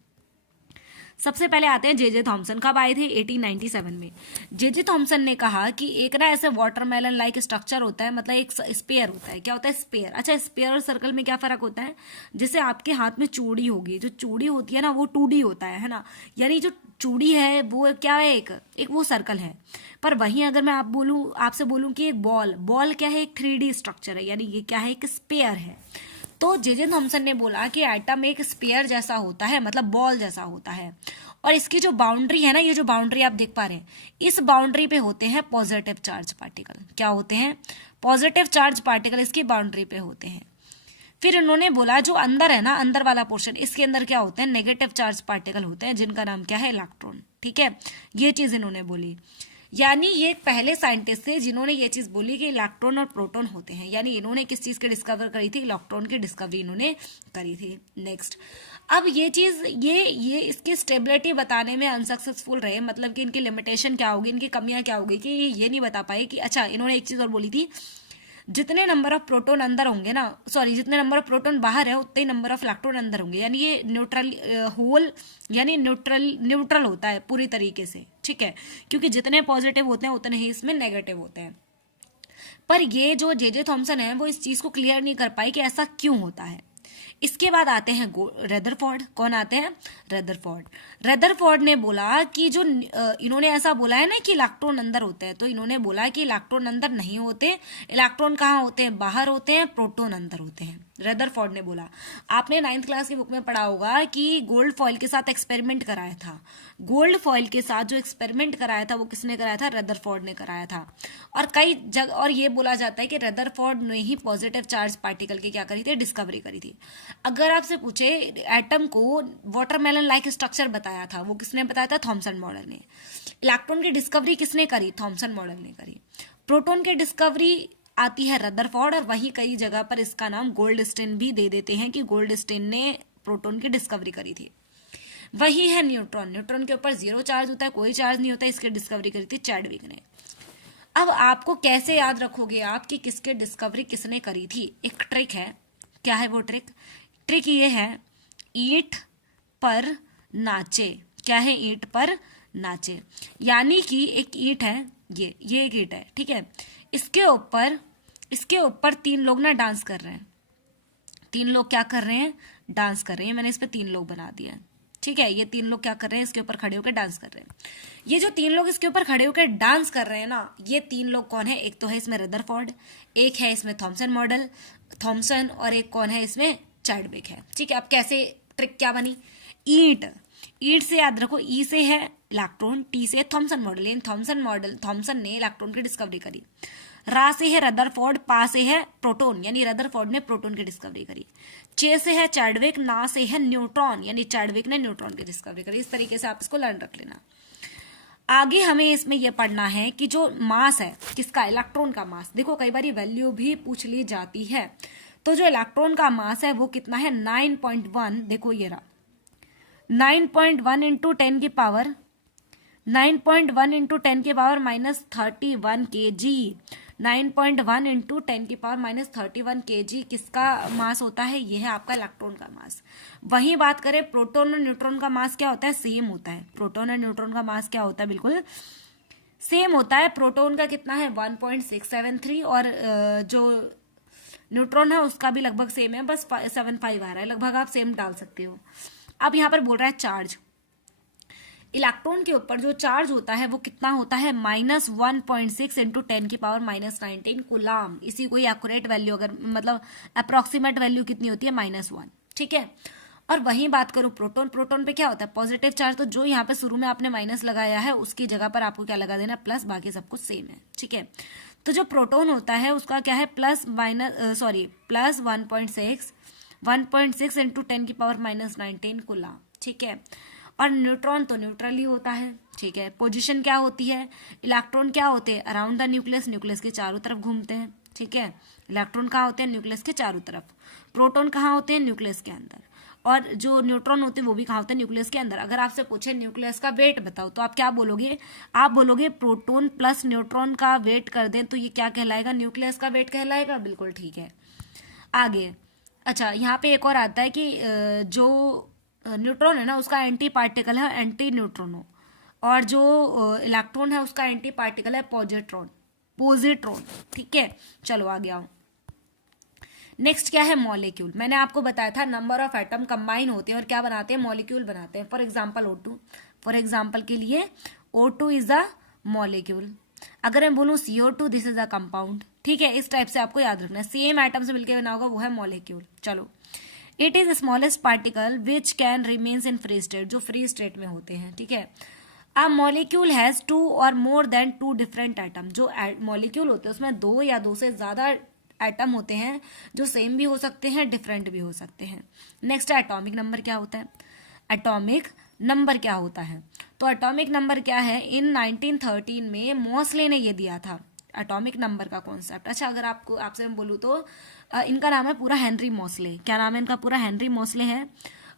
सबसे पहले आते हैं जे थॉमसन। कब आए थे, 1897 में। जे थॉमसन ने कहा कि एक ना ऐसे वाटरमेलन लाइक स्ट्रक्चर होता है, मतलब एक स्पेयर होता है। क्या होता है, स्पेयर। अच्छा, स्पेयर और सर्कल में क्या फर्क होता है, जैसे आपके हाथ में चूड़ी होगी, जो चूड़ी होती है ना वो 2D होता है ना, यानी जो चूड़ी है वो क्या है, एक वो सर्कल है। पर वहीं अगर मैं आपसे बोलूं कि एक बॉल क्या है, एक 3D स्ट्रक्चर है, यानी ये क्या है, एक स्पेयर है। तो जे थॉमसन ने बोला कि एटम एक स्पेयर जैसा होता है, मतलब बॉल जैसा होता है, और इसकी जो बाउंड्री है ना, ये जो बाउंड्री आप देख पा रहे हैं, इस बाउंड्री पे होते हैं पॉजिटिव चार्ज पार्टिकल। क्या होते हैं, पॉजिटिव चार्ज पार्टिकल इसकी बाउंड्री पे होते हैं। फिर इन्होंने बोला जो अंदर है ना, अंदर वाला पोर्शन, इसके अंदर क्या होते हैं, नेगेटिव चार्ज पार्टिकल होते हैं, जिनका नाम क्या है, इलेक्ट्रॉन। ठीक है, ये चीज इन्होंने बोली। यानी ये पहले साइंटिस्ट थे जिन्होंने ये चीज बोली कि इलेक्ट्रॉन और प्रोटॉन होते हैं। यानी इन्होंने किस चीज की डिस्कवर करी थी, इलेक्ट्रॉन की डिस्कवरी इन्होंने करी थी। नेक्स्ट, अब ये चीज ये इसकी स्टेबिलिटी बताने में अनसक्सेसफुल रहे, मतलब कि इनकी लिमिटेशन क्या होगी, इनकी कमियां क्या होगी, कि ये नहीं बता पाए कि अच्छा, इन्होंने एक चीज और बोली थी, जितने नंबर ऑफ प्रोटॉन अंदर होंगे ना, सॉरी, जितने नंबर ऑफ प्रोटॉन बाहर है उतने नंबर ऑफ इलेक्ट्रॉन अंदर होंगे। यानी ये न्यूट्रल होल, यानी न्यूट्रल होता है पूरी तरीके से। ठीक है, क्योंकि जितने पॉजिटिव होते हैं उतने ही इसमें नेगेटिव होते हैं। पर ये जो जे थॉमसन है वो इस चीज को क्लियर नहीं कर पाए कि ऐसा क्यों होता है। इसके बाद आते हैं रदरफोर्ड। कौन आते हैं, रदरफोर्ड ने बोला कि जो इन्होंने ऐसा बोला है ना कि इलेक्ट्रॉन अंदर होते हैं, तो इन्होंने बोला कि इलेक्ट्रॉन अंदर नहीं होते, इलेक्ट्रॉन कहाँ होते हैं, बाहर होते हैं, प्रोटॉन अंदर होते हैं। रदरफोर्ड ने बोला। आपने 9th क्लास की बुक में पढ़ा होगा कि गोल्ड फॉइल के साथ एक्सपेरिमेंट कराया था। गोल्ड फॉइल के साथ जो एक्सपेरिमेंट कराया था वो किसने कराया था, रदरफोर्ड ने कराया था। और कई जगह और ये बोला जाता है कि रदरफोर्ड ने ही पॉजिटिव चार्ज पार्टिकल की क्या करी थी, डिस्कवरी करी थी। अगर आपसे पूछे एटम को वाटरमेलन लाइक स्ट्रक्चर बताया था, वो किसने बताया था, थॉमसन मॉडल ने। इलेक्ट्रॉन की डिस्कवरी किसने करी, थॉमसन मॉडल ने करी। प्रोटॉन की डिस्कवरी आती है रदरफोर्ड, और वही कई जगह पर इसका नाम गोल्डस्टीन भी दे देते हैं कि गोल्डस्टीन ने प्रोटॉन की डिस्कवरी करी थी। वही है न्यूट्रॉन के ऊपर 0 चार्ज होता है, कोई चार्ज नहीं होता, इसकी डिस्कवरी करी थी चैडविक ने। अब आपको कैसे याद रखोगे आप कि किसके डिस्कवरी किसने करी थी, एक ट्रिक है। क्या है वो ट्रिक ये है, ईंट पर नाचे। क्या है, ईंट पर नाचे। यानी कि एक ईंट है, ये एक ईंट है, ठीक है, इसके ऊपर 3 लोग ना डांस कर रहे हैं। 3 लोग क्या कर रहे हैं, डांस कर रहे हैं। मैंने इस पे 3 लोग बना दिया है। ठीक है, ये 3 लोग क्या कर रहे हैं, इसके ऊपर खड़े होकर डांस कर रहे हैं। ये जो 3 लोग इसके ऊपर खड़े होकर डांस कर रहे हैं ना, ये 3 लोग कौन है, एक तो है इसमें रदरफोर्ड, एक है इसमें थॉमसन, और एक कौन है इसमें, चैडविक है। ठीक है, अब कैसे, ट्रिक क्या बनी, ईंट से याद रखो, ई से है इलेक्ट्रॉन, टी से थॉमसन मॉडल, थॉमसन ने इलेक्ट्रॉन की डिस्कवरी करी। रा से है रदरफोर्ड, पा से है प्रोटॉन, यानी रदरफोर्ड ने प्रोटॉन की डिस्कवरी करी। चे से है चैडविक, ना से है न्यूट्रॉन, यानी चैडविक ने न्यूट्रॉन की डिस्कवरी करी। इस तरीके से आप इसको लर्न रख लेना। आगे हमें इसमें यह पढ़ना है कि जो मास है किसका, इलेक्ट्रॉन का मास। देखो कई बार वैल्यू भी पूछ ली जाती है। तो जो इलेक्ट्रॉन का मास है वो कितना है 9.1। देखो ये रहा 9.1 इंटू 10 की पावर 9.1 इंटू 10 की पावर -31 kg। 9.1 इंटू 10 की पावर -31 kg किसका मास होता है, ये है आपका इलेक्ट्रॉन का मास। वहीं बात करें प्रोटॉन और न्यूट्रॉन का मास क्या होता है, सेम होता है। प्रोटॉन और न्यूट्रॉन का मास क्या होता है, बिल्कुल सेम होता है। प्रोटॉन का कितना है 1.673 और जो न्यूट्रॉन है उसका भी लगभग सेम है, बस 75 आ रहा है, लगभग आप सेम डाल सकते हो। अब यहाँ पर बोल रहा है चार्ज, इलेक्ट्रॉन के ऊपर जो चार्ज होता है वो कितना होता है -1.6 इंटू 10 की पावर -19 कूलाम। इसी कोई एक्यूरेट वैल्यू अगर मतलब अप्रोक्सीमेट वैल्यू कितनी होती है -1, ठीक है। और वहीं बात करूं प्रोटॉन, प्रोटॉन पे क्या होता है पॉजिटिव चार्ज, तो जो यहाँ पे शुरू में आपने माइनस लगाया है उसकी जगह पर आपको क्या लगा देना प्लस, बाकी सब कुछ सेम है, ठीक है। तो जो प्रोटॉन होता है उसका क्या है प्लस 1.6 इंटू 10 की पावर -19 कूलाम, ठीक है। और न्यूट्रॉन तो न्यूट्रल ही होता है, ठीक है। पोजीशन क्या होती है, इलेक्ट्रॉन क्या होते हैं अराउंड द न्यूक्लियस, न्यूक्लियस के चारों तरफ घूमते हैं, ठीक है। इलेक्ट्रॉन कहाँ होते हैं न्यूक्लियस के चारों तरफ। प्रोटॉन कहाँ होते हैं न्यूक्लियस के अंदर। और जो न्यूट्रॉन होते हैं वो भी कहाँ होते हैं न्यूक्लियस के अंदर। अगर आपसे पूछे न्यूक्लियस का वेट बताओ तो आप क्या बोलोगे, आप बोलोगे प्रोटॉन प्लस न्यूट्रॉन का वेट कर दें तो ये क्या कहलाएगा, न्यूक्लियस का वेट कहलाएगा, बिल्कुल ठीक है। आगे अच्छा यहाँ पे एक और आता है कि जो न्यूट्रॉन है ना उसका एंटी पार्टिकल है एंटी न्यूट्रोनो, और जो इलेक्ट्रॉन है उसका एंटी पार्टिकल है पॉजिट्रॉन, ठीक है। चलो आगे आओ। नेक्स्ट क्या है मॉलिक्यूल। मैंने आपको बताया था नंबर ऑफ एटम कंबाइन होते हैं और क्या बनाते हैं, मॉलिक्यूल बनाते हैं। For example O2, for example के लिए O2 इज अ मॉलिक्यूल। अगर मैं बोलूं CO2 this is a compound, ठीक है। इस टाइप से आपको याद रखना है, सेम एटम से मिलकर बना होगा वो है मॉलिक्यूल। चलो it is smallest particle which can remains in free state, जो फ्री स्टेट में होते हैं, ठीक है। अ मॉलिक्यूल हैज 2 और मोर देन 2 डिफरेंट एटम। जो मॉलिक्यूल होते हैं उसमें 2 या 2 से ज्यादा एटम होते हैं, जो सेम भी हो सकते हैं डिफरेंट भी हो सकते हैं। नेक्स्ट एटॉमिक नंबर क्या होता है, एटॉमिक नंबर क्या होता है। तो एटॉमिक नंबर क्या है, इन 1913 में मोसले ने ये दिया था एटॉमिक नंबर का कॉन्सेप्ट। अच्छा अगर आपको आपसे मैं बोलूँ तो इनका नाम है पूरा हेनरी मोसले। क्या नाम है इनका पूरा, हेनरी मोसले है।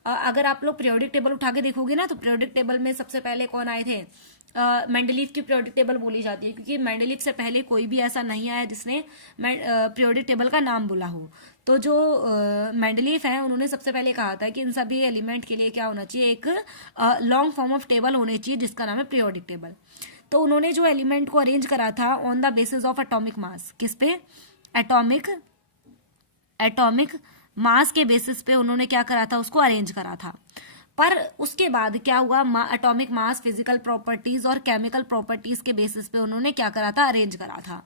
अगर आप लोग पीरियोडिक टेबल उठा के देखोगे ना तो पीरियोडिक टेबल में सबसे पहले कौन आए थे, मेंडलीफ की पीरियोडिक टेबल बोली जाती है, क्योंकि मेंडलीफ से पहले कोई भी ऐसा नहीं आया जिसने पीरियोडिक टेबल का नाम बोला हो। तो जो मेंडलीफ है उन्होंने सबसे पहले कहा था कि इन सभी एलिमेंट के लिए क्या होना चाहिए, एक लॉन्ग फॉर्म ऑफ टेबल होनी चाहिए जिसका नाम है पीरियोडिक टेबल। तो उन्होंने जो एलिमेंट को अरेंज करा था on the basis of atomic mass, किस पे, एटॉमिक मास के बेसिस पे उन्होंने क्या करा था, उसको अरेंज करा था। पर उसके बाद क्या हुआ, एटॉमिक मास, फिजिकल प्रॉपर्टीज और केमिकल प्रॉपर्टीज के बेसिस पे उन्होंने क्या करा था, अरेंज करा था।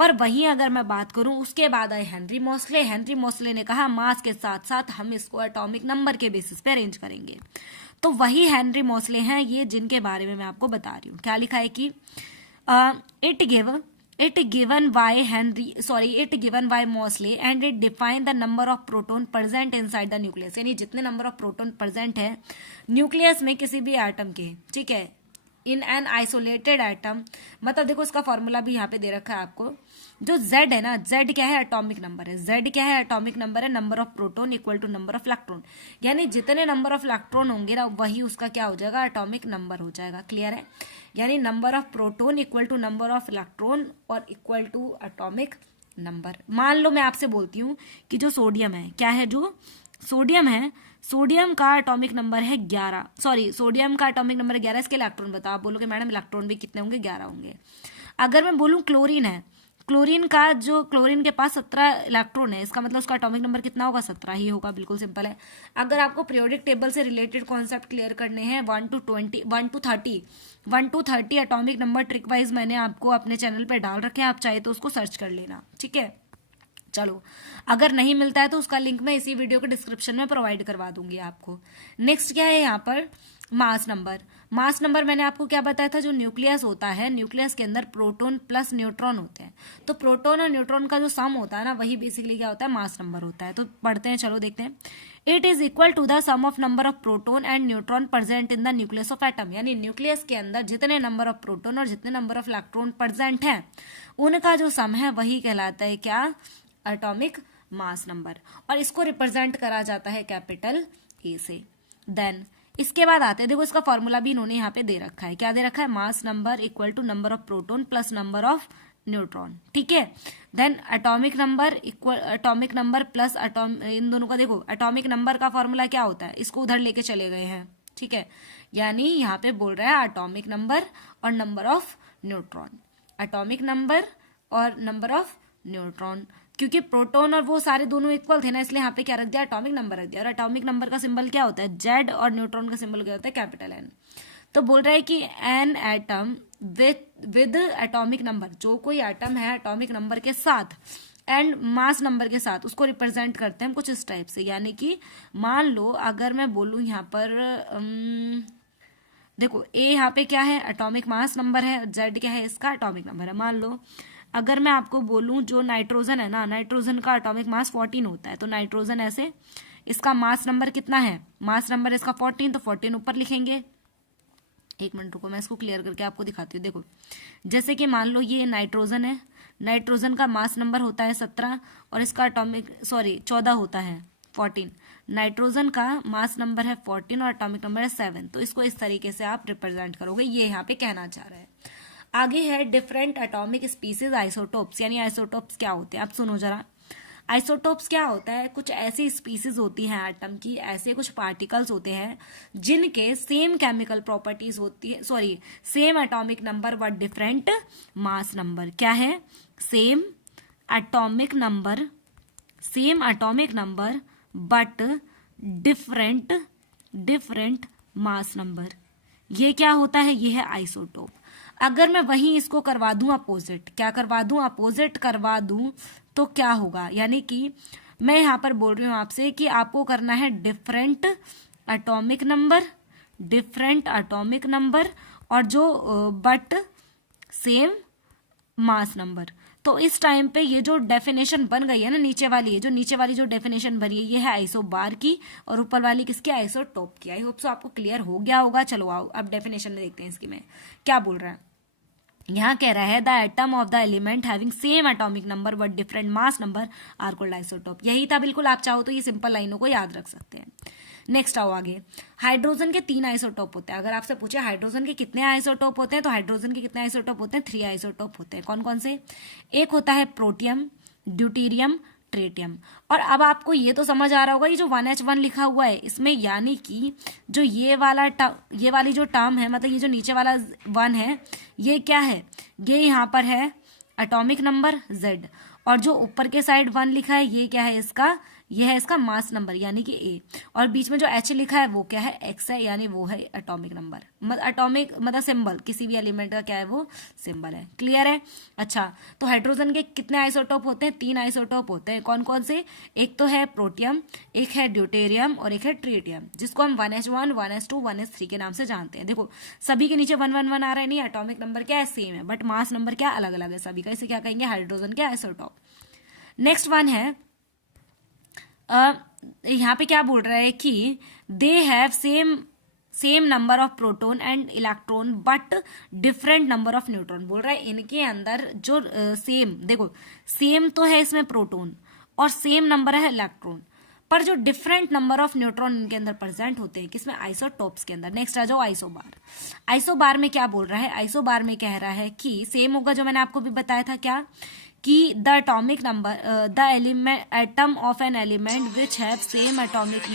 पर वहीं अगर मैं बात करूं उसके बाद आए हेनरी मोसले। हेनरी मोसले ने कहा मास के साथ साथ हम इसको एटॉमिक नंबर के बेसिस पे अरेंज करेंगे। तो वही हेनरी मोसले हैं ये जिनके बारे में मैं आपको बता रही हूँ। क्या लिखा है कि it given by Moseley and it define the number of proton present inside the nucleus, यानी जितने नंबर ऑफ प्रोटॉन प्रेजेंट है न्यूक्लियस में किसी भी एटम के, ठीक है, इन एन आइसोलेटेड एटम। मतलब देखो इसका फॉर्मूला भी यहाँ पे दे रखा है आपको। जो Z है ना, Z क्या है, एटॉमिक नंबर है। Z क्या है, एटॉमिक नंबर है। Number of proton equal to number of electron, यानी जितने नंबर ऑफ इलेक्ट्रॉन होंगे ना वही उसका क्या हो जाएगा, एटॉमिक नंबर हो जाएगा। क्लियर है, यानी number of proton equal to number of electron और इक्वल टू एटॉमिक नंबर। मान लो मैं आपसे बोलती हूँ कि जो सोडियम है, क्या है, जो सोडियम है, सोडियम का एटॉमिक नंबर है 11, सोडियम का एटॉमिक नंबर है 11, इसके इलेक्ट्रॉन बताओ। आप बोलोगे मैडम इलेक्ट्रॉन भी कितने होंगे, 11 होंगे। अगर मैं बोलूं क्लोरीन है, क्लोरीन के पास 17 इलेक्ट्रॉन है, इसका मतलब उसका एटॉमिक नंबर कितना होगा, 17 ही होगा। बिल्कुल सिंपल है। अगर आपको पीरियोडिक टेबल से रिलेटेड कॉन्सेप्ट क्लियर करने हैं 1 to 30 atomic number trick wise मैंने आपको अपने चैनल पे डाल रखे हैं, आप चाहे तो उसको सर्च कर लेना, ठीक है। चलो, अगर नहीं मिलता है तो उसका लिंक मैं इसी वीडियो के डिस्क्रिप्शन में प्रोवाइड करवा दूंगी आपको। नेक्स्ट क्या है यहाँ पर, मास नंबर। मास नंबर मैंने आपको क्या बताया था, जो न्यूक्लियस होता है, न्यूक्लियस के अंदर प्रोटॉन प्लस न्यूट्रॉन होते हैं, तो प्रोटॉन और न्यूट्रॉन का जो सम होता है ना, वही बेसिकली क्या होता है, मास नंबर होता है। तो पढ़ते हैं, चलो देखते हैं। It is equal to the sum of number of proton and neutron present in the nucleus of atom, यानी न्यूक्लियस के अंदर जितने नंबर ऑफ प्रोटॉन और जितने नंबर ऑफ इलेक्ट्रॉन प्रेजेंट हैं, उनका जो सम है वही कहलाता है क्या, एटॉमिक मास नंबर। और इसको रिप्रेजेंट करा जाता है कैपिटल ए से। देन इसके बाद आते हैं, देखो इसका फॉर्मूला भी इन्होंने यहाँ पे दे रखा है, क्या दे रखा है, mass number equal to number of proton plus number of neutron, ठीक है। Then atomic number equal, atomic number plus इन दोनों का देखो, एटॉमिक नंबर का फॉर्मूला क्या होता है, इसको उधर लेके चले गए हैं, ठीक है। यानी यहाँ पे बोल रहा है एटॉमिक नंबर और number of neutron, atomic number और नंबर ऑफ न्यूट्रॉन, क्योंकि प्रोटॉन और वो सारे दोनों इक्वल थे ना, इसलिए यहाँ पे क्या रख दिया, एटॉमिक नंबर रख दिया। और एटॉमिक नंबर का सिंबल क्या होता है, जेड, और न्यूट्रॉन का सिंबल क्या होता है, कैपिटल एन। तो बोल रहा है कि an atom with atomic number, जो कोई एटम है एटॉमिक नंबर के साथ एंड मास नंबर के साथ, उसको रिप्रेजेंट करते हैं कुछ इस टाइप से। यानी कि मान लो अगर मैं बोलूँ यहाँ पर देखो, ए यहाँ पे क्या है, एटॉमिक मास नंबर है, जेड क्या है, इसका एटॉमिक नंबर है। मान लो अगर मैं आपको बोलूं जो नाइट्रोजन है ना, नाइट्रोजन का एटॉमिक मास 14 होता है, तो नाइट्रोजन ऐसे, इसका मास नंबर कितना है, मास नंबर इसका 14, तो 14 ऊपर लिखेंगे। एक मिनट रुको, मैं इसको क्लियर करके आपको दिखाती हूँ। देखो जैसे कि मान लो ये नाइट्रोजन है, नाइट्रोजन का मास नंबर होता है 17 और इसका एटॉमिक 14 होता है 14। नाइट्रोजन का मास नंबर है 14 और एटॉमिक नंबर है 7, तो इसको इस तरीके से आप रिप्रेजेंट करोगे, ये यहाँ पे कहना चाह रहा है। आगे है डिफरेंट एटॉमिक स्पीसीज आइसोटोप्स, यानी आइसोटोप्स क्या होते हैं, आप सुनो जरा। आइसोटोप्स क्या होता है, कुछ ऐसी स्पीसीज होती हैं एटम की, ऐसे कुछ पार्टिकल्स होते हैं जिनके सेम केमिकल प्रॉपर्टीज होती है, same atomic number but different mass number. क्या है, same atomic number but different mass number, ये क्या होता है, ये है आइसोटोप। अगर मैं वहीं इसको करवा दूं अपोजिट, क्या करवा दूं, अपोजिट करवा दूं, तो क्या होगा, यानी कि मैं यहां पर बोल रही हूं आपसे कि आपको करना है डिफरेंट एटॉमिक नंबर और जो बट सेम मास नंबर। तो इस टाइम पे ये जो डेफिनेशन बन गई है ना, नीचे वाली जो डेफिनेशन बनी है, ये है आइसोबार की, और ऊपर वाली किसकी, आइसोटोप की। आई होप सो आपको क्लियर हो गया होगा। चलो आओ अब डेफिनेशन में देखते हैं इसकी में क्या बोल रहा है। यहाँ कह रहा है the atom of the element having same atomic number but different mass number are called isotope. यही था बिल्कुल, आप चाहो तो ये सिंपल लाइनों को याद रख सकते हैं। नेक्स्ट आओ आगे, हाइड्रोजन के 3 आइसोटोप होते हैं। अगर आपसे पूछे हाइड्रोजन के कितने आइसोटोप होते हैं, तो हाइड्रोजन के कितने आइसोटोप होते हैं, 3 आइसोटोप होते हैं। कौन कौन से, एक होता है प्रोटियम, ड्यूटीरियम, ट्रेटियम। और अब आपको ये तो समझ आ रहा होगा, ये जो 1H1 लिखा हुआ है इसमें, यानी कि जो ये वाली जो टर्म है, मतलब ये जो नीचे वाला 1 है, ये क्या है, ये यहाँ पर है एटॉमिक नंबर Z, और जो ऊपर के साइड 1 लिखा है, ये क्या है इसका, ये है इसका मास नंबर यानी कि A, और बीच में जो H लिखा है वो क्या है, X है, यानी वो है एटॉमिक नंबर, एटॉमिक मतलब सिंबल, किसी भी एलिमेंट का क्या है वो सिंबल है। क्लियर है। अच्छा, तो हाइड्रोजन के कितने आइसोटोप होते हैं, 3 आइसोटोप होते हैं। कौन कौन से, एक तो है प्रोटियम, एक है ड्यूटेरियम और एक है ट्रिटियम, जिसको हम 1H1, 1H2, 1H3 के नाम से जानते हैं। देखो सभी के नीचे 111 आ रहा है, नहीं, एटॉमिक नंबर क्या है, सेम है, बट मास नंबर क्या अलग अलग है सभी का, इसे क्या कहेंगे, हाइड्रोजन के आइसोटोप। नेक्स्ट वन है, यहाँ पे क्या बोल रहा है कि they have same number of proton and electron but different number of neutron. बोल रहा है इनके अंदर जो सेम, देखो सेम तो है इसमें प्रोटॉन और सेम नंबर है इलेक्ट्रॉन, पर जो डिफरेंट नंबर ऑफ न्यूट्रॉन इनके अंदर प्रेजेंट होते हैं, किसमें, आइसोटोप्स के अंदर। नेक्स्ट आ जाओ आइसोबार। आइसोबार में क्या बोल रहा है, आइसोबार में कह रहा है कि सेम होगा, जो मैंने आपको भी बताया था क्या, कि the atomic number, the atom of an element which have same atomic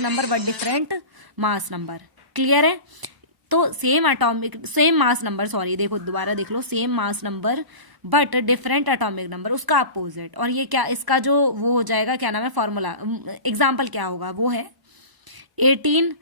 number but different mass number. Clear है। तो सेम मास नंबर, देखो दोबारा देख लो, same mass number but different atomic number, उसका अपोजिट। और ये क्या, इसका जो वो हो जाएगा, क्या नाम है, फॉर्मूला, एग्जाम्पल क्या होगा, वो है 18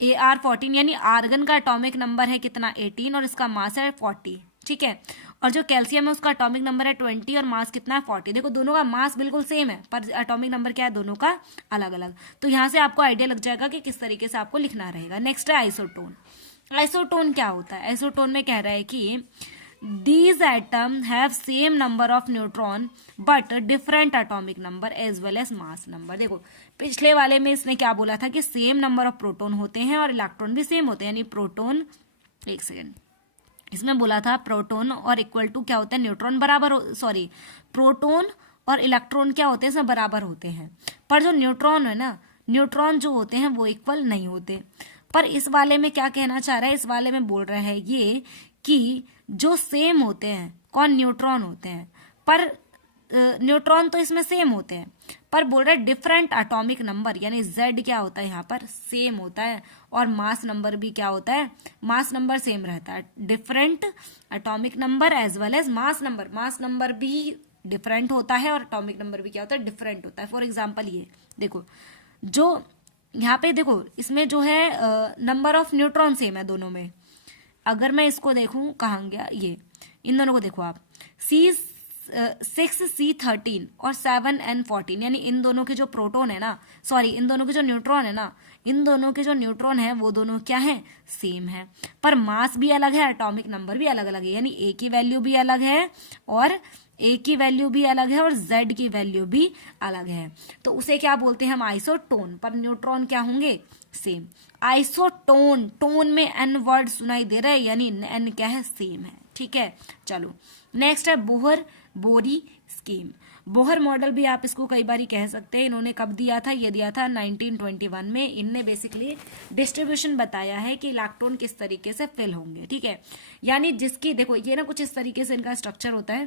AR14, यानी आर्गन का एटॉमिक नंबर है कितना, 18, और इसका मास है 40। ठीक है। और जो कैल्शियम है उसका एटॉमिक नंबर है 20 और मास कितना है 40। देखो दोनों का मास बिल्कुल सेम है पर एटॉमिक नंबर क्या है दोनों का अलग अलग। तो यहाँ से आपको आइडिया लग जाएगा कि किस तरीके से आपको लिखना रहेगा। नेक्स्ट है आइसोटोन। आइसोटोन क्या होता है? आइसोटोन में कह रहा है कि these atoms have same number of neutron but different atomic number as well as mass number। देखो पिछले वाले में इसने क्या बोला था कि सेम नंबर ऑफ प्रोटॉन होते हैं और इलेक्ट्रॉन भी सेम होते हैं, यानी प्रोटॉन, एक सेकेंड, इसमें बोला था प्रोटॉन और इक्वल टू क्या होता है न्यूट्रॉन बराबर, सॉरी प्रोटॉन और इलेक्ट्रॉन क्या होते हैं इसमें बराबर होते हैं, पर जो न्यूट्रॉन है ना, न्यूट्रॉन जो होते हैं वो इक्वल नहीं होते। पर इस वाले में क्या कहना चाह रहा है, इस वाले में बोल रहा है ये कि जो सेम होते हैं कौन, न्यूट्रॉन होते हैं, पर न्यूट्रॉन तो इसमें सेम होते हैं पर बोल रहे डिफरेंट एटॉमिक नंबर, यानी Z क्या होता है यहाँ पर सेम होता है और मास नंबर भी क्या होता है, मास नंबर सेम रहता है। Different atomic number as well as mass number, mass number भी डिफरेंट होता है और एटॉमिक नंबर भी क्या होता है डिफरेंट होता है। फॉर एग्जाम्पल ये देखो, जो यहाँ पे देखो इसमें जो है नंबर ऑफ न्यूट्रॉन सेम है दोनों में। अगर मैं इसको देखूं कहाँ गया ये, इन दोनों को देखो आप, C6C13 और 7N14, यानी इन दोनों के जो प्रोटॉन है ना, सॉरी इन दोनों के जो न्यूट्रॉन है ना, इन दोनों के जो न्यूट्रॉन है वो दोनों क्या है सेम है, पर मास भी अलग है, एटॉमिक नंबर भी अलग अलग है, यानी A की वैल्यू भी अलग है और A की वैल्यू भी अलग है और Z की वैल्यू भी अलग है। तो उसे क्या बोलते हैं हम आइसोटोन, पर न्यूट्रॉन क्या होंगे सेम। आइसोटोन, टोन में N वर्ड सुनाई दे रहा है यानी N क्या है सेम है, ठीक है। चलो नेक्स्ट है बोहर बोरी स्कीम। बोहर मॉडल भी आप इसको कई बार कह सकते हैं। इन्होंने कब दिया था, ये दिया था 1921 में। इनने बेसिकली डिस्ट्रीब्यूशन बताया है कि इलेक्ट्रॉन किस तरीके से फिल होंगे, ठीक है। यानी जिसकी देखो ये ना कुछ इस तरीके से इनका स्ट्रक्चर होता है,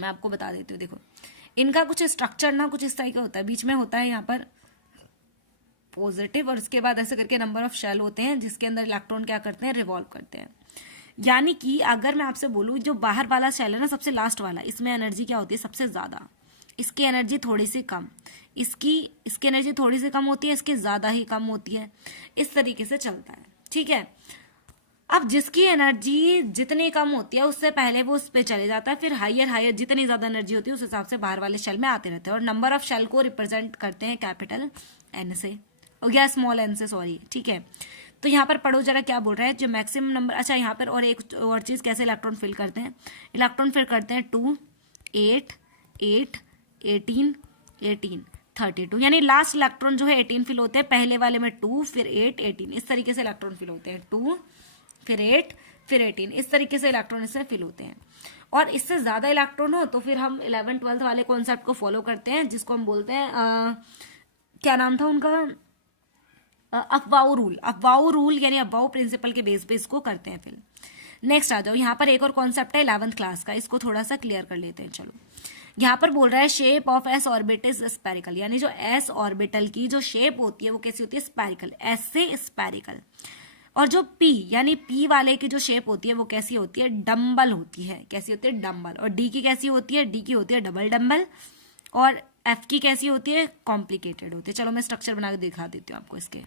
मैं आपको बता देती हूँ। देखो इनका कुछ स्ट्रक्चर ना कुछ इस तरह का होता है, बीच में होता है यहाँ पर पॉजिटिव और उसके बाद ऐसे करके नंबर ऑफ शेल होते हैं जिसके अंदर इलेक्ट्रॉन क्या करते हैं रिवॉल्व करते हैं। यानी कि अगर मैं आपसे बोलूं जो बाहर वाला शेल है ना सबसे लास्ट वाला, इसमें एनर्जी क्या होती है सबसे ज्यादा, इसकी एनर्जी थोड़ी सी कम, इसकी एनर्जी थोड़ी सी कम होती है, इसकी ज्यादा ही कम होती है, इस तरीके से चलता है, ठीक है। अब जिसकी एनर्जी जितनी कम होती है उससे पहले वो उस पर चले जाता है, फिर हायर जितनी ज्यादा एनर्जी होती है उस हिसाब से बाहर वाले शेल में आते रहते हैं। और नंबर ऑफ शेल को रिप्रेजेंट करते हैं कैपिटल एन से या स्मॉल एन से, सॉरी, ठीक है। तो यहाँ पर पढ़ो जरा क्या बोल रहा है, जो मैक्सिमम नंबर, अच्छा यहाँ पर और एक और चीज, कैसे इलेक्ट्रॉन फिल करते हैं, इलेक्ट्रॉन फिल करते हैं 2, 8, 8, 18, 18, 32, यानी लास्ट इलेक्ट्रॉन जो है 18 फिल होते हैं, पहले वाले में 2 फिर 8 18, इस तरीके से इलेक्ट्रॉन फिल होते हैं, 2 फिर 8 फिर 18, इस तरीके से इलेक्ट्रॉन इससे फिल होते हैं। और इससे ज्यादा इलेक्ट्रॉन हो तो फिर हम 11th 12th वाले कॉन्सेप्ट को फॉलो करते हैं जिसको हम बोलते हैं क्या नाम था उनका, अफवाऊ रूल। अफवाऊ रूल यानी अफवाऊ प्रिंसिपल के बेस पे इसको करते हैं। फिर नेक्स्ट आ जाओ, यहाँ पर एक और कॉन्सेप्ट है 11th क्लास का, इसको थोड़ा सा क्लियर कर लेते हैं। चलो यहाँ पर बोल रहा है shape of S orbit is spherical, यानी जो एस ऑर्बिटल की जो शेप होती है वो कैसी होती है स्पेरिकल, एस से स्पेरिकल। और जो पी यानी पी वाले की जो शेप होती है वो कैसी होती है डम्बल होती है, कैसी होती है डम्बल। और डी की कैसी होती है, डी की होती है डबल डम्बल। और एफ की कैसी होती है कॉम्प्लिकेटेड होती है। चलो मैं स्ट्रक्चर बना के दिखा देती हूँ आपको इसके,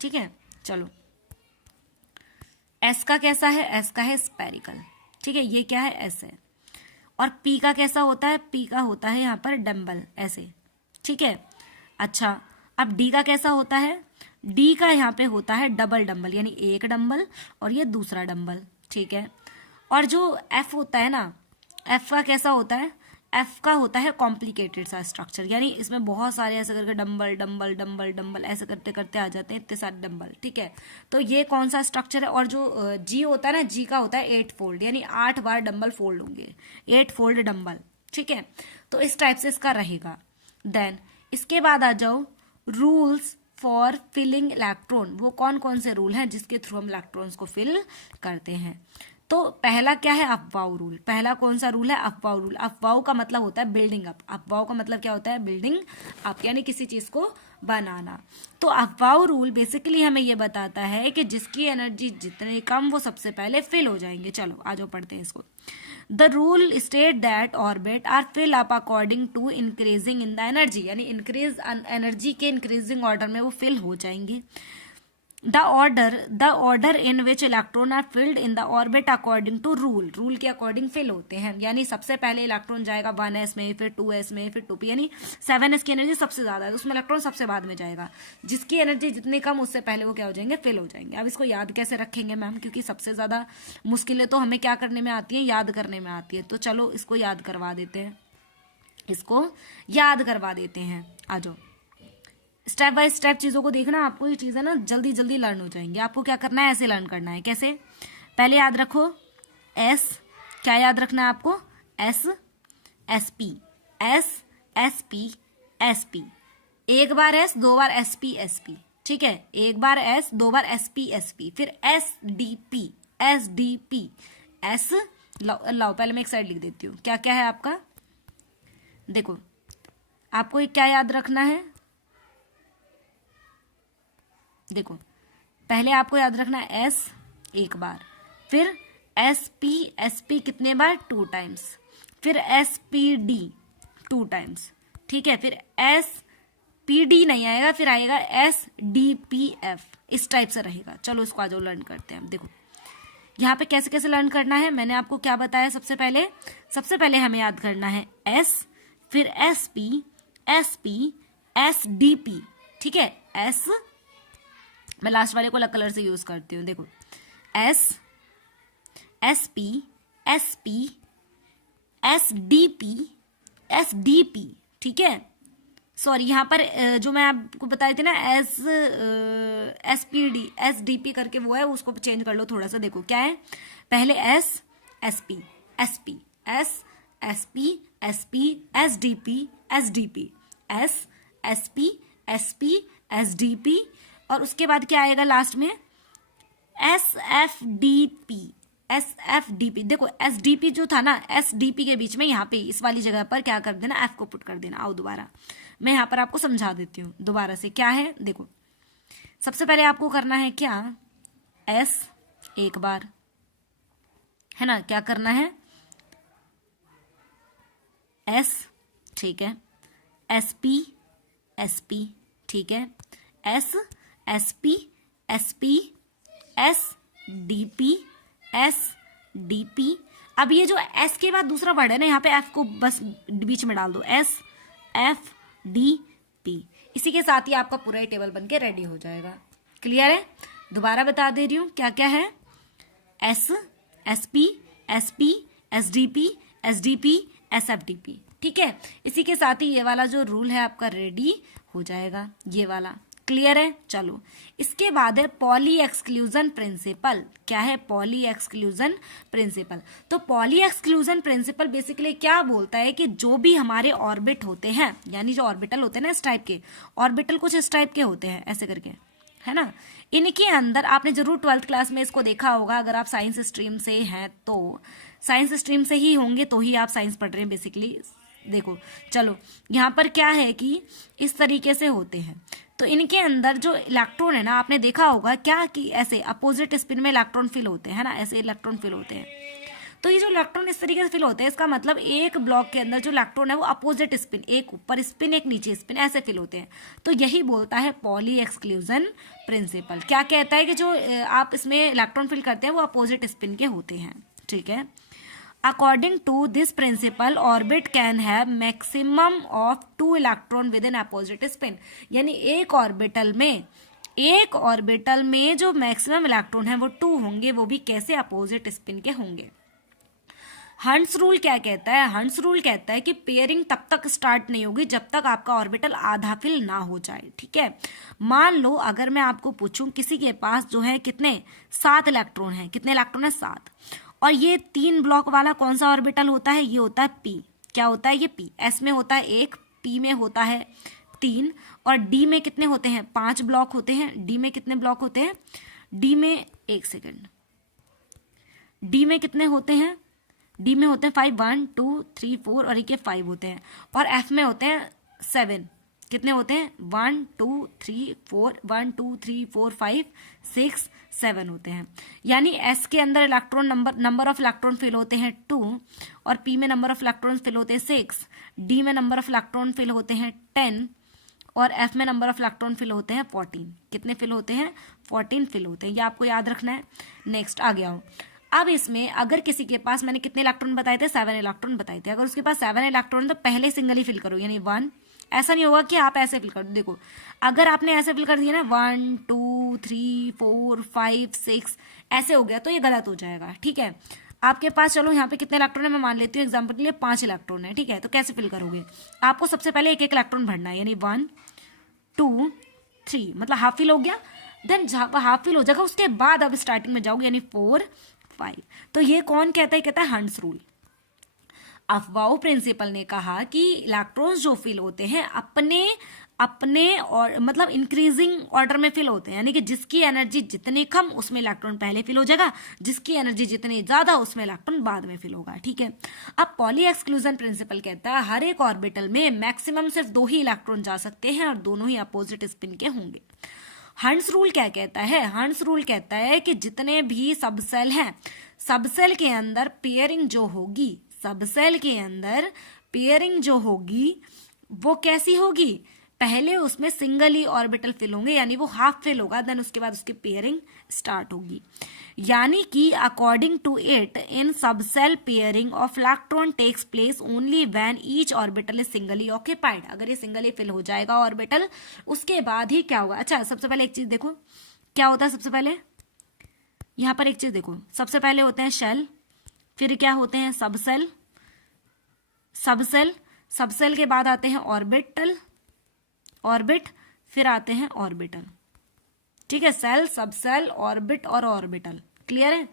ठीक है। चलो एस का कैसा है, एस का है स्पेरिकल, ठीक है, ये क्या है एस है। और पी का कैसा होता है, पी का होता है यहाँ पर डम्बल ऐसे, ठीक है। अच्छा अब डी का कैसा होता है, डी का यहाँ पे होता है डबल डम्बल, यानी एक डम्बल और ये दूसरा डम्बल, ठीक है। और जो एफ होता है ना, एफ का कैसा होता है, एफ का होता है कॉम्प्लिकेटेड सा स्ट्रक्चर, यानी इसमें बहुत सारे ऐसे करके डम्बल डम्बल डम्बल डम्बल ऐसे करते करते आ जाते हैं इतने सारे डम्बल, ठीक है। तो ये कौन सा स्ट्रक्चर है। और जो जी होता है ना, जी का होता है 8 फोल्ड, यानी 8 बार डम्बल फोल्ड होंगे, 8 फोल्ड डम्बल, ठीक है। तो इस टाइप से इसका रहेगा। देन इसके बाद आ जाओ रूल्स फॉर फिलिंग इलेक्ट्रॉन, वो कौन कौन से रूल हैं जिसके थ्रू हम इलेक्ट्रॉन्स को फिल करते हैं। तो पहला क्या है अफवाऊ रूल, पहला कौन सा रूल है अफवाऊ रूल। अफवाऊ का मतलब होता है बिल्डिंग अप, अफवाऊ का मतलब क्या होता है बिल्डिंग अप, यानी किसी चीज को बनाना। तो अफवाऊ रूल बेसिकली हमें ये बताता है कि जिसकी एनर्जी जितनी कम वो सबसे पहले फिल हो जाएंगे। चलो आज पढ़ते हैं इसको। The rule state that orbit are fill up according to increasing in the energy, यानी इंक्रीज एनर्जी के इंक्रीजिंग ऑर्डर में वो फिल हो जाएंगे। The order in which electron are filled in the orbit according to rule के अकॉर्डिंग फिल होते हैं। यानी सबसे पहले इलेक्ट्रॉन जाएगा 1s में, फिर 2s में, फिर 2p, यानी 7s की एनर्जी सबसे ज्यादा है, उसमें इलेक्ट्रॉन सबसे बाद में जाएगा। जिसकी एनर्जी जितनी कम उससे पहले वो क्या हो जाएंगे, फिल हो जाएंगे। अब इसको याद कैसे रखेंगे मैम, क्योंकि सबसे ज्यादा मुश्किलें तो हमें क्या करने में आती है, याद करने में आती है। तो चलो इसको याद करवा देते हैं, इसको याद करवा देते हैं। आ जाओ, स्टेप बाय स्टेप चीजों को देखना, आपको ये चीजें ना जल्दी जल्दी लर्न हो जाएंगी। आपको क्या करना है, ऐसे लर्न करना है। कैसे, पहले याद रखो एस, क्या याद रखना है आपको, S S P, S S P S P, एक बार एस, दो बार एस पी, ठीक है, एक बार एस, दो बार एस पी, फिर एस डी पी, एस, लाओ पहले मैं एक साइड लिख देती हूँ। क्या क्या है आपका, देखो आपको क्या याद रखना है, देखो पहले आपको याद रखना है एस एक बार, फिर एस पी कितने बार, 2 टाइम्स, फिर एस पी डी 2 टाइम्स, ठीक है, फिर एस पी डी नहीं आएगा, फिर आएगा एस डी पी एफ, इस टाइप से रहेगा। चलो इसको आज लर्न करते हैं। देखो यहाँ पे कैसे कैसे लर्न करना है, मैंने आपको क्या बताया, सबसे पहले हमें याद करना है एस, फिर S P S D P, ठीक है, एस, मैं लास्ट वाले को अलग कलर से यूज करती हूँ। देखो S P S D P, ठीक है, सॉरी यहाँ पर जो मैं आपको बताई थी ना एस डी पी करके वो है, उसको चेंज कर लो थोड़ा सा। देखो क्या है, पहले S P S D P S D P, और उसके बाद क्या आएगा लास्ट में, एस एफ डी पी। देखो एस डी पी जो था ना, एस डी पी के बीच में यहाँ पे इस वाली जगह पर क्या कर देना, एफ को पुट कर देना। आओ दोबारा मैं यहाँ पर आपको समझा देती हूँ दोबारा से। क्या है, देखो सबसे पहले आपको करना है क्या, एस एक बार, है ना, क्या करना है, एस, ठीक है, एस पी, ठीक है, S P S D P. अब ये जो एस के बाद दूसरा वर्ड है ना, यहाँ पे एफ को बस बीच में डाल दो, एस एफ डी पी। इसी के साथ ही आपका पूरा ही टेबल बनके रेडी हो जाएगा। क्लियर है, दोबारा बता दे रही हूँ क्या क्या है, S P S D P S F D P, ठीक है। इसी के साथ ही ये वाला जो रूल है आपका रेडी हो जाएगा, ये वाला। क्लियर है, चलो इसके बाद है पॉली एक्सक्लूजन प्रिंसिपल। क्या है, पॉली एक्सक्लूजन प्रिंसिपल। तो पॉली एक्सक्लूजन प्रिंसिपल बेसिकली क्या बोलता है कि जो भी हमारे ऑर्बिट होते हैं, यानी जो ऑर्बिटल होते हैं ना इस टाइप के, ऑर्बिटल कुछ इस टाइप के होते हैं ऐसे करके, है ना, इनके अंदर आपने जरूर 12th क्लास में इसको देखा होगा। अगर आप साइंस स्ट्रीम से हैं तो, साइंस स्ट्रीम से ही होंगे तो ही आप साइंस पढ़ रहे हैं बेसिकली। देखो चलो यहाँ पर क्या है कि इस तरीके से होते हैं, तो इनके अंदर जो इलेक्ट्रॉन है ना, आपने देखा होगा क्या कि ऐसे अपोजिट स्पिन में इलेक्ट्रॉन फिल होते हैं, है ना, ऐसे इलेक्ट्रॉन फिल होते हैं। तो ये जो इलेक्ट्रॉन इस तरीके से फिल होते हैं, इसका मतलब एक ब्लॉक के अंदर जो इलेक्ट्रॉन है वो अपोजिट स्पिन, एक ऊपर स्पिन एक नीचे स्पिन, ऐसे फिल होते हैं। तो यही बोलता है पॉली एक्सक्लूजन प्रिंसिपल। क्या कहता है कि जो आप इसमें इलेक्ट्रॉन फिल करते हैं वो अपोजिट स्पिन के होते हैं, ठीक है। According to this principle, orbit can have maximum of 2 electron within opposite spin। यानी एक ऑर्बिटल में जो मैक्सिमम इलेक्ट्रॉन है वो 2 होंगे, वो भी कैसे, अपोजिट स्पिन के होंगे। हंट्स रूल क्या कहता है, हंट्स रूल कहता है कि पेयरिंग तब तक स्टार्ट नहीं होगी जब तक आपका ऑर्बिटल आधा फिल ना हो जाए, ठीक है। मान लो अगर मैं आपको पूछूं किसी के पास जो है कितने 7 इलेक्ट्रॉन है, कितने इलेक्ट्रॉन है 7, और ये 3 ब्लॉक वाला कौन सा ऑर्बिटल होता है, ये होता है पी। क्या होता है, ये पी। एस में होता है 1, पी में होता है 3, और डी में कितने होते हैं, 5 ब्लॉक होते हैं। डी में कितने ब्लॉक होते हैं, डी में, एक सेकेंड, डी में कितने होते हैं, डी में होते हैं 5, 1 2 3 4, और एक 5 होते हैं। और एफ में होते हैं 7, कितने होते हैं, 1 2 3 4, 1 2 3 4 5 6 7 होते हैं। यानी एस के अंदर electron number of electron fill होते हैं 2, और पी में नंबर ऑफ इलेक्ट्रॉन फिल होते हैं 6, डी में नंबर ऑफ इलेक्ट्रॉन फिल होते हैं 10, और F में नंबर ऑफ इलेक्ट्रॉन फिल होते हैं 14। कितने फिल होते हैं? 14 फिल होते हैं, ये आपको याद रखना है। नेक्स्ट आ गया हो। अब इसमें अगर किसी के पास, मैंने कितने इलेक्ट्रॉन बताए थे? 7 इलेक्ट्रॉन बताए थे। अगर उसके पास 7 इलेक्ट्रॉन तो पहले सिंगल ही फिल करो, यानी 1। ऐसा नहीं होगा कि आप ऐसे फिल कर दो। देखो अगर आपने ऐसे फिल कर दिया ना 1 2 3 4 5 6 ऐसे हो गया तो ये गलत हो जाएगा, ठीक है। आपके पास चलो यहाँ पे कितने इलेक्ट्रॉन है मैं मान लेती हूँ एग्जाम्पल के लिए 5 इलेक्ट्रॉन है, ठीक है। तो कैसे फिल करोगे? आपको सबसे पहले एक एक इलेक्ट्रॉन भरना है, यानी 1 2 3, मतलब हाफ फिल हो गया। देन हाफ फिल हो जाएगा उसके बाद अब स्टार्टिंग में जाओगे, यानी 4 5। तो ये कौन कहता है? कहता है हंट्स रूल। अफवाओ प्रिंसिपल ने कहा कि इलेक्ट्रॉन्स जो फिल होते हैं अपने और मतलब इंक्रीजिंग ऑर्डर में फिल होते हैं, यानी कि जिसकी एनर्जी जितनी कम उसमें इलेक्ट्रॉन पहले फिल हो जाएगा, जिसकी एनर्जी जितनी ज्यादा उसमें इलेक्ट्रॉन बाद में फिल होगा, ठीक है। अब पॉली एक्सक्लूजन प्रिंसिपल कहता है हर एक ऑर्बिटल में मैक्सिमम सिर्फ 2 ही इलेक्ट्रॉन जा सकते हैं और दोनों ही अपोजिट स्पिन के होंगे। हंट्स रूल क्या कहता है? हंट्स रूल कहता है कि जितने भी सबसेल हैं, सबसेल के अंदर पेयरिंग जो होगी, सबसेल के अंदर पेयरिंग जो होगी वो कैसी होगी? पहले उसमें सिंगल ही ऑर्बिटल फिल होंगे, यानी वो हाफ फिल होगा, देन उसके बाद उसकी पेयरिंग स्टार्ट होगी। यानी कि according to it in subshell pairing of electron takes place only when each orbital is singly occupied. अगर ये सिंगली फिल हो जाएगा ऑर्बिटल, उसके बाद ही क्या होगा? अच्छा सबसे पहले एक चीज देखो क्या होता है। सबसे पहले यहाँ पर एक चीज देखो, सबसे पहले होते हैं शेल, फिर क्या होते हैं? सबसेल, सबसेल, सबसेल के बाद आते हैं ऑर्बिटल, ऑर्बिट, फिर आते हैं ऑर्बिटल, ठीक है। सेल, सबसेल, ऑर्बिट और ऑर्बिटल, क्लियर है?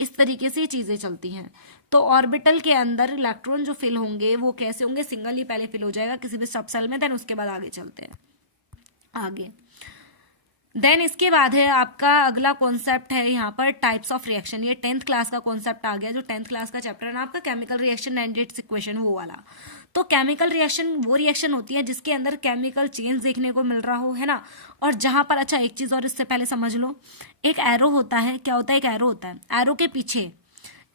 इस तरीके से चीजें चलती हैं। तो ऑर्बिटल के अंदर इलेक्ट्रॉन जो फिल होंगे वो कैसे होंगे? सिंगल ही पहले फिल हो जाएगा किसी भी सबसेल में, देन उसके बाद आगे चलते हैं आगे। देन इसके बाद है आपका अगला कॉन्सेप्ट है यहाँ पर टाइप्स ऑफ रिएक्शन। ये 10th क्लास का कॉन्सेप्ट आ गया, जो 10th क्लास का चैप्टर है ना आपका, chemical reaction and it's equation, वो वाला। तो केमिकल रिएक्शन वो रिएक्शन होती है जिसके अंदर केमिकल चेंज देखने को मिल रहा हो, है ना। और जहां पर, अच्छा एक चीज और इससे पहले समझ लो, एक एरो होता है। क्या होता है? एक एरो होता है।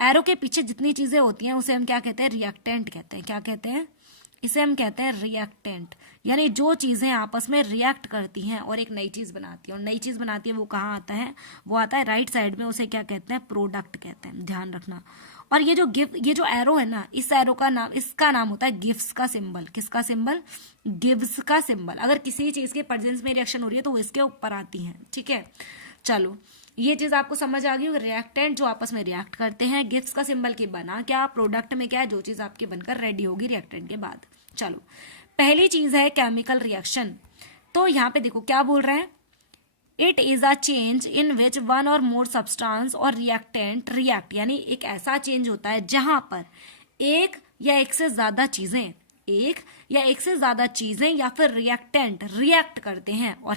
एरो के पीछे जितनी चीजें होती हैं उसे हम क्या कहते हैं? रिएक्टेंट कहते हैं। क्या कहते हैं? इसे हम कहते हैं रिएक्टेंट। यानी जो चीजें आपस में रिएक्ट करती हैं और एक नई चीज बनाती है, और नई चीज बनाती है वो कहाँ आता है? वो आता है राइट साइड में, उसे क्या कहते हैं? प्रोडक्ट कहते हैं, ध्यान रखना। और ये जो एरो है ना, इस एरो का नाम, इसका नाम होता है गिब्स का सिंबल। किसका सिंबल? गिब्स का सिंबल। अगर किसी चीज के प्रेजेंस में रिएक्शन हो रही है तो वो इसके ऊपर आती है, ठीक है। चलो ये चीज आपको समझ आ गई। रिएक्टेंट जो आपस में रिएक्ट करते हैं, गिब्स का सिंबल की बना क्या, प्रोडक्ट में क्या है, जो चीज आपकी बनकर रेडी होगी रिएक्टेंट के बाद। चलो पहली चीज है केमिकल रिएक्शन। तो यहाँ पे देखो क्या बोल रहे हैं, it is a change in which one और मोर सब्सटेंस और रिएक्टेंट रिएक्ट, यानी एक ऐसा चेंज होता है जहां पर एक या एक से ज्यादा चीजें या फिर रिएक्टेंट रिएक्ट करते हैं और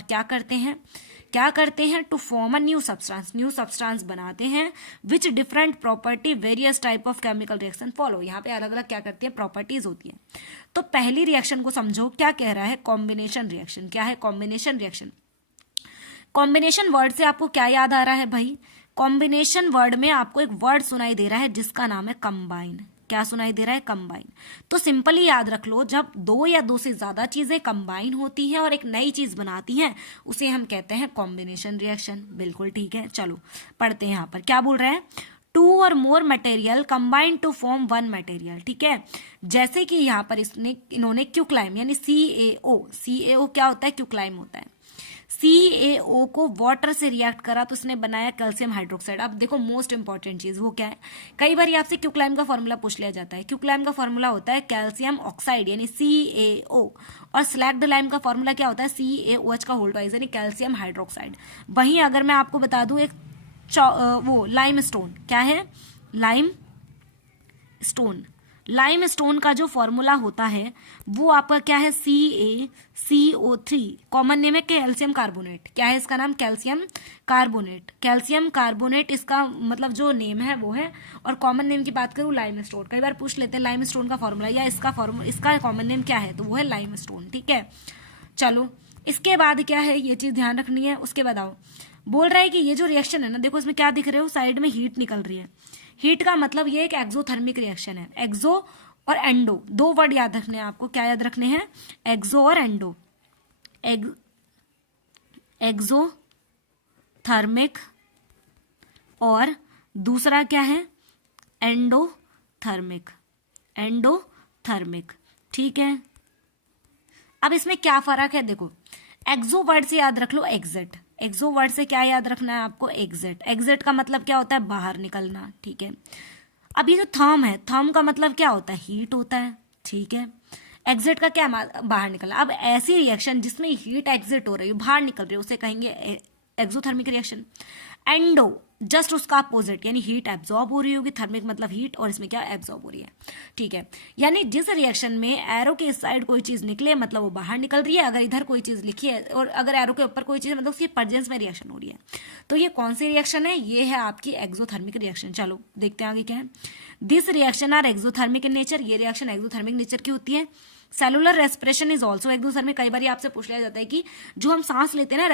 क्या करते हैं to form a new substance बनाते हैं which different property various type of chemical reaction follow. यहाँ पे अलग अलग क्या करती है? प्रॉपर्टीज होती है। तो पहली रिएक्शन को समझो, क्या कह रहा है? Combination reaction. क्या है कॉम्बिनेशन रिएक्शन? कॉम्बिनेशन वर्ड से आपको क्या याद आ रहा है भाई? कॉम्बिनेशन वर्ड में आपको एक वर्ड सुनाई दे रहा है जिसका नाम है कंबाइन। क्या सुनाई दे रहा है? कंबाइन। तो सिंपली याद रख लो, जब 2 या 2 से ज्यादा चीजें कंबाइन होती हैं और एक नई चीज बनाती हैं उसे हम कहते हैं कॉम्बिनेशन रिएक्शन। बिल्कुल ठीक है। चलो पढ़ते हैं यहाँ पर क्या बोल रहे हैं। 2 और more material combine to form 1 material, ठीक है। जैसे कि यहाँ पर इन्होंने क्यूक्लाइम यानी CaO क्या होता है? क्यूक्लाइम होता है। CaO को वाटर से रिएक्ट करा तो उसने बनाया कैल्शियम हाइड्रोक्साइड। अब देखो मोस्ट इंपॉर्टेंट चीज वो क्या है, कई बार आपसे क्यूक्लाइम का फॉर्मूला पूछ लिया जाता है। क्यूक्लाइम का फॉर्मूला होता है कैल्शियम ऑक्साइड यानी CaO, और स्लैक्ड लाइम का फॉर्मूला क्या होता है? CaOH का होल ट्वाइस यानी कैल्शियम हाइड्रोक्साइड। वहीं अगर मैं आपको बता दूं एक वो लाइम स्टोन, क्या है? लाइम स्टोन का जो फॉर्मूला होता है वो आपका क्या है? CaCO3। कॉमन नेम है कैल्शियम कार्बोनेट। क्या है इसका नाम? कैल्शियम कार्बोनेट इसका मतलब जो नेम है वो है। और कॉमन नेम की बात करूं लाइम स्टोन, कई बार पूछ लेते हैं लाइम स्टोन का फॉर्मूला या इसका कॉमन नेम क्या है, तो वो है लाइम स्टोन, ठीक है। चलो इसके बाद क्या है, ये चीज ध्यान रखनी है। उसके बाद आओ, बोल रहा है कि ये जो रिएक्शन है ना, देखो इसमें क्या दिख रहे हो, साइड में हीट निकल रही है। हीट का मतलब ये एक एक्सोथर्मिक रिएक्शन है। एक्सो और एंडो, 2 वर्ड याद रखने हैं आपको। क्या याद रखने हैं? एक्सो और एंडो। एक्सोथर्मिक और दूसरा क्या है, एंडोथर्मिक। एंडोथर्मिक, ठीक है। अब इसमें क्या फर्क है, देखो एक्सो वर्ड से याद रख लो एग्जिट। एक्सो वर्ड से क्या याद रखना है आपको, एग्जिट। एग्जिट का मतलब क्या होता है, बाहर निकलना, ठीक है। अब ये जो थर्म है, थर्म का मतलब क्या होता है, हीट होता है, ठीक है। एग्जिट का क्या, बाहर निकलना। अब ऐसी रिएक्शन जिसमें हीट एग्जिट हो रही है, बाहर निकल रही है, उसे कहेंगे एक्सोथर्मिक रिएक्शन। एंडो जस्ट उसका अपोजिट, यानी हीट एब्जॉर्ब हो रही होगी, थर्मिक मतलब हीट, और इसमें क्या एब्जॉर्ब हो रही है, ठीक है। यानी जिस रिएक्शन में एरो के इस साइड कोई चीज निकले मतलब वो बाहर निकल रही है, अगर इधर कोई चीज लिखी है और अगर एरो के ऊपर कोई चीज मतलब उसकी प्रेजेंस में रिएक्शन हो रही है, तो ये कौन सी रिएक्शन है, ये है आपकी एक्सोथर्मिक रिएक्शन। चलो देखते हैं आगे क्या है। This reaction are exothermic in nature, ये रिएक्शन एक्सोथर्मिक नेचर की होती है। Cellular respiration is also exothermic. कई बार आपसे पूछ लिया जाता है कि जो हम सांस लेते हैं ना,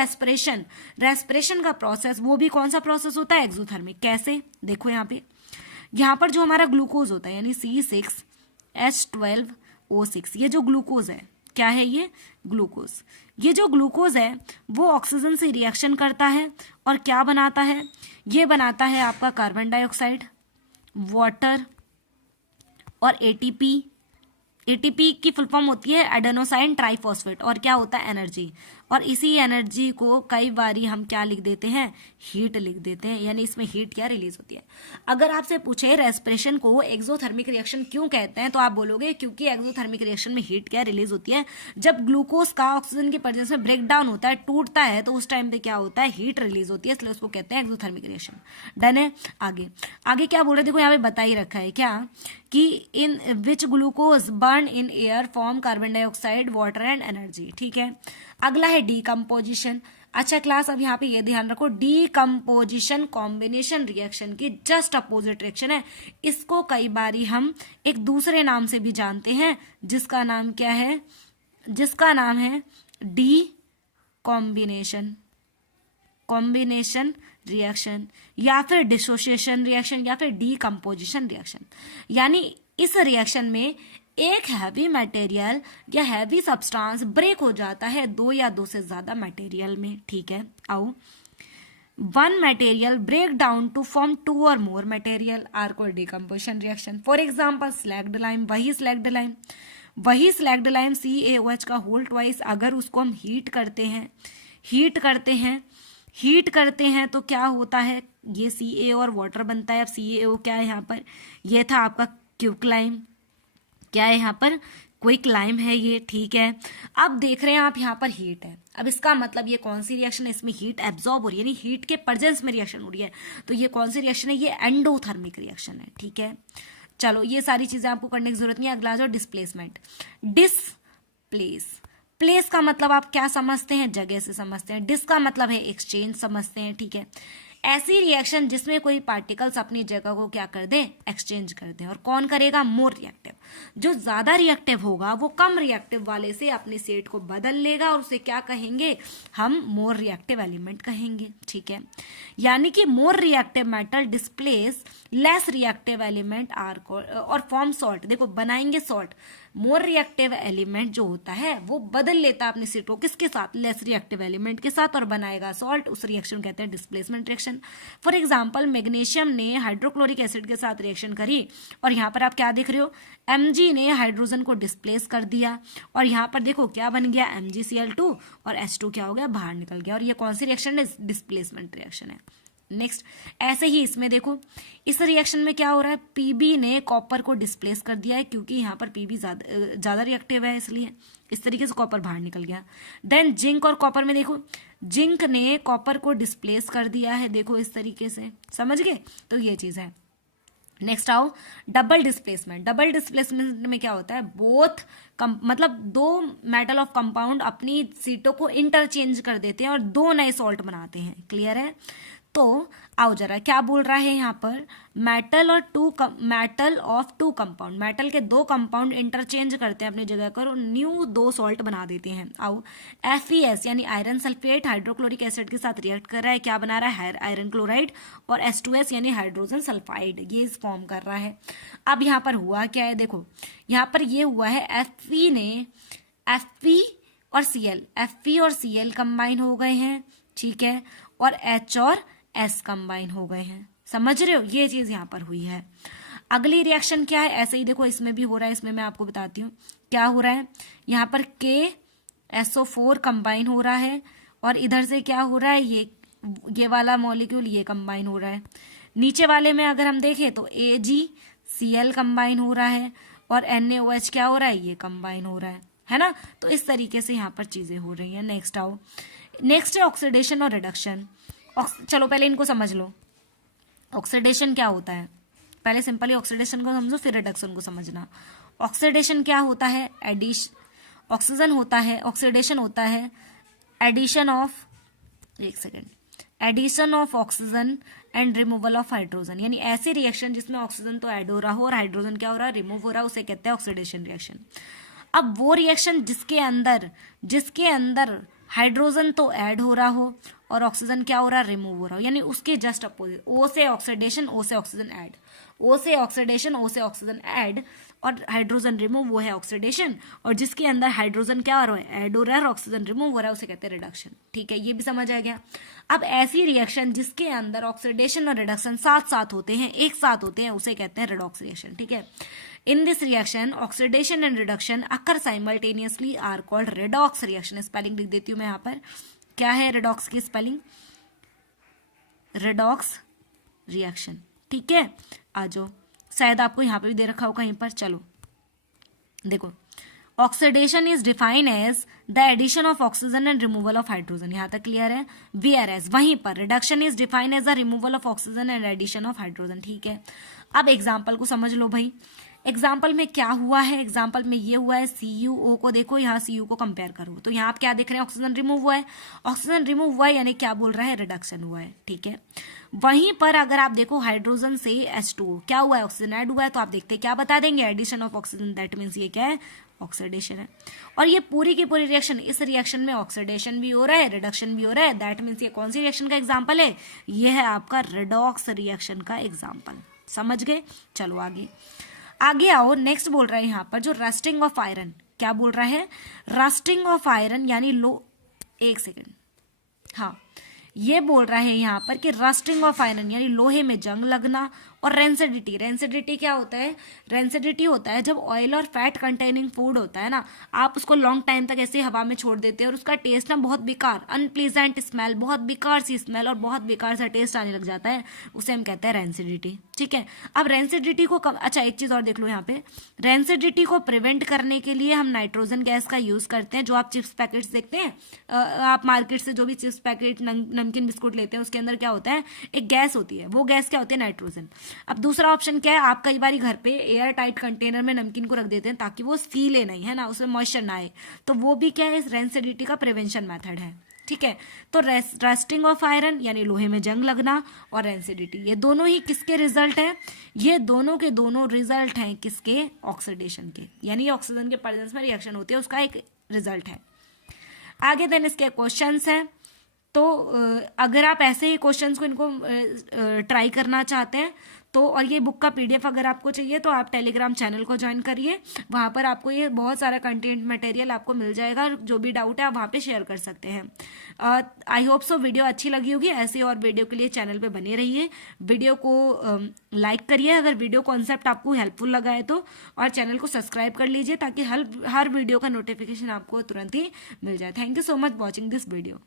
रेस्पिरेशन का प्रोसेस, वो भी कौन सा प्रोसेस होता है, एक्सोथर्मिक। कैसे, देखो यहाँ पर जो हमारा ग्लूकोज होता है, यानी C6H12O6, ये जो ग्लूकोज है, क्या है ये, ग्लूकोज। ये जो ग्लूकोज है वो ऑक्सीजन से रिएक्शन करता है और क्या बनाता है, ये बनाता है आपका कार्बन डाइऑक्साइड, वाटर और एटीपी। एटीपी की फुल फॉर्म होती है एडेनोसाइन ट्राइफॉस्फेट, और क्या होता है, एनर्जी। और इसी एनर्जी को कई बारी हम क्या लिख देते हैं, हीट लिख देते हैं, यानी इसमें हीट क्या रिलीज होती है। अगर आपसे पूछे रेस्पिरेशन को एक्सोथर्मिक रिएक्शन क्यों कहते हैं, तो आप बोलोगे क्योंकि एक्सोथर्मिक रिएक्शन में हीट क्या रिलीज होती है, जब ग्लूकोज का ऑक्सीजन की प्रेजेंस में ब्रेक डाउन होता है, टूटता है, तो उस टाइम पे क्या होता है, हीट रिलीज होती है, इसलिए उसको कहते हैं एक्सोथर्मिक रिएक्शन। डन है। आगे आगे क्या बोल रहे, देखो यहाँ पे बता ही रखा है क्या, कि in which glucose burn in air form carbon dioxide, water and energy, ठीक है। अगला है डीकम्पोजिशन। अच्छा क्लास, अब यहाँ पे ये ध्यान रखो, डीकम्पोजिशन कॉम्बिनेशन रिएक्शन की जस्ट अपोजिट रिएक्शन है। इसको कई बारी हम एक दूसरे नाम से भी जानते हैं, जिसका नाम क्या है, जिसका नाम है डी कॉम्बिनेशन रिएक्शन, या फिर डिसोसिएशन रिएक्शन, या फिर डीकम्पोजिशन रिएक्शन। यानी इस रिएक्शन में एक हैवी मटेरियल या हैवी सब्सटेंस ब्रेक हो जाता है दो या दो से ज्यादा मटेरियल में, ठीक है। आओ, one material break down to form two or more material are called decomposition reaction. For example slaked lime, वही स्लैग्ड लाइम CaOH का होल ट्वाइस, अगर उसको हम हीट करते हैं तो क्या होता है, ये Ca और वाटर बनता है। अब CaO क्या है यहाँ पर, ये था आपका क्विकलाइम, क्या है यहाँ पर, क्विकलाइम है ये, ठीक है। अब देख रहे हैं आप यहाँ पर हीट है, अब इसका मतलब ये कौन सी रिएक्शन है, इसमें हीट एब्जॉर्ब हो रही है, यानी हीट के प्रेजेंस में रिएक्शन हो रही है, तो ये कौन सी रिएक्शन है, ये एंडोथर्मिक रिएक्शन है, ठीक है। चलो ये सारी चीजें आपको करने की जरूरत नहीं है। अगला जो डिस्प्लेसमेंट, प्लेस का मतलब आप क्या समझते हैं, जगह से समझते हैं। डिस का मतलब है एक्सचेंज समझते हैं, ठीक है। ऐसी रिएक्शन जिसमें कोई पार्टिकल्स अपनी जगह को क्या कर दें, एक्सचेंज कर दें। और कौन करेगा, मोर रिएक्टिव। जो ज्यादा रिएक्टिव होगा वो कम रिएक्टिव वाले से अपने सेट को बदल लेगा और उसे क्या कहेंगे, हम मोर रिएक्टिव एलिमेंट कहेंगे, ठीक है। यानी कि more reactive metal displace less reactive element are और फॉर्म सॉल्ट। देखो बनाएंगे सॉल्ट, मोर रिएक्टिव एलिमेंट जो होता है वो बदल लेता है अपने सेट को किसके साथ, लेस रिएक्टिव एलिमेंट के साथ, और बनाएगा सॉल्ट। उस रिएक्शन कहते हैं displacement reaction. For example magnesium ने हाइड्रोक्लोरिक एसिड के साथ रिएक्शन करी, और यहाँ पर आप क्या देख रहे हो, Mg ने हाइड्रोजन को डिस्प्लेस कर दिया, और यहाँ पर देखो क्या बन गया, MgCl2, और H2 क्या हो गया, बाहर निकल गया। और ये कौन सी रिएक्शन है, डिस्प्लेसमेंट रिएक्शन है। नेक्स्ट, ऐसे ही इसमें देखो, इस रिएक्शन में क्या हो रहा है, Pb ने कॉपर को डिस्प्लेस कर दिया है, क्योंकि यहाँ पर Pb ज्यादा रिएक्टिव है, इसलिए इस तरीके से कॉपर बाहर निकल गया। देन जिंक और कॉपर में देखो, जिंक ने कॉपर को डिस्प्लेस कर दिया है, देखो इस तरीके से, समझ गए, तो ये चीज है। नेक्स्ट आओ डबल डिस्प्लेसमेंट में क्या होता है, बोथ मतलब दो मेटल ऑफ कंपाउंड अपनी सीटों को इंटरचेंज कर देते हैं और दो नए सॉल्ट बनाते हैं। क्लियर है। तो आओ जरा क्या बोल रहा है यहाँ पर, metal of two compound, metal के दो कंपाउंड इंटरचेंज करते हैं अपनी जगह पर और न्यू दो सॉल्ट बना देते हैं। आओ FeS यानी आयरन सल्फेट हाइड्रोक्लोरिक एसिड के साथ रिएक्ट कर रहा है, क्या बना रहा है, आयरन क्लोराइड, और H2S यानी हाइड्रोजन सल्फाइड, ये फॉर्म कर रहा है। अब यहाँ पर हुआ क्या है, देखो यहाँ पर ये हुआ है, Fe और Cl, Fe और Cl कंबाइन हो गए हैं, ठीक है, और H और S कंबाइन हो गए हैं। समझ रहे हो, ये चीज यहाँ पर हुई है। अगली रिएक्शन क्या है, ऐसे ही देखो इसमें भी हो रहा है, इसमें मैं आपको बताती हूँ क्या हो रहा है। यहाँ पर KSO4 कंबाइन हो रहा है और इधर से क्या हो रहा है, ये वाला मॉलिक्यूल ये कंबाइन हो रहा है। नीचे वाले में अगर हम देखें तो AgCl कंबाइन हो रहा है और NaOH क्या हो रहा है, ये कंबाइन हो रहा है ना। तो इस तरीके से यहाँ पर चीजें हो रही हैं। नेक्स्ट आओ, नेक्स्ट है ऑक्सीडेशन और रिडक्शन। चलो पहले इनको समझ लो, ऑक्सीडेशन क्या होता है, पहले सिंपली ऑक्सीडेशन को समझो फिर रिडक्शन को समझना। ऑक्सीडेशन क्या होता है, ऑक्सीजन होता है, ऑक्सीडेशन होता है एडिशन ऑफ, एक second, addition of oxygen and removal of hydrogen, यानी ऐसी रिएक्शन जिसमें ऑक्सीजन तो ऐड हो रहा हो और हाइड्रोजन क्या हो रहा है, रिमूव हो रहा है, उसे कहते हैं ऑक्सीडेशन रिएक्शन। अब वो रिएक्शन जिसके अंदर हाइड्रोजन तो ऐड हो रहा हो और ऑक्सीजन क्या हो रहा है, रिमूव हो रहा हो, यानी उसके जस्ट अपोजिट, ओ से ऑक्सीडेशन, ओ से ऑक्सीजन ऐड, ओ से ऑक्सीडेशन, ओ से ऑक्सीजन ऐड और हाइड्रोजन रिमूव, वो है ऑक्सीडेशन। और जिसके अंदर हाइड्रोजन क्या हो रहा है, ऐड हो रहा है और ऑक्सीजन रिमूव हो रहा है, उसे कहते हैं रिडक्शन। ठीक है, ये भी समझ आ गया। अब ऐसी रिएक्शन जिसके अंदर ऑक्सीडेशन और रिडक्शन साथ साथ होते हैं, एक साथ होते हैं, उसे कहते हैं रेडॉक्स रिएक्शन। ठीक है, in this reaction oxidation and reduction occur simultaneously are called redox reaction. Spelling लिख देती हूँ मैं यहाँ पर, क्या है रेडॉक्स की स्पेलिंग, रेडॉक्स रिएक्शन। ठीक है, आ जाओ, शायद आपको यहाँ पे भी दे रखा हो कहीं पर। चलो देखो, oxidation is defined as the addition of oxygen and removal of hydrogen, यहाँ तक क्लियर है। VRS वहीं पर reduction is defined as the removal of oxygen and addition of hydrogen. ठीक है, अब एग्जाम्पल को समझ लो भाई। एग्जाम्पल में क्या हुआ है, एग्जाम्पल में ये हुआ है, CuO को देखो, यहाँ Cu को कंपेयर करो तो यहाँ आप क्या देख रहे हैं, ऑक्सीजन रिमूव हुआ है, ऑक्सीजन रिमूव हुआ है यानी क्या बोल रहा है, रिडक्शन हुआ है। ठीक है, वहीं पर अगर आप देखो हाइड्रोजन से H2 क्या हुआ है, ऑक्सीजन ऐड हुआ है, तो आप देखते हैं क्या बता देंगे, addition of oxygen, that means ये क्या है, ऑक्सीडेशन है। और ये पूरी की पूरी रिएक्शन, इस रिएक्शन में ऑक्सीडेशन भी हो रहा है, रिडक्शन भी हो रहा है, दैट मीन्स ये कौन सी रिएक्शन का एग्जाम्पल है, ये है आपका रेडॉक्स रिएक्शन का एग्जाम्पल। समझ गए, चलो आगे आओ। नेक्स्ट बोल रहा है यहाँ पर जो रस्टिंग ऑफ आयरन, क्या बोल रहा है, रस्टिंग ऑफ आयरन यानी एक सेकेंड, हाँ, ये बोल रहा है यहाँ पर कि रस्टिंग ऑफ आयरन यानी लोहे में जंग लगना। और रेंसिडिटी, रेंसिडिटी क्या होता है, रेंसिडिटी होता है जब ऑयल और फैट कंटेनिंग फूड होता है ना, आप उसको लॉन्ग टाइम तक ऐसे हवा में छोड़ देते हैं और उसका टेस्ट ना बहुत बेकार, अनप्लीजेंट स्मेल, बहुत बेकार सी स्मेल और बहुत बेकार सा टेस्ट आने लग जाता है, उसे हम कहते हैं रेंसिडिटी। ठीक है, अब रेंसिडिटी को अच्छा एक चीज और देख लो यहाँ पे, रेंसिडिटी को प्रिवेंट करने के लिए हम नाइट्रोजन गैस का यूज करते हैं। जो आप चिप्स पैकेट्स देखते हैं, आप मार्केट से जो भी चिप्स पैकेट, नमकीन बिस्कुट लेते हैं, उसके अंदर क्या होता है, एक गैस होती है, वो गैस क्या होती है, नाइट्रोजन। अब दूसरा ऑप्शन क्या है, आप कई बार घर पे एयर टाइट कंटेनर में नमकीन को रख देते हैं ताकि वो सीले नहीं, है ना, उसमें मॉइस्चर ना आए, तो वो भी क्या है, इस रेंसिडिटी का प्रिवेंशन मेथड है। ठीक है, तो रस्टिंग ऑफ आयरन यानी लोहे में जंग लगना और रेंसिडिटी, ये दोनों ही किसके रिजल्ट है, ये दोनों के दोनों रिजल्ट हैं किसके, ऑक्सीडेशन के, यानी ऑक्सीजन के प्रेजेंस में रिएक्शन होती है, उसका एक रिजल्ट है। आगे देन इसके क्वेश्चंस हैं, तो अगर आप ऐसे ही क्वेश्चंस को इनको ट्राई करना चाहते हैं तो, और ये बुक का PDF अगर आपको चाहिए तो आप टेलीग्राम चैनल को ज्वाइन करिए, वहाँ पर आपको ये बहुत सारा कंटेंट मटेरियल आपको मिल जाएगा, जो भी डाउट है आप वहाँ पे शेयर कर सकते हैं। आई होप सो वीडियो अच्छी लगी होगी, ऐसी और वीडियो के लिए चैनल पे बने रहिए, वीडियो को लाइक करिए अगर वीडियो कॉन्सेप्ट आपको हेल्पफुल लगा है तो, और चैनल को सब्सक्राइब कर लीजिए ताकि हर वीडियो का नोटिफिकेशन आपको तुरंत ही मिल जाए। Thank you so much watching this video.